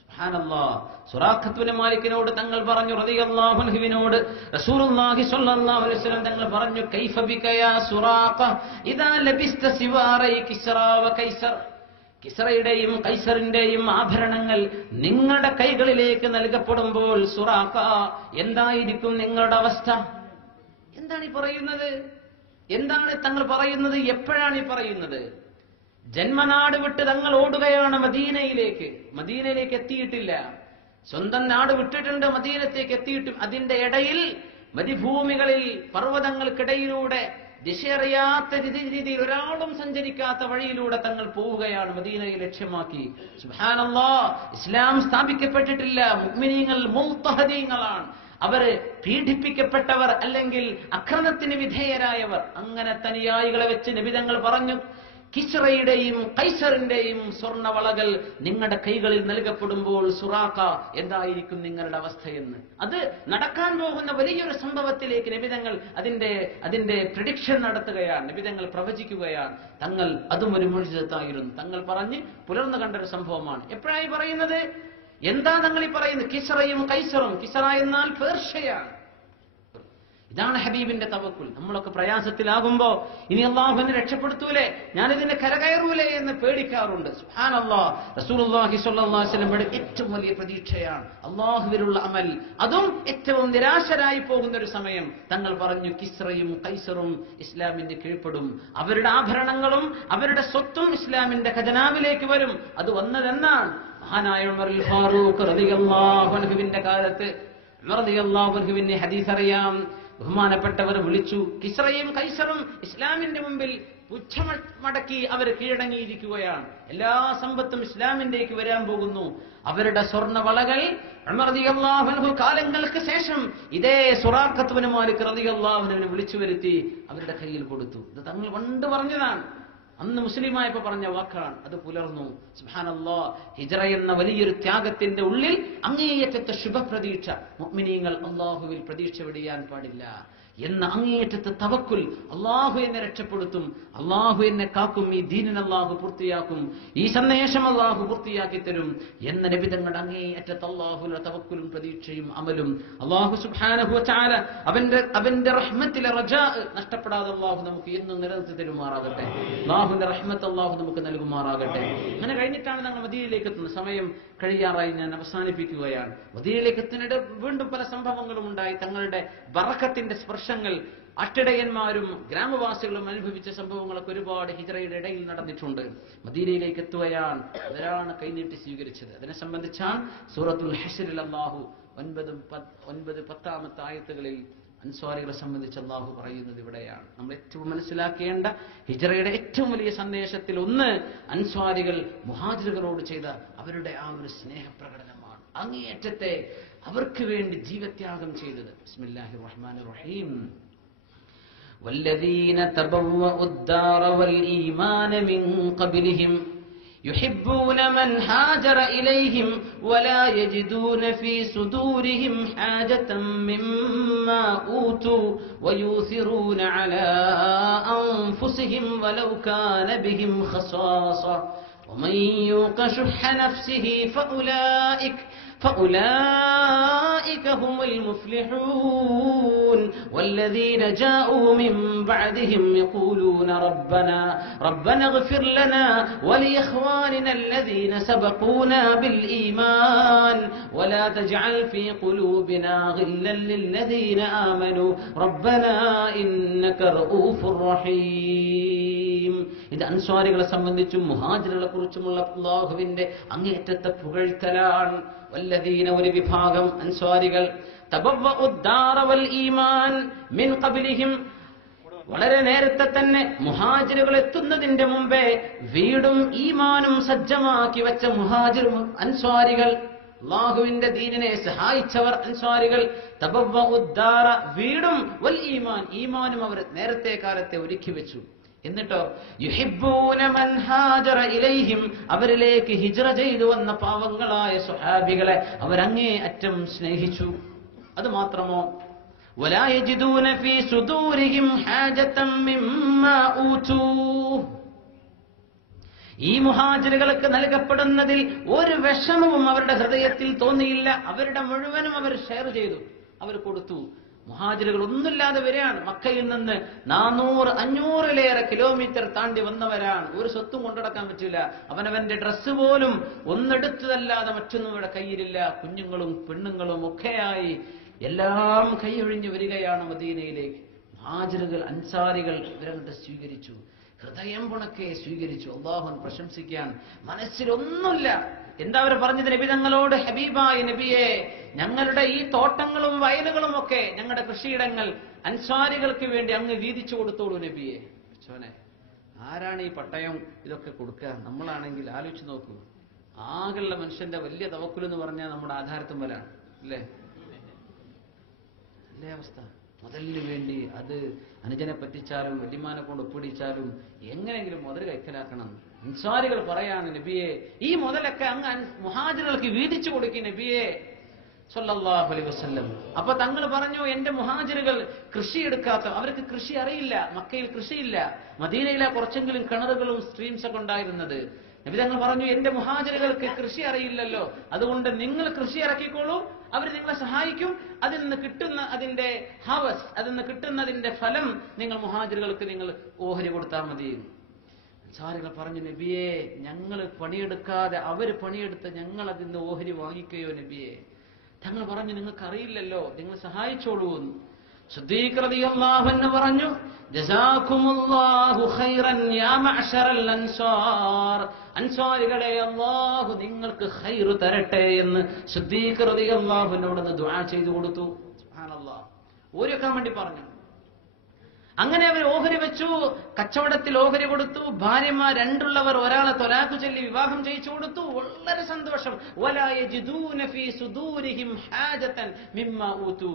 സുബ്ഹാനല്ലാഹ്. സുറാഖത്ത് ഇബ്നു മാലിക്കിനോട് തങ്ങൾ പറഞ്ഞു റളിയല്ലാഹു അൻഹുവിനോട് റസൂലുള്ളാഹി സ്വല്ലല്ലാഹു അലൈഹി വസല്ലം തങ്ങൾ പറഞ്ഞു, കൈഫ ബിക യാ സുറാഖ ഇദാ ലബിസ്ത സിവാറൈ കിസ്റാ വ കൈസർ. കിസ്റയുടെയും കൈസറിന്റെയും ആഭരണങ്ങൾ നിങ്ങളുടെ കൈകളിലേക്ക് നൽകപ്പെടുമ്പോൾ സുറാഖ, എന്തായിരിക്കും നിങ്ങളുടെ അവസ്ഥ? എന്താണ് ഈ പറയുന്നത്? എന്താണ് തങ്ങൾ പറയുന്നത്? എപ്പോഴാണ് ഈ പറയുന്നത്? ജന്മനാട് വിട്ട് തങ്ങൾ ഓടുകയാണ് മദീനയിലേക്ക് എത്തിയിട്ടില്ല. സ്വന്തം നാട് വിട്ടിട്ടുണ്ട്, മദീനത്തേക്ക് എത്തിയിട്ടും അതിന്റെ ഇടയിൽ മരുഭൂമികളിൽ പർവ്വതങ്ങൾക്കിടയിലൂടെ ദിശയറിയാത്ത രീതിയിൽ ഒരാളും സഞ്ചരിക്കാത്ത വഴിയിലൂടെ തങ്ങൾ പോവുകയാണ് മദീനയെ ലക്ഷ്യമാക്കി. സുബ്ഹാനല്ലാഹ്. ഇസ്ലാം സ്ഥാപിക്കപ്പെട്ടിട്ടില്ല. മുഅ്മിനീങ്ങൾ മുംതഹദീങ്ങളാണ്. അവര് പീഡിപ്പിക്കപ്പെട്ടവർ അല്ലെങ്കിൽ അക്രമത്തിന് വിധേയരായവർ. അങ്ങനെ തനിയായികളെ വെച്ച് നബി തങ്ങൾ പറഞ്ഞു, കിസ്റയുടെയും കൈസറിന്റെയും സ്വർണവളകൾ നിങ്ങളുടെ കൈകളിൽ നൽകപ്പെടുമ്പോൾ സുറാഖ, എന്തായിരിക്കും നിങ്ങളുടെ അവസ്ഥയെന്ന്. അത് നടക്കാൻ പോകുന്ന വലിയൊരു സംഭവത്തിലേക്ക് നബിതങ്ങൾ അതിന്റെ പ്രഡിക്ഷൻ നടത്തുകയാണ്, നബിതങ്ങൾ പ്രവചിക്കുകയാണ്. തങ്ങൾ അതും ഒരു മുഅ്ജിസത്തായിരുന്നു. തങ്ങൾ പറഞ്ഞ് പുലർന്നു കണ്ടൊരു സംഭവമാണ്. എപ്പോഴായി പറയുന്നത്? എന്താ തങ്ങൾ ഈ പറയുന്നത്? കിസ്റയും കൈസറും. കിസ്റ എന്നാൽ പേർഷ്യയാണ്. ഇതാണ് ഹബീബിന്റെ തവക്കുൽ. നമ്മളൊക്കെ പ്രയാസത്തിലാകുമ്പോ ഇനി അള്ളാഹുവിനെ രക്ഷപ്പെടുത്തൂലേ, ഞാനിതിന്റെ കരകയറൂലേ എന്ന് പേടിക്കാറുണ്ട്. സുബ്ഹാനല്ലാഹ്. റസൂലുള്ളാഹി സ്വല്ലല്ലാഹു അലൈഹി വസല്ലമയുടെ ഏറ്റവും വലിയ പ്രതീക്ഷയാണ് അള്ളാഹുവിലുള്ള അമൽ. അതും ഏറ്റവും നിരാശരായി പോകുന്ന ഒരു സമയം തങ്ങൾ പറഞ്ഞു, കിസ്റയും കൈസറും ഇസ്ലാമിന് കീഴ്പ്പെടും. അവരുടെ ആഭരണങ്ങളും അവരുടെ സ്വത്തും ഇസ്ലാമിന്റെ ഖജനാവിലേക്ക് വരും. അത് വന്നതെന്നാണ് മഹാനായ ഉമറുൽ ഫാറൂഖ് റളിയല്ലാഹു അൻഹുവിന്റെ കാലത്ത്. ഉമർ റളിയല്ലാഹു അൻഹുവിന്റെ ഹദീസ് അറിയാം. ബഹുമാനപ്പെട്ടവർ വിളിച്ചു, കിസ്റയും കൈസറും ഇസ്ലാമിന്റെ മുമ്പിൽ പുച്ഛമടക്കി അവർ കീഴടങ്ങിയിരിക്കുകയാണ്. എല്ലാ സമ്പത്തും ഇസ്ലാമിന്റേക്ക് വരാൻ പോകുന്നു. അവരുടെ സ്വർണ്ണവളകൾ ഉമർ റളിയല്ലാഹു അൻഹു കാലങ്ങൾക്ക് ശേഷം ഇതേ സുറാഖത്ത് ഇബ്നു മാലിക് റളിയല്ലാഹു അൻഹുവിനെ വിളിച്ചു വരുത്തി അവരുടെ കയ്യിൽ കൊടുത്തു. ഇത് തങ്ങൾ പണ്ട് പറഞ്ഞതാണ്, അന്ന് മുസ്ലിമായപ്പോ പറഞ്ഞ വാക്കാണ്. അത് പുലർന്നു. സുബ്ഹാനല്ലാഹ്. ഹിജ്റ എന്ന വലിയൊരു ത്യാഗത്തിന്റെ ഉള്ളിൽ അങ്ങേയറ്റത്തെ ശുഭപ്രതീക്ഷ. മുഅ്മിനീങ്ങൾ അല്ലാഹുവിൽ പ്രതീക്ഷ വെടിയാൻ പാടില്ല എന്ന അങ്ങേയറ്റത്തെ തവക്കുൽ. അള്ളാഹു എന്നെ രക്ഷപ്പെടുത്തും, അള്ളാഹു എന്നെ കാക്കും, ഈ ദീനിനെ അള്ളാഹു പൂർത്തിയാക്കും, ഈ സന്ദേശം അള്ളാഹു പൂർത്തിയാക്കി തരും എന്ന നബി തങ്ങളുടെ അങ്ങേയറ്റത്തെ അള്ളാഹുവിന്റെ തവക്കുലും പ്രതീക്ഷയും അമലും അള്ളാഹു സുബ്ഹാനഹു വ തആല അവന്റെ റഹ്മത്തിലെ റജാ നഷ്ടപ്പെടാതെ അള്ളാഹു നമുക്ക് എന്നും നിലനിർത്തി തരുമാറാകട്ടെ. അള്ളാഹുവിന്റെ റഹ്മത്ത് അള്ളാഹു നമുക്ക് നൽകുമാറാകട്ടെ. അങ്ങനെ കഴിഞ്ഞിട്ടാണ് ഞങ്ങൾ മദീനയിലേക്ക് എത്തുന്നത്. സമയം കഴിയാറായി, ഞാൻ അവസാനിപ്പിക്കുകയാണ്. മദീനയിലേക്ക് എത്തുന്നതിനിടെ വീണ്ടും പല സംഭവങ്ങളും ഉണ്ടായി. തങ്ങളുടെ ബറക്കത്തിന്റെ സ്പർശങ്ങൾ അട്ടിടയന്മാരും ഗ്രാമവാസികളും അനുഭവിച്ച സംഭവങ്ങളൊക്കെ ഒരുപാട് ഹിജ്റയുടെ ഇടയിൽ നടന്നിട്ടുണ്ട്. മദീനയിലേക്ക് എത്തുകയാണ്. അവരാണ് കൈനീട്ടി സ്വീകരിച്ചത്. അതിനെ സംബന്ധിച്ചാണ് സൂറത്തുൽ ഹശ്റിൽ അല്ലാഹു 9-10 ആയത്തുകളിൽ അൻസ്വാരികളെ സംബന്ധിച്ച് അല്ലാഹു പറയുന്നത് ഇവിടെയാണ്. നമ്മൾ ഏറ്റവും മനസ്സിലാക്കേണ്ട ഹിജ്റയുടെ ഏറ്റവും വലിയ സന്ദേശത്തിൽ ഒന്ന് അൻസ്വാരികൾ മുഹാജിറുകളോട് ചെയ്ത അവരുടെ ആ ഒരു സ്നേഹപ്രകടനമാണ്. അങ്ങേയറ്റത്തെ അവർക്ക് വേണ്ടി ജീവത്യാഗം ചെയ്തത്. ബിസ്മില്ലാഹിർ റഹ്മാനിർ റഹീം. വല്ലദീന തബവ്വഉ الدار والإيمان من قبلهم يحبون من هاجر إليهم ولا يجدون في صدورهم حاجة مما أوتوا ويؤثرون على أنفسهم ولو كان بهم خصاصة ومن يوق شح نفسه فأولئك هم المفلحون والذين جاءوا من بعدهم يقولون ربنا اغفر لنا ولإخواننا الذين سبقونا بالإيمان ولا تجعل في قلوبنا غلا للذين آمنوا ربنا إنك رؤوف رحيم. ഇത് അൻസ്വാരികളെ സംബന്ധിച്ചും മുഹാജിറുകളെ കുറിച്ചുമുള്ള അല്ലാഹുവിന്റെ അങ്ങേയറ്റത്തെ പുകഴ്ത്തലാണ്. വല്ലദീന, ഒരു വിഭാഗം അൻസ്വാരികൾ, തബവ്വഉ الدار والإيمان من قبلهم, വളരെ നേരത്തെ തന്നെ മുഹാജിറുകൾ എത്തുന്നതിന്റെ മുമ്പേ വീടും ഈമാനും സജ്ജമാക്കി വെച്ച മുഹാജിർ അൻസ്വാരികൾ, അല്ലാഹുവിന്റെ ദീനിനെ സഹായിച്ചവർ അൻസ്വാരികൾ, തബവ്വഉദ്ദാറ വീടും വൽ ഈമാൻ ഈമാനും അവർ നേരത്തെ കാലത്തെ ഒരുക്കി വെച്ചു. എന്നിട്ടോ യുഹിബ്ബൂന മൻ ഹാജറ ഇലൈഹിം അവരിലേക്ക് ഹിജ്റ ചെയ്തു വന്ന പാവങ്ങളായ സ്വഹാബികളെ അവരങ്ങേ അറ്റം സ്നേഹിച്ചു. അത് മാത്രമോ വലാ യജിദൂന ഫീ സുദൂരിഹിം ഹാജതൻ മിമ്മാ ഊതൂ ഈ മുഹാജിറുകൾക്ക് നൽകപ്പെടുന്നതിൽ ഒരു വിഷമവും അവരുടെ ഹൃദയത്തിൽ തോന്നിയില്ല. അവരുടെ മുഴുവനും അവർ ഷെയർ ചെയ്തു, അവർ കൊടുത്തു. മുഹാജിറുകൾ ഒന്നുമില്ലാതെ വരികയാണ്. മക്കയിൽ നിന്ന് 400-500 കിലോമീറ്റർ താണ്ടി വന്നവരാണ്. ഒരു സ്വത്തും കൊണ്ടുനടക്കാൻ പറ്റില്ല. അവനവന്റെ ഡ്രസ്സ് പോലും ഒന്നെടുത്തതല്ലാതെ മറ്റൊന്നും ഇവിടെ കയ്യിലില്ല. കുഞ്ഞുങ്ങളും പെണ്ണുങ്ങളും ഒക്കെയായി എല്ലാം കൈയൊഴിഞ്ഞു വരികയാണ് മദീനയിലേക്ക്. മുഹാജിറുകൾ അൻസാരികൾ ഇവരങ്ങോട്ട് സ്വീകരിച്ചു, ഹൃദയം പുണക്കെ സ്വീകരിച്ചു. അല്ലാഹുവിനെ പ്രശംസിക്കാൻ മനസ്സിലൊന്നുമില്ല. എന്താ അവർ പറഞ്ഞത് നബി തങ്ങളോട്? ഹബീബായ നബിയെ, ഞങ്ങളുടെ ഈ തോട്ടങ്ങളും വയലുകളും ഒക്കെ ഞങ്ങളുടെ കൃഷിയിടങ്ങൾ അൻസ്വാരികൾക്ക് വേണ്ടി അങ്ങ് വീതിച്ചു കൊടുത്തോളൂ നബിയെ. ചോനെ, ആരാണ് ഈ പട്ടയം ഇതൊക്കെ കൊടുക്കുക? നമ്മളാണെങ്കിൽ ആലോചിച്ച് നോക്കൂ. ആകെയുള്ള മനുഷ്യന്റെ വലിയ തവക്കുൽ എന്ന് പറഞ്ഞാൽ നമ്മുടെ ആധാരത്തുമ്പലാണ് അല്ലേ? അല്ലേ അവസ്ഥ? മുതലിന് വേണ്ടി അത് അനുജനെ പറ്റിച്ചാലും വല്യമാനെ കൊണ്ട് ഒപ്പിടിച്ചാലും എങ്ങനെയെങ്കിലും മുതൽ കൈക്കലാക്കണം. അൻസാരികൾ പറയാണ്, നബിയെ ഈ മുതലൊക്കെ അങ്ങ് മുഹാജിറുകൾക്ക് വീതിച്ചു കൊടുക്കും നബിയെ സല്ലല്ലാഹു അലൈഹി വസല്ലം. അപ്പൊ തങ്ങൾ പറഞ്ഞു, എന്റെ മുഹാജിറുകൾ കൃഷിയെടുക്കാത്ത, അവർക്ക് കൃഷി അറിയില്ല, മക്കയിൽ കൃഷിയില്ല, മദീനയിലെ കുറച്ചെങ്കിലും കിണറുകളും സ്ട്രീംസ് ഒക്കെ ഉണ്ടായിരുന്നത്. നബി തങ്ങൾ പറഞ്ഞു, എന്റെ മുഹാജിറുകൾക്ക് കൃഷി അറിയില്ലല്ലോ, അതുകൊണ്ട് നിങ്ങൾ കൃഷി ഇറക്കിക്കോളൂ, അവർ നിങ്ങളെ സഹായിക്കും. അതിൽ നിന്ന് കിട്ടുന്ന അതിന്റെ ഹാവസ്, അതിൽ നിന്ന് കിട്ടുന്നതിന്റെ ഫലം നിങ്ങൾ മുഹാജിറുകൾക്ക് നിങ്ങൾ ഓഹരി കൊടുത്താൽ മതി. അൻസാരികൾ പറഞ്ഞു, നബിയെ ഞങ്ങൾ പണിയെടുക്കാതെ അവര് പണിയെടുത്ത് ഞങ്ങൾ അതിന്റെ ഓഹരി വാങ്ങിക്കുകയോ നബിയെ? തങ്ങൾ പറഞ്ഞു, നിങ്ങൾക്ക് അറിയില്ലല്ലോ, നിങ്ങൾ സഹായിച്ചോളൂ. സിദ്ദീഖ് റളിയല്ലാഹു അൻഹു പറഞ്ഞു, ജസാകുമുല്ലാഹു ഖൈറൻ യാ മഅ്ശറൽ അൻസാർ, അൻസാരികളെ അല്ലാഹു നിങ്ങൾക്ക് ഖൈർ തരട്ടെ എന്ന് സിദ്ദീഖ് റളിയല്ലാഹു അൻഹുവിനോട് ദുആ ചെയ്തു കൊടുത്തു. സുബ്ഹാനല്ലാഹ്, ഓരിക്കാൻ വേണ്ടി പറഞ്ഞു. അങ്ങനെ അവർ ഓഹരി വെച്ചു, കച്ചവടത്തിൽ ഓഹരി കൊടുത്തു. ഭാര്യമാർ രണ്ടുള്ളവർ ഒരാളെ തൊലാഖ് ചൊല്ലി വിവാഹം ചെയ്യിച്ചു കൊടുത്തു. വളരെ സന്തോഷം. വലാ യജിദൂന ഫീ സുദൂരിഹിം ഹാജതൻ മിമ്മാ ഊതു,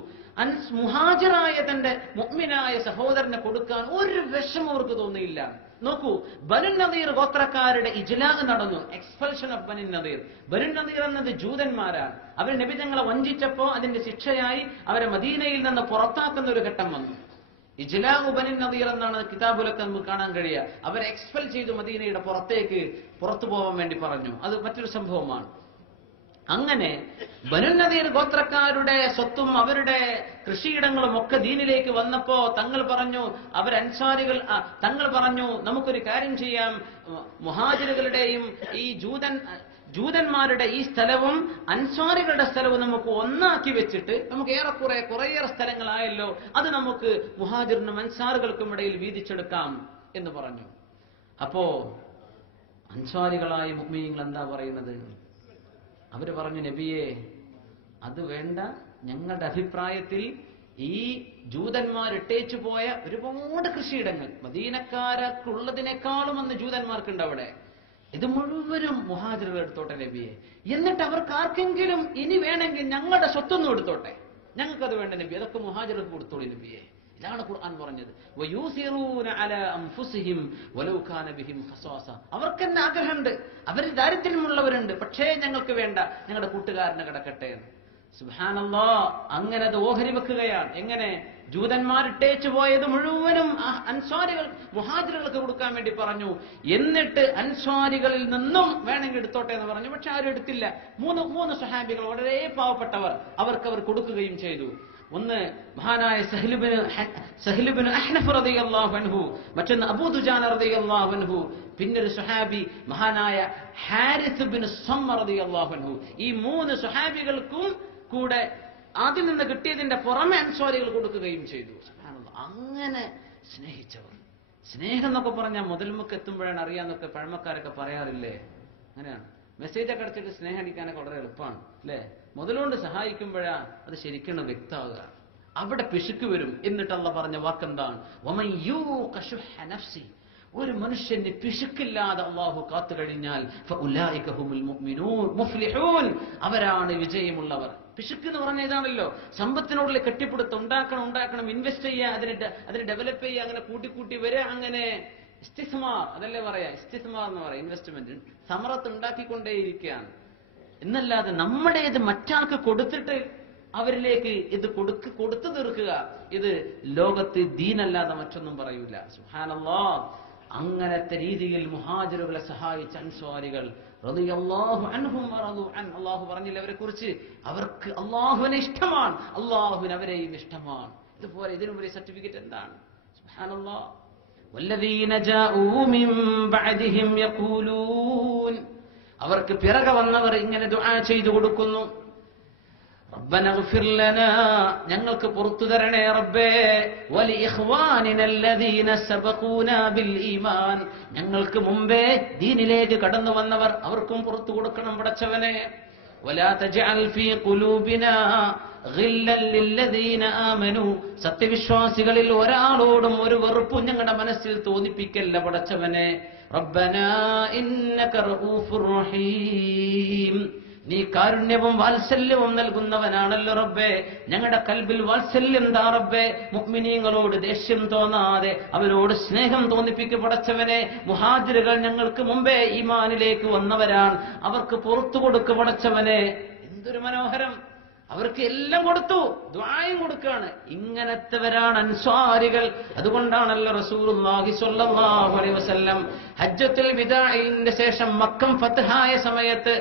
മുഹാജിറായ തന്റെ മുഅ്മിനായ സഹോദരനെ കൊടുക്കാൻ ഒരു വിഷമം അവർക്ക് തോന്നിയില്ല. നോക്കൂ, ബനു നദീർ ഗോത്രക്കാരുടെ ഇജ്ലാഖ് നടന്നു, എക്സ്പൾഷൻ ഓഫ് ബനു നദീർ. ബനു നദീർ എന്നത് ജൂതന്മാരാണ്. അവർ നബി തങ്ങളെ വഞ്ചിച്ചപ്പോ അതിന്റെ ശിക്ഷയായി അവരെ മദീനയിൽ നിന്ന് പുറത്താക്കുന്ന ഒരു ഘട്ടം വന്നു. ഇജ്ലാഖ് ബനു നദീർ എന്നാണ് കിതാബുലൊക്കെ നമുക്ക് കാണാൻ കഴിയുക. അവരെ എക്സ്പെൽ ചെയ്തു, മദീനയുടെ പുറത്തു പോകാൻ വേണ്ടി പറഞ്ഞു. അത് മറ്റൊരു സംഭവമാണ്. അങ്ങനെ ബനു നദീർ ഗോത്രക്കാരുടെ സ്വത്തും അവരുടെ കൃഷിയിടങ്ങളും ഒക്കെ ദീനിലേക്ക് വന്നപ്പോ തങ്ങൾ പറഞ്ഞു, അവരൻസാരികൾ തങ്ങൾ പറഞ്ഞു, നമുക്കൊരു കാര്യം ചെയ്യാം, മുഹാജിറുകളുടെയും ഈ ജൂതന്മാരുടെ ഈ സ്ഥലവും അൻസാരികളുടെ സ്ഥലവും നമുക്ക് ഒന്നാക്കി വെച്ചിട്ട് നമുക്ക് കുറേയേറെ സ്ഥലങ്ങളായല്ലോ, അത് നമുക്ക് മുഹാജിറിനും അൻസാറുകൾക്കും ഇടയിൽ വീതിച്ചെടുക്കാം എന്ന് പറഞ്ഞു. അപ്പോ അൻസാരികളായ മുഅ്മിനീങ്ങൾ എന്താ പറയുന്നത്? അവര് പറഞ്ഞു, നബിയെ അത് വേണ്ട, ഞങ്ങളുടെ അഭിപ്രായത്തിൽ ഈ ജൂതന്മാർ ഇട്ടേച്ചു പോയ ഒരുപാട് കൃഷിയിടങ്ങൾ മദീനക്കാർക്കുള്ളതിനേക്കാളും അന്ന് ജൂതന്മാർക്കുണ്ട് അവിടെ, ഇത് മുഴുവനും മുഹാജിറുകൾ എടുത്തോട്ടെ നബിയെ. എന്നിട്ട് അവർക്ക് ആർക്കെങ്കിലും ഇനി വേണമെങ്കിൽ ഞങ്ങളുടെ സ്വത്തൊന്നും എടുത്തോട്ടെ, ഞങ്ങൾക്കത് വേണ്ട നബി, അതൊക്കെ മുഹാജിറുകൾക്ക് കൊടുത്തോളൂ നബിയെ. ഇതാണ് ഖുർആൻ പറഞ്ഞത്, വയൂസിറൂന അലാ അൻഫുസിഹിം വലൗ കാന ബിഹിം ഖസാസ. അവർക്ക് തന്നെ ആഗ്രഹമുണ്ട്, അവർ ദാരിദ്ര്യമുള്ളവരുണ്ട്, പക്ഷേ ഞങ്ങൾക്ക് വേണ്ട, ഞങ്ങളുടെ കൂട്ടുകാരനെ കിടക്കട്ടെ എന്ന്. സുബ്ഹാനല്ലാഹ്, അങ്ങനെ അത് ഓഹരി വെക്കുകയാണ്. എങ്ങനെ? ജൂതന്മാരിട്ടേച്ചു പോയത് മുഴുവനും അൻസ്വാരികൾ മുഹാജിറുകൾക്ക് കൊടുക്കാൻ വേണ്ടി പറഞ്ഞു. എന്നിട്ട് അൻസ്വാരികളിൽ നിന്നും വേണമെങ്കിൽ എടുത്തോട്ടെ എന്ന് പറഞ്ഞു. പക്ഷെ ആരും എടുത്തില്ല. മൂന്ന് സ്വഹാബികൾ വളരെ പാവപ്പെട്ടവർ, അവർക്ക് അവർ കൊടുക്കുകയും ചെയ്തു. ഒന്ന് മഹാനായ സഹ്ലുബ്നു അഹ്നഫ് റളിയല്ലാഹു അൻഹു, മറ്റൊന്ന് അബൂ ദുജാന റളിയല്ലാഹു അൻഹു, പിന്നൊരു സ്വഹാബി മഹാനായ ഹാരിസ് ബിൻ സമ്മ റളിയല്ലാഹു അൻഹു. ഈ 3 സ്വഹാബികൾക്കും കൂടെ അതിൽ നിന്ന് കിട്ടിയതിന്റെ പുറമെ അൻസ്വാരികൾ കൊടുക്കുകയും ചെയ്തു. സുബ്ഹാനല്ലാഹ്, അങ്ങനെ സ്നേഹിച്ചവർ. സ്നേഹം എന്നൊക്കെ പറഞ്ഞാൽ മുതൽമുക്ക് എത്തുമ്പോഴാണ് അറിയാന്നൊക്കെ പഴമക്കാരൊക്കെ പറയാറില്ലേ? അങ്ങനെയാണ്. മെസ്സേജൊക്കെ അടിച്ചിട്ട് സ്നേഹം അടിക്കാനൊക്കെ വളരെ എളുപ്പമാണ് അല്ലേ? മുതലുകൊണ്ട് സഹായിക്കുമ്പോഴാ അത് ശരിക്കും വ്യക്തമാകുക. അവിടെ പിശുക്ക് വരും. എന്നിട്ട് അല്ലാഹ് പറഞ്ഞ വാക്കെന്താണ്? വമൻ യൂഖ ശുഹ നഫ്സി, ഒരു മനുഷ്യന് പിശുക്കില്ലാതെ അല്ലാഹു കാത്തു കഴിഞ്ഞാൽ ഫഉലൈക ഹുമുൽ മുഅ്മിനൂൻ മുഫ്ലിഹൂൻ, അവരാണ് വിജയമുള്ളവർ. പിശുക്ക് എന്ന് പറഞ്ഞ ഇതാണല്ലോ, സമ്പത്തിനോടുള്ള കെട്ടിപ്പിടുത്തം, ഉണ്ടാക്കണം, ഇൻവെസ്റ്റ് ചെയ്യുക, അതിന് ഡെവലപ്പ് ചെയ്യുക, അങ്ങനെ കൂട്ടി വരിക, അങ്ങനെ ഇസ്തിസ്മാർ, അതല്ലേ പറയാ, ഇസ്തിസ്മാർ എന്ന് പറയാം, ഇൻവെസ്റ്റ്മെന്റ്, സമറത്ത് ഉണ്ടാക്കിക്കൊണ്ടേയിരിക്കുകയാണ് എന്നല്ലാതെ നമ്മുടേത് മറ്റാൾക്ക് കൊടുത്തിട്ട് അവരിലേക്ക് ഇത് കൊടുത്തു തീർക്കുക, ഇത് ലോകത്ത് ദീനല്ലാതെ മറ്റൊന്നും പറയൂല. സുബ്ഹാനല്ലാഹ്. അങ്ങനത്തെ രീതിയിൽ മുഹാജിറുകളെ സഹായിച്ച അൻസ്വാരികൾ റളിയല്ലാഹു അൻഹും വറദു അൻ, അല്ലാഹു പറഞ്ഞില്ല അവരെ കുറിച്ച്, അവർക്ക് അല്ലാഹുവിനെ ഇഷ്ടമാണ്, അല്ലാഹുവിന് അവരെയും ഇഷ്ടമാണ്. ഇതുപോലെ ഇതിനുപരി സർട്ടിഫിക്കറ്റ് എന്താണ്? സുബ്ഹാനല്ലാഹ്. വല്ലദീന ജാഊ മിൻ ബഅദിഹിം യഖൂലൂൻ, അവർക്ക് പിറകെ വന്നവർ ഇങ്ങനെ ദുആ ചെയ്തു കൊടുക്കുന്നു, റബ്ബനഗ്ഫിർ ലനാ, ഞങ്ങൾക്ക് പുറത്തു തരണേ റബ്ബേ, വലി ഇഖ്വാനിന അല്ലദീന സബഖൂനാ ബിൽ ഈമാൻ, ഞങ്ങൾക്ക് മുമ്പേ ദീനിലേക്ക് കടന്നു വന്നവർ അവർക്കും പുറത്തു കൊടുക്കണം പടച്ചവനെ. വലാ തജ്അൽ ഫീ ഖുലൂബിനാ ഗില്ലൻ ലില്ലദീന ആമനൂ, സത്യവിശ്വാസികളിൽ ഒരാളോടും ഒരു വെറുപ്പും ഞങ്ങളുടെ മനസ്സിൽ തോന്നിപ്പിക്കല്ല പടച്ചവനെ. റബ്ബനാ ഇന്നക റഊഫുർ റഹീം, നീ കാരുണ്യവും വാത്സല്യവും നൽകുന്നവനാണല്ലോ റബ്ബേ, ഞങ്ങളുടെ കൽബിൽ വാത്സല്യം താ റബ്ബേ, മുഅ്മിനീങ്ങളോട് ദേഷ്യം തോന്നാതെ അവരോട് സ്നേഹം തോന്നിപ്പിക്കു പടച്ചവനെ. മുഹാജിറുകൾ ഞങ്ങൾക്ക് മുമ്പേ ഈമാനിലേക്ക് വന്നവരാണ്, അവർക്ക് പുറത്തു കൊടുക്കു പടച്ചവനെ. എന്തൊരു മനോഹരം, അവർക്ക് എല്ലാം കൊടുത്തു, ദുആയും കൊടുക്കാണ്. ഇങ്ങനത്തെവരാണ് അൻസ്വാരികൾ. അതുകൊണ്ടാണല്ലോ റസൂലുള്ളാഹി സ്വല്ലല്ലാഹു അലൈഹി വസല്ലം ഹജ്ജത്തുൽ വിദാഇന്റെ ശേഷം മക്കം ഫത്ഹായ സമയത്ത്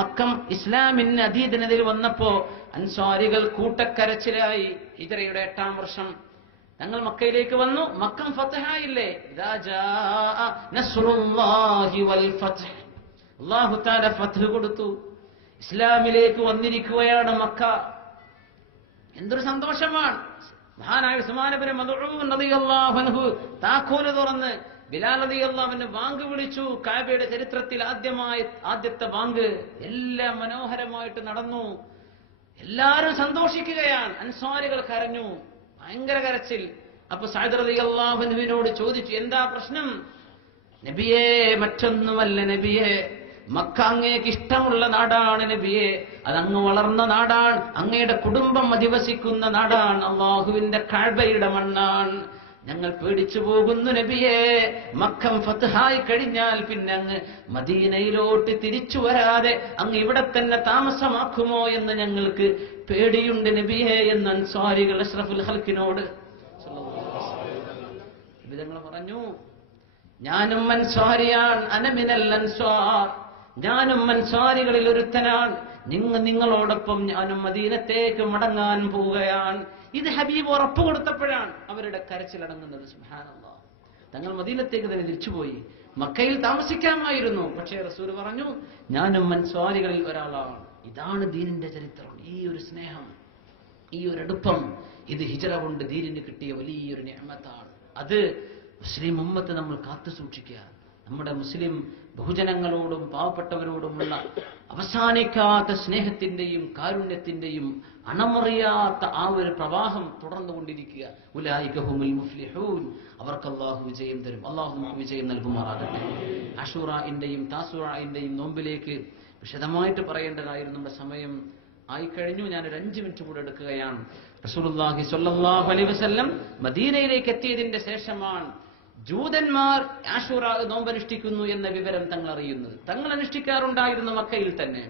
മക്കം ഇസ്ലാമിന് അധീനതയിൽ വന്നപ്പോ അൻസ്വാരികൾ കൂട്ടക്കരച്ചിലായി. ഹിജ്റയുടെ 8-ാം വർഷം ഞങ്ങൾ മക്കയിലേക്ക് വന്നു, മക്കം ഫത്ഹായില്ലേ, ഇദാ ജാഅ നസ്റുല്ലാഹി വൽ ഫത്ഹ്, അല്ലാഹു തആല ഫത്ഹ് കൊടുത്തു, ഇസ്ലാമിലേക്ക് വന്നിരിക്കുകയാണ് മക്ക. എന്തൊരു സന്തോഷമാണ്. മഹാനായ ഉസ്മാൻ ഇബ്നു മദ്ഊൻ റളിയല്ലാഹു അൻഹു താക്കോല് തുറന്ന് ബിലാൽ റളിയല്ലാഹു അൻഹു ബാങ്ക് വിളിച്ചു. കഅബയുടെ ചരിത്രത്തിൽ ആദ്യത്തെ ബാങ്ക്. എല്ലാം മനോഹരമായിട്ട് നടന്നു, എല്ലാവരും സന്തോഷിക്കുകയാണ്. അൻസ്വാരികൾ കരഞ്ഞു, ഭയങ്കര കരച്ചിൽ. അപ്പൊ സഅദ് റളിയല്ലാഹു അൻഹുവിനോട് ചോദിച്ചു, എന്താ പ്രശ്നം? നബിയേ, മറ്റൊന്നുമല്ല നബിയേ, മക്ക അങ്ങേക്ക് ഇഷ്ടമുള്ള നാടാണ് നബിയെ, അതങ്ങ് വളർന്ന നാടാണ്, അങ്ങയുടെ കുടുംബം അധിവസിക്കുന്ന നാടാണ്, അല്ലാഹുവിന്റെ കഅബയുടെ മണ്ണാണ്. ഞങ്ങൾ പേടിച്ചു പോകുന്നു നബിയെ, മക്കം ഫത്ഹായി കഴിഞ്ഞാൽ പിന്നെ അങ്ങ് മദീനയിലോട്ട് തിരിച്ചു വരാതെ അങ്ങ് ഇവിടെ തന്നെ താമസമാക്കുമോ എന്ന് ഞങ്ങൾക്ക് പേടിയുണ്ട് നബിയെ എന്ന് അൻസ്വാരികൾ അഷ്റഫുൽ ഖൽഖിനോട് ഞങ്ങൾ പറഞ്ഞു, ഞാനും അൻസ്വാരിയാണ്, അനമിനൽ അൻസ്വാർ, ഞാനും അൻസ്വാരികളിൽ ഒരുത്തനാണ്, നിങ്ങളോടൊപ്പം ഞാനും മദീനത്തേക്ക് മടങ്ങാൻ പോവുകയാണ്. ഇത് ഹബീബ് ഉറപ്പ് കൊടുത്തപ്പോഴാണ് അവരുടെ കരച്ചിലടങ്ങുന്നത്. സുബ്ഹാനല്ലാഹ്. തങ്ങൾ മദീനത്തേക്ക് തന്നെ തിരിച്ചുപോയി, മക്കയിൽ താമസിക്കാമായിരുന്നു, പക്ഷേ റസൂൽ പറഞ്ഞു ഞാനും അൻസ്വാരികളിൽ ഒരാളാണ്. ഇതാണ് ദീനിന്റെ ചരിത്രം. ഈ ഒരു സ്നേഹം, ഈ ഒരു അടുപ്പം, ഇത് ഹിജ്റ കൊണ്ട് ദീനിന് കിട്ടിയ വലിയൊരു നിഅമത്താണ്. അത് മുസ്ലിം ഉമ്മത്ത് നമ്മൾ കാത്തു സൂക്ഷിക്കുക. നമ്മുടെ മുസ്ലിം ബഹുജനങ്ങളോടും പാവപ്പെട്ടവരോടുമുള്ള അവസാനിക്കാത്ത സ്നേഹത്തിന്റെയും കാരുണ്യത്തിന്റെയും അണമറിയാത്ത ആ ഒരു പ്രവാഹം തുടർന്നുകൊണ്ടിരിക്കുക. ഉലൈക ഹുമുൽ മുഫ്ലിഹൂൻ, അവർക്ക് അല്ലാഹു വിജയം തരും. അല്ലാഹു നമുക്ക് വിജയം നൽകുമാറാകട്ടെ. അശൂറയിന്റെയും താസുറയിന്റെയും നോമ്പിലേക്ക് വിശദമായിട്ട് പറയേണ്ടതായിരുന്നു, നമ്മുടെ സമയം ആയിക്കഴിഞ്ഞു. ഞാനൊരു 5 മിനിറ്റ് കൂടെ എടുക്കുകയാണ്. റസൂലുള്ളാഹി സ്വല്ലല്ലാഹു അലൈഹി വസല്ലം മദീനയിലേക്ക് എത്തിയതിന്റെ ശേഷമാണ് ജൂതന്മാർ ആശൂറ നോമ്പനുഷ്ഠിക്കുന്നു എന്ന വിവരം തങ്ങൾ അറിയുന്നത്. തങ്ങൾ അനുഷ്ഠിക്കാറുണ്ടായിരുന്നു മക്കയിൽ തന്നെ.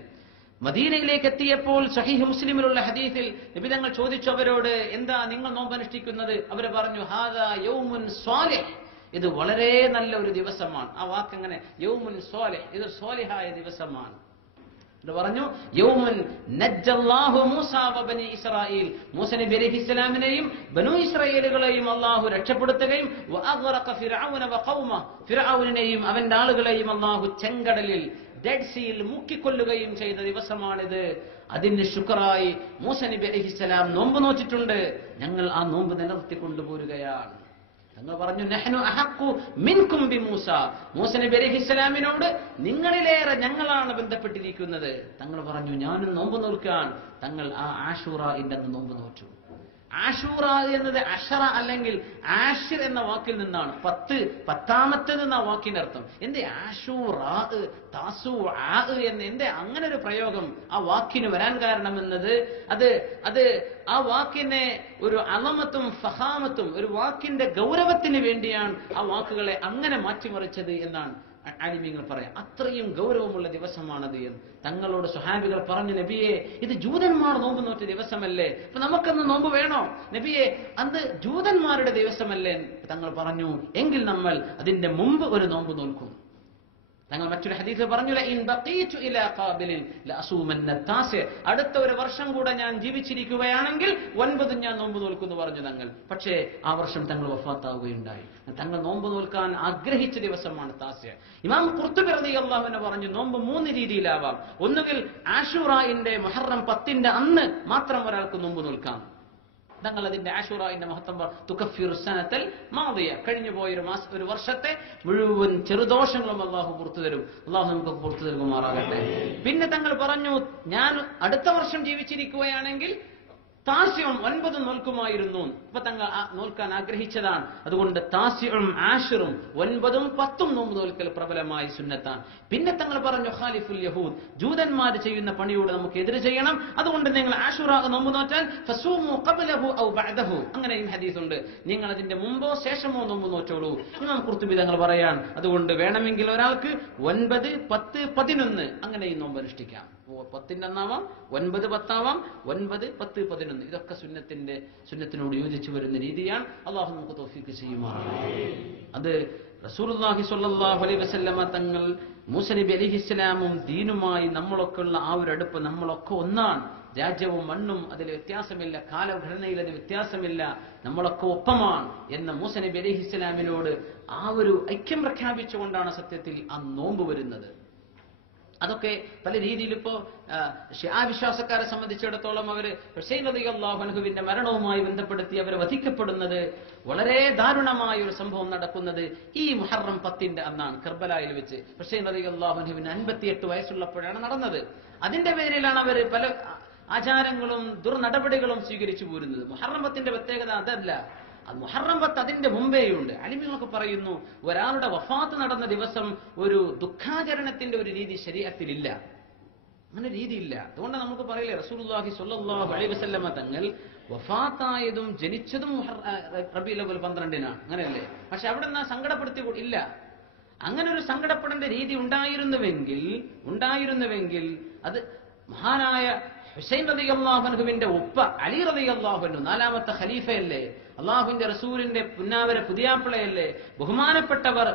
മദീനയിലേക്ക് എത്തിയപ്പോൾ സഹീഹ് മുസ്ലിമിലുള്ള ഹദീസിൽ നബി തങ്ങൾ ചോദിച്ചു അവരോട്, എന്താ നിങ്ങൾ നോമ്പനുഷ്ഠിക്കുന്നത്? അവർ പറഞ്ഞു, ഹാദാ യൗമുൻ സ്വാലിഹ്, ഇത് വളരെ നല്ല ഒരു ദിവസമാണ്. ആ വാക്കങ്ങനെ, യൗമുൻ സ്വാലിഹ്, ഇത് സ്വാലിഹായ ദിവസമാണ്. പറഞ്ഞു, യൗമുൻ നജ്ജല്ലാഹു മൂസാ വബനി ഇസ്രായീൽ, മൂസ നബി അലൈഹിസ്സലാമിനെയും ബനൂ ഇസ്രായേലുകളെയും അല്ലാഹു രക്ഷപ്പെടുത്തുകയും വഅഗ്റഖ ഫിർഔന വഖൗമ, ഫിർഔനെയും അവന്റെ ആളുകളെയും അല്ലാഹു ചെങ്കടലിൽ, ഡെഡ് സീയിൽ മുക്കിക്കൊല്ലുകയും ചെയ്ത ദിവസമാണിത്. അതിന് ശുക്റായി മൂസ നബി അലൈഹിസ്സലാം നോമ്പ് നോറ്റിട്ടുണ്ട്. ഞങ്ങൾ ആ നോമ്പ് നിലനിർത്തിക്കൊണ്ടുപോരുകയാണ്. തങ്ങൾ പറഞ്ഞു, നഹ്നു അഹഖു മിൻകും ബിമൂസ, മൂസ നബി അലൈഹിസ്സലാമിനോട് നിങ്ങളിലേറെ ഞങ്ങളാണ് ബന്ധപ്പെട്ടിരിക്കുന്നത്. തങ്ങൾ പറഞ്ഞു, ഞാനും നോമ്പ് നോൽക്കാൻ. തങ്ങൾ ആ ആശൂറയിന്റെ അന്ന് നോമ്പ് നോറ്റു. ആഷൂറ എന്നത് അഷറ അല്ലെങ്കിൽ ആഷിർ എന്ന വാക്കിൽ നിന്നാണ്. 10 പത്താമത്തേത് എന്ന വാക്കിന്റെ അർത്ഥം. എന്തേ ആഷൂറ താസു എന്ന് എന്തേ അങ്ങനെ ഒരു പ്രയോഗം ആ വാക്കിന് വരാൻ കാരണം എന്നത് അത് ആ വാക്കിനെ ഒരു അലമത്തും ഫഹാമത്തും ഒരു വാക്കിന്റെ ഗൗരവത്തിന് വേണ്ടിയാണ് ആ വാക്കുകളെ അങ്ങനെ മാറ്റിമറിച്ചത് എന്നാണ് ആലിമീങ്ങൾ പറയാം. അത്രയും ഗൗരവമുള്ള ദിവസമാണത് എന്ന് തങ്ങളോട് സ്വഹാബികൾ പറഞ്ഞു, നബിയെ ഇത് ജൂതന്മാർ നോമ്പ് നോറ്റ ദിവസമല്ലേ, അപ്പൊ നമുക്കന്ന് നോമ്പ് വേണോ നബിയെ, അന്ന് ജൂതന്മാരുടെ ദിവസമല്ലേ? തങ്ങൾ പറഞ്ഞു, എങ്കിൽ നമ്മൾ അതിന്റെ മുമ്പ് ഒരു നോമ്പ് നോൽക്കും. തങ്ങൾ മറ്റൊരു ഹദീസിൽ പറഞ്ഞു, അടുത്ത ഒരു വർഷം കൂടെ ഞാൻ ജീവിച്ചിരിക്കുകയാണെങ്കിൽ 9 ഞാൻ നോമ്പ് നോൽക്കുന്നു പറഞ്ഞു തങ്ങൾ. പക്ഷേ ആ വർഷം തങ്ങൾ വഫാത്താവുകയുണ്ടായി. തങ്ങൾ നോമ്പ് നോൽക്കാൻ ആഗ്രഹിച്ച ദിവസമാണ് താസ്യ. ഇമാം ഖുർത്തുബി റളിയല്ലാഹു അൻഹു പറഞ്ഞു, നോമ്പ് 3 രീതിയിലാവാം. ഒന്നുകിൽ ആഷൂറായിന്റെ മുഹറം 10ന്റെ അന്ന് മാത്രം ഒരാൾക്ക് നോമ്പ് നോൽക്കാം. തങ്ങൾ അതിന്റെ ആഷൂറായിന്റെ മഹത്വം തുകഫിറു സനതൽ മാദിയ, കഴിഞ്ഞുപോയ ഒരു വർഷത്തെ മുഴുവൻ ചെറുദോഷങ്ങളും അള്ളാഹു പുറത്തു തരും. അള്ളാഹു നമുക്ക് പുറത്തു നൽകുമാറാകട്ടെ. പിന്നെ തങ്ങൾ പറഞ്ഞു, ഞാൻ അടുത്ത വർഷം ജീവിച്ചിരിക്കുകയാണെങ്കിൽ താസ്യവും 9 നോൽക്കുമായിരുന്നു. ഇപ്പൊ തങ്ങൾ നോൽക്കാൻ ആഗ്രഹിച്ചതാണ്. അതുകൊണ്ട് താസ്യവും ആഷിറും 9ഉം 10ഉം നോമ്പ് നോൽക്കൽ പ്രബലമായി സുന്നത്താണ്. പിന്നെ തങ്ങൾ പറഞ്ഞു, ഖാലിഫുൽ യഹൂദ്, ജൂതന്മാർ ചെയ്യുന്ന പണിയോട് നമുക്ക് എതിര് ചെയ്യണം. അതുകൊണ്ട് നിങ്ങൾ ആഷുറാ നോമ്പ് നോറ്റാൽ ഫസൂമു ഖബ്ലഹു ഔ ബഅദഹു, അങ്ങനെയും ഹദീസുണ്ട്. നിങ്ങൾ അതിന്റെ മുമ്പോ ശേഷമോ നോമ്പ് നോറ്റോളൂ. ഇമാം ഖുർത്തുബി തങ്ങൾ പറയാൻ, അതുകൊണ്ട് വേണമെങ്കിൽ ഒരാൾക്ക് 9, 10, 11 അങ്ങനെയും നോമ്പ് അനുഷ്ഠിക്കാം. 10ന്റെ അന്നാവാം, 9, 10 ആവാം, 9, 10, 11. ഇതൊക്കെ സുന്നത്തിനോട് യോജിച്ചു വരുന്ന രീതിയാണ്. അള്ളാഹു നമുക്ക് തൗഫീഖ് ചെയ്യുമാറാകട്ടെ. അത് റസൂലുള്ളാഹി സ്വല്ലല്ലാഹു അലൈഹി വസല്ലമ തങ്ങൾ മൂസ നബി അലൈഹിസ്സലാമും ദീനുമായി നമ്മളൊക്കെ ഉള്ള ആ ഒരു അടുപ്പ്, നമ്മളൊക്കെ ഒന്നാണ്. രാജ്യവും മണ്ണും അതിൽ വ്യത്യാസമില്ല, കാലഘടനയിൽ അത് വ്യത്യാസമില്ല, നമ്മളൊക്കെ ഒപ്പമാണ് എന്ന മൂസ നബി അലൈഹിസ്സലാമിനോട് ആ ഒരു ഐക്യം പ്രഖ്യാപിച്ചുകൊണ്ടാണ് സത്യത്തിൽ ആ നോമ്പ് വരുന്നത്. അതൊക്കെ പല രീതിയിൽ ഇപ്പോ ഷിആ വിശ്വാസക്കാരെ സംബന്ധിച്ചിടത്തോളം അവര് ഹുസൈൻ റളിയല്ലാഹു അൻഹുവിന്റെ മരണവുമായി ബന്ധപ്പെടുത്തി അവർ വധിക്കപ്പെടുന്നത്, വളരെ ദാരുണമായ ഒരു സംഭവം നടക്കുന്നത് ഈ മുഹറം 10ന്റെ അന്നാണ്. കർബലായിൽ വെച്ച് ഹുസൈൻ റളിയല്ലാഹു അൻഹുവിന് 58 വയസ്സുള്ളപ്പോഴാണ് നടന്നത്. അതിന്റെ പേരിലാണ് അവർ പല ആചാരങ്ങളും ദുർനടപടികളും സ്വീകരിച്ചു പോരുന്നത്. മുഹറം 10ന്റെ പ്രത്യേകത അതല്ല, മുഹറം 10 അതിന്റെ മുമ്പേയുണ്ട്. അലിമികളൊക്കെ പറയുന്നു, ഒരാളുടെ വഫാത്ത് നടന്ന ദിവസം ഒരു ദുഃഖാചരണത്തിന്റെ ഒരു രീതി ശരീഅത്തിലില്ല, അങ്ങനെ രീതിയില്ല. അതുകൊണ്ട് നമുക്ക് പറയില്ലേ, റസൂലുള്ളാഹി സ്വല്ലല്ലാഹു അലൈഹി വസല്ലമ തങ്ങൾ വഫാത്തായതും ജനിച്ചതും റബീഉൽ അവ്വൽ 12നാണ്, അങ്ങനെയല്ലേ? പക്ഷെ അവിടെ നിന്ന് സങ്കടപ്പെടുത്തി ഇല്ല. അങ്ങനെ ഒരു സങ്കടപ്പെടേണ്ട രീതി ഉണ്ടായിരുന്നുവെങ്കിൽ അത് മഹാനായ ഹുസൈൻ റളിയല്ലാഹു അൻഹുവിന്റെ ഉപ്പ അലി റളിയല്ലാഹു അൻഹു 4ാമത്തെ ഖലീഫയല്ലേ, അള്ളാഹുവിന്റെ റസൂലിന്റെ പുന്നാവരെ പുതിയാപ്പിളയല്ലേ, ബഹുമാനപ്പെട്ടവർ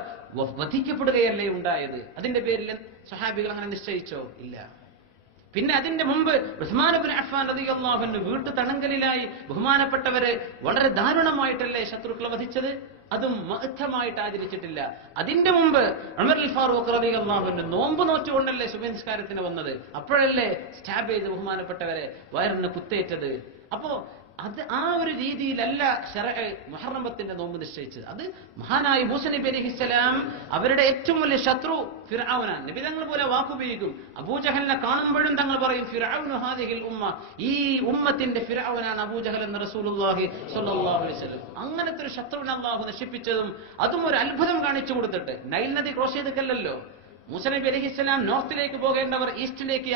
വധിക്കപ്പെടുകയല്ലേ ഉണ്ടായത്. അതിന്റെ പേരിൽ സ്വഹാബികൾ അങ്ങനെ നിശ്ചയിച്ചോ? ഇല്ല. പിന്നെ അതിന്റെ മുമ്പ് ഉസ്മാൻ ഇബ്നു അഫ്ഫാൻ റളിയല്ലാഹു അൻഹു വീട്ടു തടങ്കലിലായി ബഹുമാനപ്പെട്ടവരെ വളരെ ദാരുണമായിട്ടല്ലേ ശത്രുക്കളെ വധിച്ചത്, അതും മഹത്തമായിട്ട് ആചരിച്ചിട്ടില്ല. അതിന്റെ മുമ്പ് ഉമറുൽ ഫാറൂഖ് റളിയല്ലാഹു അൻഹു നോമ്പ് നോറ്റുകൊണ്ടല്ലേ സുബഹി നിസ്കാരത്തിന് വന്നത്, അപ്പോഴല്ലേ സ്റ്റാബ് ചെയ്ത് ബഹുമാനപ്പെട്ടവരെ വയറിന് കുത്തേറ്റത്. അപ്പോ അത് ആ ഒരു രീതിയിലല്ല ശറഅ് മുഹറം 10ന്റെ നോമ്പ് നിശ്ചയിച്ചത്. അത് മഹാനായ മൂസ നബി അലൈഹിസ്സലാം അവരുടെ ഏറ്റവും വലിയ ശത്രു ഫിർഔനാണ്. നബി തങ്ങൾ പോലെ വാക്കുപയോഗിക്കും. അബൂജഹലിനെ കാണുമ്പോഴും തങ്ങൾ പറയും, ഫിർഔനു ഹാദിഹിൽ ഉമ്മ, ഈ ഉമ്മത്തിന്റെ ഫിർഔനാണ് അബൂജഹൽ എന്ന് റസൂലുള്ളാഹി സ്വല്ലല്ലാഹു അലൈഹി വസല്ലം. അങ്ങനത്തെ ഒരു ശത്രുവിനെ അല്ലാഹു നശിപ്പിച്ചതും അതും ഒരു അത്ഭുതം കാണിച്ചു കൊടുത്തിട്ട്. നൈൽ നദി ക്രോസ് ചെയ്തിട്ടല്ലോ മൂസ നബി അലൈഹിസ്സലാം നോർത്തിലേക്ക് പോകേണ്ടവർ ഈസ്റ്റിലേക്ക്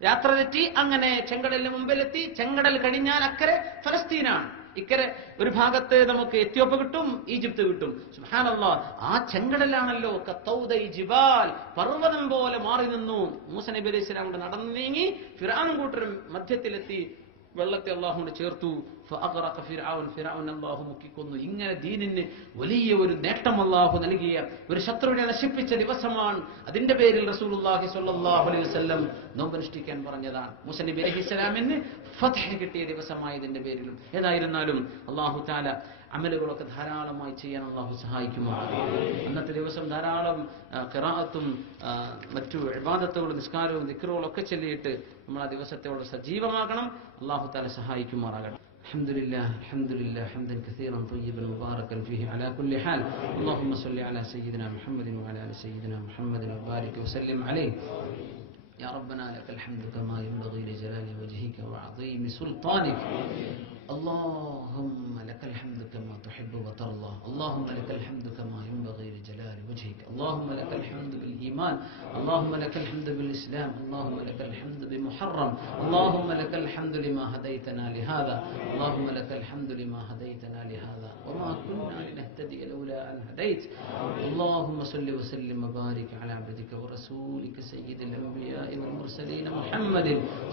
യാത്ര തെറ്റി അങ്ങനെ ചെങ്കടലിന് മുമ്പിലെത്തി. ചെങ്കടൽ കഴിഞ്ഞാൽ അക്കരെ ഫലസ്തീനാണ്, ഇക്കരെ ഒരു ഭാഗത്ത് നമുക്ക് എത്യോപ്യ കിട്ടും, ഈജിപ്ത് കിട്ടും. സുബ്ഹാനല്ലാഹ്, ആ ചെങ്കടലാണല്ലോ കത്തൗദൈ ജിബാൽ, പർവ്വതം പോലെ മാറി നിന്നു. മൂസ നബി അലൈഹി സ്വലാം കൊണ്ട് നടന്നു നീങ്ങി ഫിർഔൻ കൂട്ടരും മധ്യത്തിലെത്തി, വെള്ളത്തെ അള്ളാഹുവിനെ ചേർത്തു. ഫിർഔൻ അല്ലാഹു മുക്കിക്കൊന്നു. ഇങ്ങനെ ദീനിന് വലിയ ഒരു നേട്ടം അല്ലാഹു നൽകിയ ഒരു ശത്രുവിനെ നശിപ്പിച്ച ദിവസമാണ്. അതിന്റെ പേരിൽ റസൂലുള്ളാഹി സ്വല്ലല്ലാഹു അലൈഹി വസല്ലം നോമ്പനുഷ്ഠിക്കാൻ പറഞ്ഞതാണ്. മൂസ നബി അലൈഹിസ്സലാമിന് ഫത്ഹ് കിട്ടിയ ദിവസമായതിന്റെ പേരിലും. ഏതായിരുന്നാലും അല്ലാഹു തആല അമലുകളൊക്കെ ധാരാളമായി ചെയ്യാൻ അല്ലാഹു സഹായിക്കുമാറാകട്ടെ. അന്നത്തെ ദിവസം ധാരാളം ഖിറാഅത്തും മറ്റു ഇബാദത്തുകളും നിസ്കാരവും ദിക്റുകളും ഒക്കെ ചൊല്ലിയിട്ട് നമ്മൾ ആ ദിവസത്തെ വളരെ സജീവമാക്കണം. അല്ലാഹു തആല സഹായിക്കുമാറാകട്ടെ. الحمد لله حمدا كثيرا طيبا مباركا فيه على كل حال. اللهم صل على سيدنا محمد وعلى ال سيدنا محمد وبارك وسلم عليه. يا ربنا لك الحمد كما ينبغي لجلال وجهك وعظيم عظيم سلطانك. اللهم لك الحمد كما تحب وترضى. اللهم لك الحمد كما ينبغي لجلال وجهك. اللهم لك الحمد بالإيمان. اللهم لك الحمد بالإسلام. اللهم لك الحمد بمحرم. اللهم لك الحمد لما هديتنا لهذا. اللهم لك الحمد لما هديتنا لهذا وما كنا لنهتدي لولا أن هديت. اللهم صل وسلم وبارك على عبدك ورسولك سيد الأنبياء والمرسلين محمد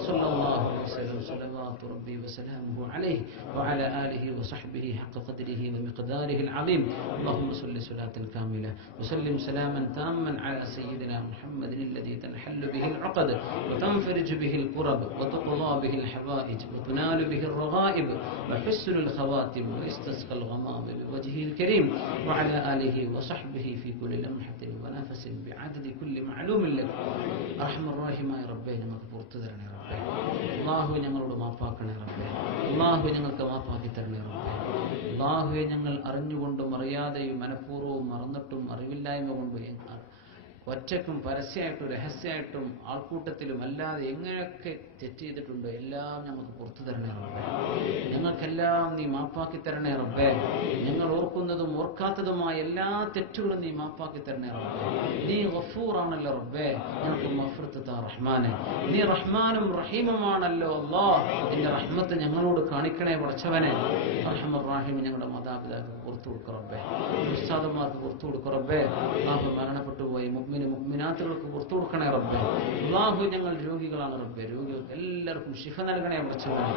صلى الله عليه وسلم صلوات ربي وسلامه عليه وعلى آله وصحبه حق قدره ومقداره العظيم. اللهم صل صلاة كاملة وسلم سلاما تاما على سيدنا محمد الذي تنحل به العقد وتنفرج به الكرب وتقضى به الحوائج وتنال به الرغائب وحسن الخواتم ويستسقى الغمام بوجهه الكريم وعلى آله وصحبه في كل لمحة ونفس بعدد كل معلوم لك. أرحم الراحمين ربي ഞങ്ങൾക്ക് പുറത്തു തരണേ റബ്ബേ. അല്ലാഹുവേ ഞങ്ങളോട് മാപ്പാക്കണേ റബ്ബേ. അല്ലാഹുവേ ഞങ്ങൾക്ക് മാപ്പാക്കി തരണേ റബ്ബേ. അല്ലാഹുവേ ഞങ്ങൾ അറിഞ്ഞുകൊണ്ടും അറിയാതെയും മനഃപൂർവ്വവും മറന്നിട്ടും അറിവില്ലായ്മ കൊണ്ടും ഒറ്റക്കും പരസ്യമായിട്ടും രഹസ്യമായിട്ടും ആൾക്കൂട്ടത്തിലും അല്ലാതെ എങ്ങനെയൊക്കെ തെറ്റ് ചെയ്തിട്ടുണ്ടോ എല്ലാം ഞങ്ങൾക്ക് പുറത്തു തരണേ റബ്ബേ. ഞങ്ങൾക്കെല്ലാം നീ മാപ്പാക്കി തരണേ റബ്ബേ. ഞങ്ങൾ ഓർക്കുന്നതും ഓർക്കാത്തതുമായ എല്ലാ തെറ്റുകളും നീ മാപ്പാക്കി തരണേ റബ്ബേ. നീ ഗഫൂറാണല്ലോ റബ്ബേ. ഞങ്ങൾക്ക് മഗ്ഫിറത്ത് താ റഹ്മാനെ. നീ റഹ്മാനും റഹീമുമാണല്ലോ അല്ലാഹ്. നിന്റെ റഹ്മത്ത് ഞങ്ങളോട് കാണിക്കണേ പടച്ചവനെ. അർഹമർ റഹീം ഞങ്ങളുടെ മാതാപിതാക്കൾക്ക് പുറത്തു കൊടുക്ക റബ്ബേ. ഉസ്താദന്മാർക്ക് പുറത്തു കൊടുക്ക റബ്ബേ. അല്ലാഹു മരണപ്പെട്ടു പോയി മുഅ്മിനാത്തുകൾക്ക് പുറത്തു കൊടുക്കണേ റബ്ബേ. അല്ലാഹു ഞങ്ങൾ രോഗികളാണ് റബ്ബേ. രോഗികൾക്ക് എല്ലാവർക്കും ശിഫ നൽകണേ പടച്ചവനെ.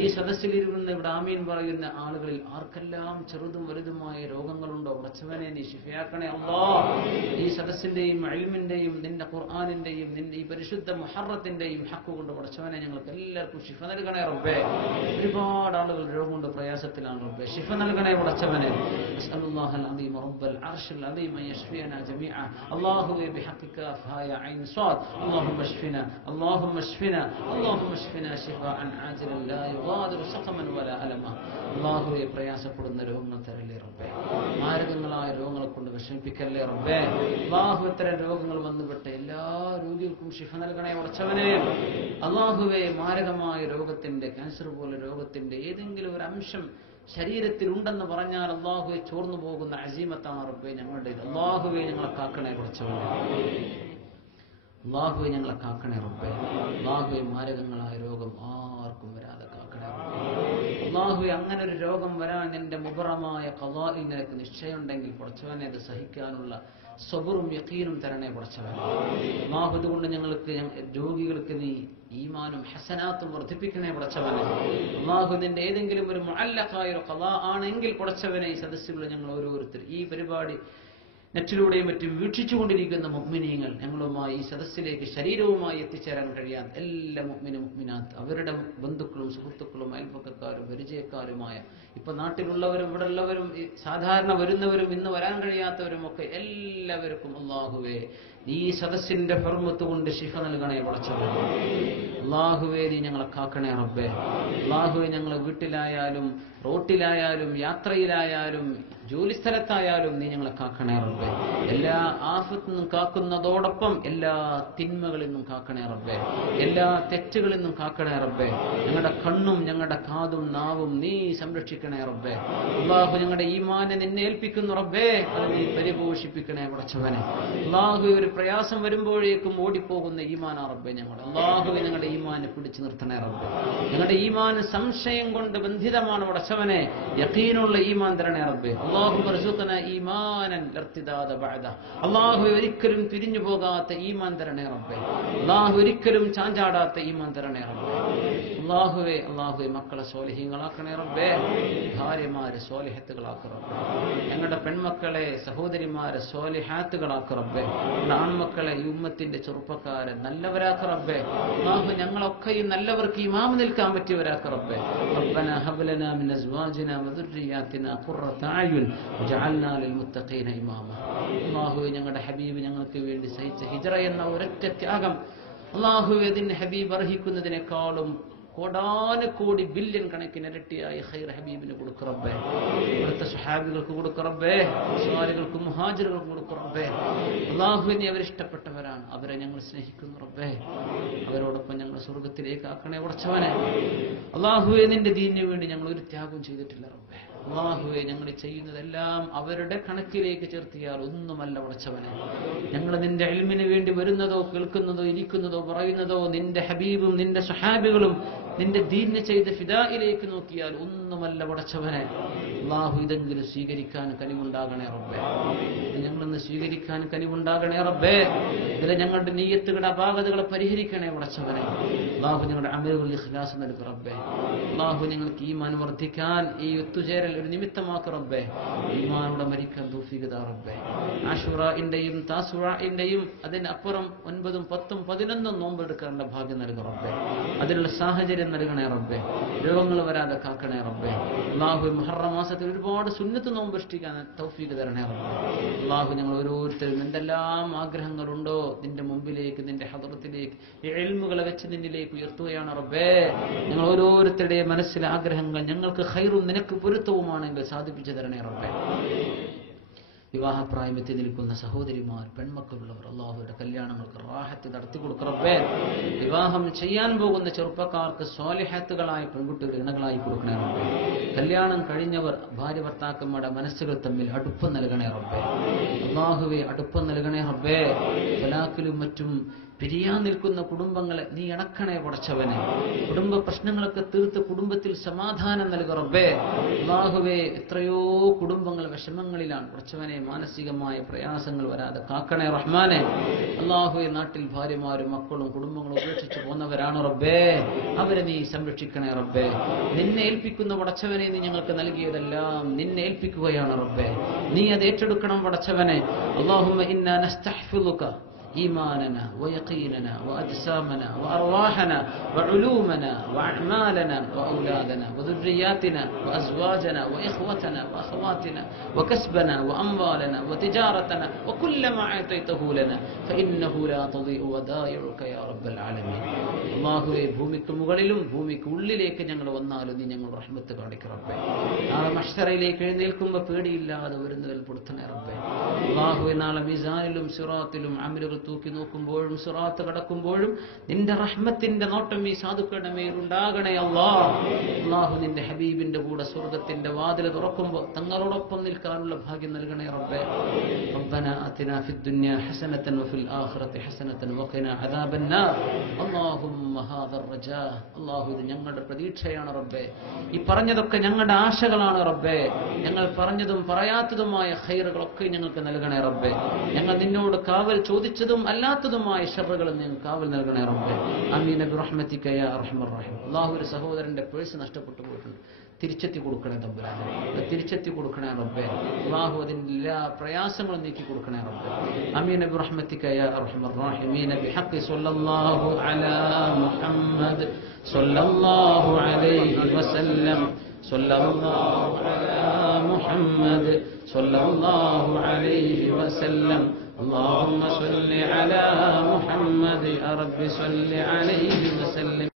ഈ സദസ്സിലിരുന്ന് ഇവിടെ ആമീൻ പറയുന്ന ആളുകളിൽ ആർക്കെല്ലാം ചെറുതും വലുതുമായ രോഗങ്ങളുണ്ടോ പടച്ചവനെ നീ ശിഫയാക്കണേ അല്ലാഹ്. ഈ സദസ്സിന്റെയും ഇൽമിന്റെയും നിന്റെ ഖുർആനിന്റെയും നിന്റെ ഈ പരിശുദ്ധ മുഹറത്തിന്റെയും ഹഖ് കൊണ്ട് പടച്ചവനെ ഞങ്ങൾക്ക് എല്ലാവർക്കും ശിഫ നൽകണേ റബ്ബേ. ഒരുപാട് ആളുകൾ രോഗം കൊണ്ട് പ്രയാസത്തിലാണ് റബ്ബേ. ശിഫ നൽകണേ പടച്ചവനെ. അസ്അലുല്ലാഹൽ അദീം റബ്ബൽ അർശിൽ അദീം അൻ യശ്ഫിയനാ ജമീഅ. അല്ലാഹു بحقك فهاي عين صاد. اللهم اشفنا اللهم اشفنا اللهم اشفنا شفاء عاجلا لا يغادر سقما ولا ألما. അല്ലാഹുവേ പ്രയാസപ്പെടുന്ന രോഗങ്ങൾ തരല്ലേ റബ്ബേ. മാരകങ്ങളായ രോഗങ്ങളെ കൊണ്ട് വിഷമിപ്പിക്കല്ലേ റബ്ബേ. അല്ലാഹു ഇത്തരം രോഗങ്ങൾ വന്നുപെട്ട എല്ലാ രോഗികൾക്കും ശിഫ നൽകണേ പടച്ചവനെ. അല്ലാഹുവേ മാരകമായ രോഗത്തിന്റെ ക്യാൻസർ പോലെ രോഗത്തിന്റെ ഏതെങ്കിലും ഒരു അംശം ശരീരത്തിൽ ഉണ്ടെന്ന് പറഞ്ഞാൽ അല്ലാഹുവേ ചോർന്നു പോകുന്ന അസീമത്താണ് റബ്ബേ ഞങ്ങളുടേത്. അല്ലാഹുവേ ഞങ്ങളെ കാക്കണേ പടച്ചവനെ. അല്ലാഹുവേ ഞങ്ങളെ കാക്കണേ റബ്ബേ. അല്ലാഹുവേ മാരകങ്ങളായ രോഗം ആർക്കും വരാതെ കാക്കണേ റബ്ബേ. അല്ലാഹുവേ അങ്ങനെ ഒരു രോഗം വരാൻ നിന്റെ മുബറമായ ഖളാഇൽ നിനക്ക് നിശ്ചയമുണ്ടെങ്കിൽ പടച്ചവനെ അത് സഹിക്കാനുള്ള സബറും യഖീനും തരണേ പടച്ചവനെ. അല്ലാഹു അതുകൊണ്ട് ഞങ്ങൾക്ക് രോഗികൾക്ക് നീ ഈമാനും ഹസനാത്തും വർദ്ധിപ്പിക്കണേ പടച്ചവനെ. അല്ലാഹു നിന്റെ ഏതെങ്കിലും ഒരു മുഅല്ലഖായ ഒരു ഖളാ ആണെങ്കിൽ പടച്ചവനെ ഈ സദസ്സിലുള്ള ഞങ്ങൾ ഓരോരുത്തർ ഈ പരിപാടി നെറ്റിലൂടെയും മറ്റും വീക്ഷിച്ചുകൊണ്ടിരിക്കുന്ന മുഅ്മിനീങ്ങൾ ഞങ്ങളുമായി ഈ സദസ്സിലേക്ക് ശരീരവുമായി എത്തിച്ചേരാൻ കഴിയാൻ എല്ലാ മുഅ്മിനാത്ത് അവരുടെ ബന്ധുക്കളും സുഹൃത്തുക്കളും അയൽപക്കക്കാരും പരിചയക്കാരുമായ ഇപ്പൊ നാട്ടിലുള്ളവരും ഇവിടെ ഉള്ളവരും സാധാരണ വരുന്നവരും ഇന്ന് വരാൻ കഴിയാത്തവരും ഒക്കെ എല്ലാവർക്കും അല്ലാഹുവേ ഈ സദസ്സിന്റെ ഹുർമത്ത് കൊണ്ട് ശിഫ നൽകണേ പടച്ചവനെ. അല്ലാഹുവേ നീ ഞങ്ങളെ കാക്കണേ റബ്ബേ. അല്ലാഹുവേ ഞങ്ങളെ വീട്ടിലായാലും റോട്ടിലായാലും യാത്രയിലായാലും ജോലിസ്ഥലത്തായാലും നീ ഞങ്ങളെ കാക്കണേ റബ്ബേ. എല്ലാ ആഫത്തിൽ നിന്നും കാക്കുന്നതോടൊപ്പം എല്ലാ തിന്മകളിൽ നിന്നും കാക്കണേ റബ്ബേ. എല്ലാ തെറ്റുകളിൽ നിന്നും കാക്കണേ റബ്ബേ. ഞങ്ങളുടെ കണ്ണും ഞങ്ങളുടെ കാതും നാവും നീ സംരക്ഷിക്കണേ റബ്ബേ. അല്ലാഹു ഞങ്ങളുടെ ഈമാനെ നിന്നെ ഏൽപ്പിക്കുന്നു റബ്ബേ. അത് നീ പരിപോഷിപ്പിക്കണേ പടച്ചവനെ. അല്ലാഹു ഒരു പ്രയാസം വരുമ്പോഴേക്കും ഓടിപ്പോകുന്ന ഈമാനാ റബ്ബേ ഞങ്ങൾ. അല്ലാഹുവേ ഞങ്ങളുടെ ഈമാനെ പിടിച്ചു നിർത്തണേ റബ്ബേ. ഞങ്ങളുടെ ഈമാൻ സംശയം കൊണ്ട് ബന്ധിതമാണ് പടച്ചവനെ. യഖീനുള്ള ഈമാൻ തരണേ റബ്ബേ. അല്ലാഹുമ്മ റസുഖനാ ഈമാനൻ ഇർതിദാദ ബഅദ. അല്ലാഹു ഒരിക്കലും തിരിഞ്ഞു പോകാത്ത ഈമാൻ തരണേ റബ്ബേ. അല്ലാഹു ഒരിക്കലും ചാഞ്ചാടാത്ത ഈമാൻ തരണേ റബ്ബേ. അല്ലാഹുവേ മക്കളെ സ്വാലിഹീങ്ങളാക്കണേ റബ്ബേ. ഭാര്യമാരെ സ്വാലിഹത്തുകളാക്ക റബ്ബേ. ഞങ്ങളുടെ പെൺമക്കളെ സഹോദരിമാരെ സ്വാലിഹാത്തുകളാക്ക റബ്ബേ. ആൺമക്കളെ ഈ ഉമ്മത്തിന്റെ ചെറുപ്പക്കാരെ നല്ലവരാക്ക റബ്ബേ. അല്ലാഹു ഞങ്ങളൊക്കെയും നല്ലവർക്ക് ഇമാം നിൽക്കാൻ പറ്റിയവരാക്ക റബ്ബേ. റബ്ബനാ ഹബ് ലനാ മിൻ അസ്വാജിനാ വദുർരിയാതിനാ ഖുർറത അയുൻ വജഅൽനാ ലിൽമുത്തഖീന ഇമാമ. അല്ലാഹുവേ ഞങ്ങളുടെ ഹബീബ് ഞങ്ങൾക്ക് വേണ്ടി സഹിച്ച ഹിജ്റ എന്ന ഒരൊറ്റ ത്യാഗം അല്ലാഹുവേ അതിന് ഹബീബ് അർഹിക്കുന്നതിനേക്കാളും കോടാനുകോടി ബില്യൺ കണക്കിന് ഇരട്ടിയായി ഖൈർ ഹബീബിന് കൊടുക്ക് റബ്ബേ. ഇവിടുത്തെ സ്വഹാബികൾക്ക് കൊടുക്ക് റബ്ബേ. അൻസ്വാരികൾക്കും മുഹാജിറുകൾക്കും കൊടുക്ക് റബ്ബേ. അല്ലാഹുവിനെ അവരിഷ്ടപ്പെട്ടവരാണ്, അവരെ ഞങ്ങൾ സ്നേഹിക്കുന്നു റബ്ബേ. അവരോടൊപ്പം ഞങ്ങൾ സ്വർഗത്തിലേക്ക് ആക്കണേ ഉറച്ചവനെ. അല്ലാഹുവേ, നിന്റെ ദീനിനു വേണ്ടി ഞങ്ങൾ ഒരു ത്യാഗവും ചെയ്തിട്ടില്ല റബ്ബേ. അല്ലാഹുവേ, ഞങ്ങൾ ചെയ്യുന്നതെല്ലാം അവരുടെ കണക്കിലേക്ക് ചേർത്തിയാൽ ഒന്നുമല്ല ഉറച്ചവനെ. ഞങ്ങൾ നിന്റെ ഇൽമിന് വേണ്ടി വരുന്നതോ കേൾക്കുന്നതോ ഇരിക്കുന്നതോ പറയുന്നതോ നിന്റെ ഹബീബും നിന്റെ സ്വഹാബികളും നിന്റെ ദീനിനെ ചെയ്ത ഫിദായിലേക്ക് നോക്കിയാൽ ഒന്നുമല്ല പടച്ചവനെ. അല്ലാഹു ഇതെങ്കിലും സ്വീകരിക്കാൻ കനിവുണ്ടാകണേ റബ്ബേ. ഇത് ഞങ്ങളൊന്ന് സ്വീകരിക്കാൻ കനിവുണ്ടാകണേ റബ്ബേ. ഇതിലെ ഞങ്ങളുടെ നിയ്യത്തുകളുടെ അപാകതകളെ പരിഹരിക്കണേ പടച്ചവനെ. അല്ലാഹു ഞങ്ങളുടെ അമലുകൾ ഇഖ്ലാസ് നൽകി റബ്ബേ. അല്ലാഹു ഞങ്ങൾക്ക് ഈമാൻ വർദ്ധിക്കാൻ ഈ ഒത്തുചേരൽ ഒരു നിമിത്തമാക്കി റബ്ബേ. ഈമാനോടെ മരിക്കാൻ തൗഫീഖ് താ റബ്ബേ. ആശുറാഇന്റെയും താസുറാഇന്റെയും അതിനപ്പുറം 9, 10, 11 നോമ്പെടുക്കാനുള്ള ഭാഗ്യം നൽകി റബ്ബേ. അതിനുള്ള സാഹചര്യം നൽകണേ റബ്ബേ. രോഗങ്ങൾ വരാതെ കാക്കണേ റബ്ബേ. അല്ലാഹു മുഹറം മാസത്തിൽ ഒരുപാട് സുന്നത്ത് നോമ്പനുഷ്ഠിക്കാൻ തൗഫീഖ് തരണേ റബ്ബേ. അല്ലാഹു ഞങ്ങൾ ഓരോരുത്തരും എന്തെല്ലാം ആഗ്രഹങ്ങളുണ്ടോ നിന്റെ മുമ്പിലേക്ക്, നിന്റെ ഹദറത്തിലേക്ക് ഈ ഇൽമുകളെ വെച്ച് നിന്നിലേക്ക് ഉയർത്തുകയാണ് റബ്ബേ. ഞങ്ങൾ ഓരോരുത്തരുടെയും മനസ്സിലെ ആഗ്രഹങ്ങൾ ഞങ്ങൾക്ക് ഖൈറും നിനക്ക് പൊരുത്തവുമാണെങ്കിൽ സാധിപ്പിച്ചു തരണേ റബ്ബേ. വിവാഹപ്രായമെത്തി നിൽക്കുന്ന സഹോദരിമാർ, പെൺമക്കളുള്ളവർ, അല്ലാഹുവിന്റെ കല്യാണങ്ങൾക്ക് റാഹത്ത് നടത്തി കൊടുക്ക് റബ്ബേ. വിവാഹം ചെയ്യാൻ പോകുന്ന ചെറുപ്പക്കാർക്ക് സ്വാലിഹാത്തുകളായ പെൺകുട്ടികൾ ഇണകളായി കൊടുക്കണേ റബ്ബേ. കല്യാണം കഴിഞ്ഞവർ ഭാര്യ ഭർത്താക്കന്മാരുടെ മനസ്സുകൾ തമ്മിൽ അടുപ്പം നൽകണേ റബ്ബേ. അല്ലാഹുവേ, അടുപ്പം നൽകണേ റബ്ബേ. തലാഖിലും മറ്റും പിരിയാൻ നിൽക്കുന്ന കുടുംബങ്ങളെ നീ ഇണക്കണേ പടച്ചവനെ. കുടുംബ പ്രശ്നങ്ങളൊക്കെ തീർത്ത് കുടുംബത്തിൽ സമാധാനം നൽകുക റബ്ബേ. അല്ലാഹുവേ, എത്രയോ കുടുംബങ്ങൾ വിഷമങ്ങളിലാണ് പടച്ചവനെ. മാനസികമായ പ്രയാസങ്ങൾ വരാതെ കാക്കണേ റഹ്മാനെ. അല്ലാഹുവേ, നാട്ടിൽ ഭാര്യമാരും മക്കളും കുടുംബങ്ങളും ഉപേക്ഷിച്ച് പോന്നവരാണ് റബ്ബേ. അവരെ നീ സംരക്ഷിക്കണേ റബ്ബേ. നിന്നെ ഏൽപ്പിക്കുന്ന പടച്ചവനെ നീ ഞങ്ങൾക്ക് നൽകിയതെല്ലാം നിന്നെ ഏൽപ്പിക്കുകയാണ് റബ്ബേ. നീ അത് ഏറ്റെടുക്കണം പടച്ചവനെ. അല്ലാഹുമ്മ ഇന്നാ നസ്തഹ്ഫിളുക إيماننا ويقيننا وأجسامنا وأرواحنا وعلومنا وأعمالنا وأولادنا وذرياتنا وأزواجنا وإخوتنا وأخواتنا وكسبنا وأموالنا وتجارتنا وكل ما أعطيته لنا فإنه لا تضيع ودائعك يا رب العالمين. അല്ലാഹുവേ, ഭൂമിക്ക് മുകളിലും ഭൂമിക്ക് ഉള്ളിലേക്ക് ഞങ്ങൾ വന്നാലും നീ ഞങ്ങൾ റഹ്മത്ത് കാണിക്ക് റബ്ബേ. നാളെ മഹ്ശറയിലേക്ക് എഴുന്നേൽക്കുമ്പോൾ പേടിയില്ലാതെ വരുന്നതിൽ പെടുത്തണേ റബ്ബേ. അല്ലാഹുവേ, നാളെ മീസാനിലും സിറാത്തിലും അമലുകൾ തൂക്കി നോക്കുമ്പോഴും സിറാത്ത് കടക്കുമ്പോഴും നിന്റെ റഹ്മത്തിന്റെ നോട്ടം ഈ സാധുക്കളുടെ മേലുണ്ടാകണേ അല്ലാഹ്. അല്ലാഹു, നിന്റെ ഹബീബിന്റെ കൂടെ സ്വർഗത്തിന്റെ വാതിൽ തുറക്കുമ്പോൾ തങ്ങളോടൊപ്പം നിൽക്കാനുള്ള ഭാഗ്യം നൽകണേ റബ്ബേ. റബ്ബനാ ആതിനാ ഫിദ്ദുനിയാ ഹസനതൻ വഫിൽ ആഖിറതി ഹസനതൻ വഖിനാ അദാബന്നാർ. അല്ലാഹുമ്മ ഹാദർ റജാ. അല്ലാഹു, ഇത് ഞങ്ങളുടെ പ്രതീക്ഷയാണ് റബ്ബേ. ഈ പറഞ്ഞതൊക്കെ ഞങ്ങളുടെ ആശകളാണ് റബ്ബേ. ഞങ്ങൾ പറഞ്ഞതും പറയാത്തതുമായ ഖൈറുകളൊക്കെ ഞങ്ങൾക്ക് നൽകണേ റബ്ബേ. ഞങ്ങൾ നിന്നോട് കാവൽ ചോദിച്ചതും അല്ലാത്തതുമായ ശർറുകളും ഞങ്ങൾ കാവൽ നൽകണേ റബ്ബേ. ആമീൻ ബിറഹ്മതിക യാ അർഹമർ റഹീം. അല്ലാഹു, ഒരു സഹോദരന്റെ പേഴ്സ് നഷ്ടപ്പെട്ടു പോയിട്ടുണ്ട്, തിരിച്ചെത്തി കൊടുക്കണേ തമ്പുരാനെ. തിരിച്ചെത്തി കൊടുക്കണേ റബ്ബേ. അല്ലാഹു, അതിന്റെ എല്ലാ പ്രയാസങ്ങളും നീക്കി കൊടുക്കണേ റബ്ബേ. ആമീൻ ബിറഹ്മതിക യാ അർഹമർ റഹീമീൻ ബിഹഖി സ്വല്ലല്ലാഹു അലാ മുഹമ്മദ് സ്വല്ലല്ലാഹു അലൈഹി വസല്ലം സ്വല്ലല്ലാഹു അലാ മുഹമ്മദ് സ്വല്ലല്ലാഹു അലൈഹി വസല്ലം. اللهم صل على محمد يا رب صل عليه وسلم.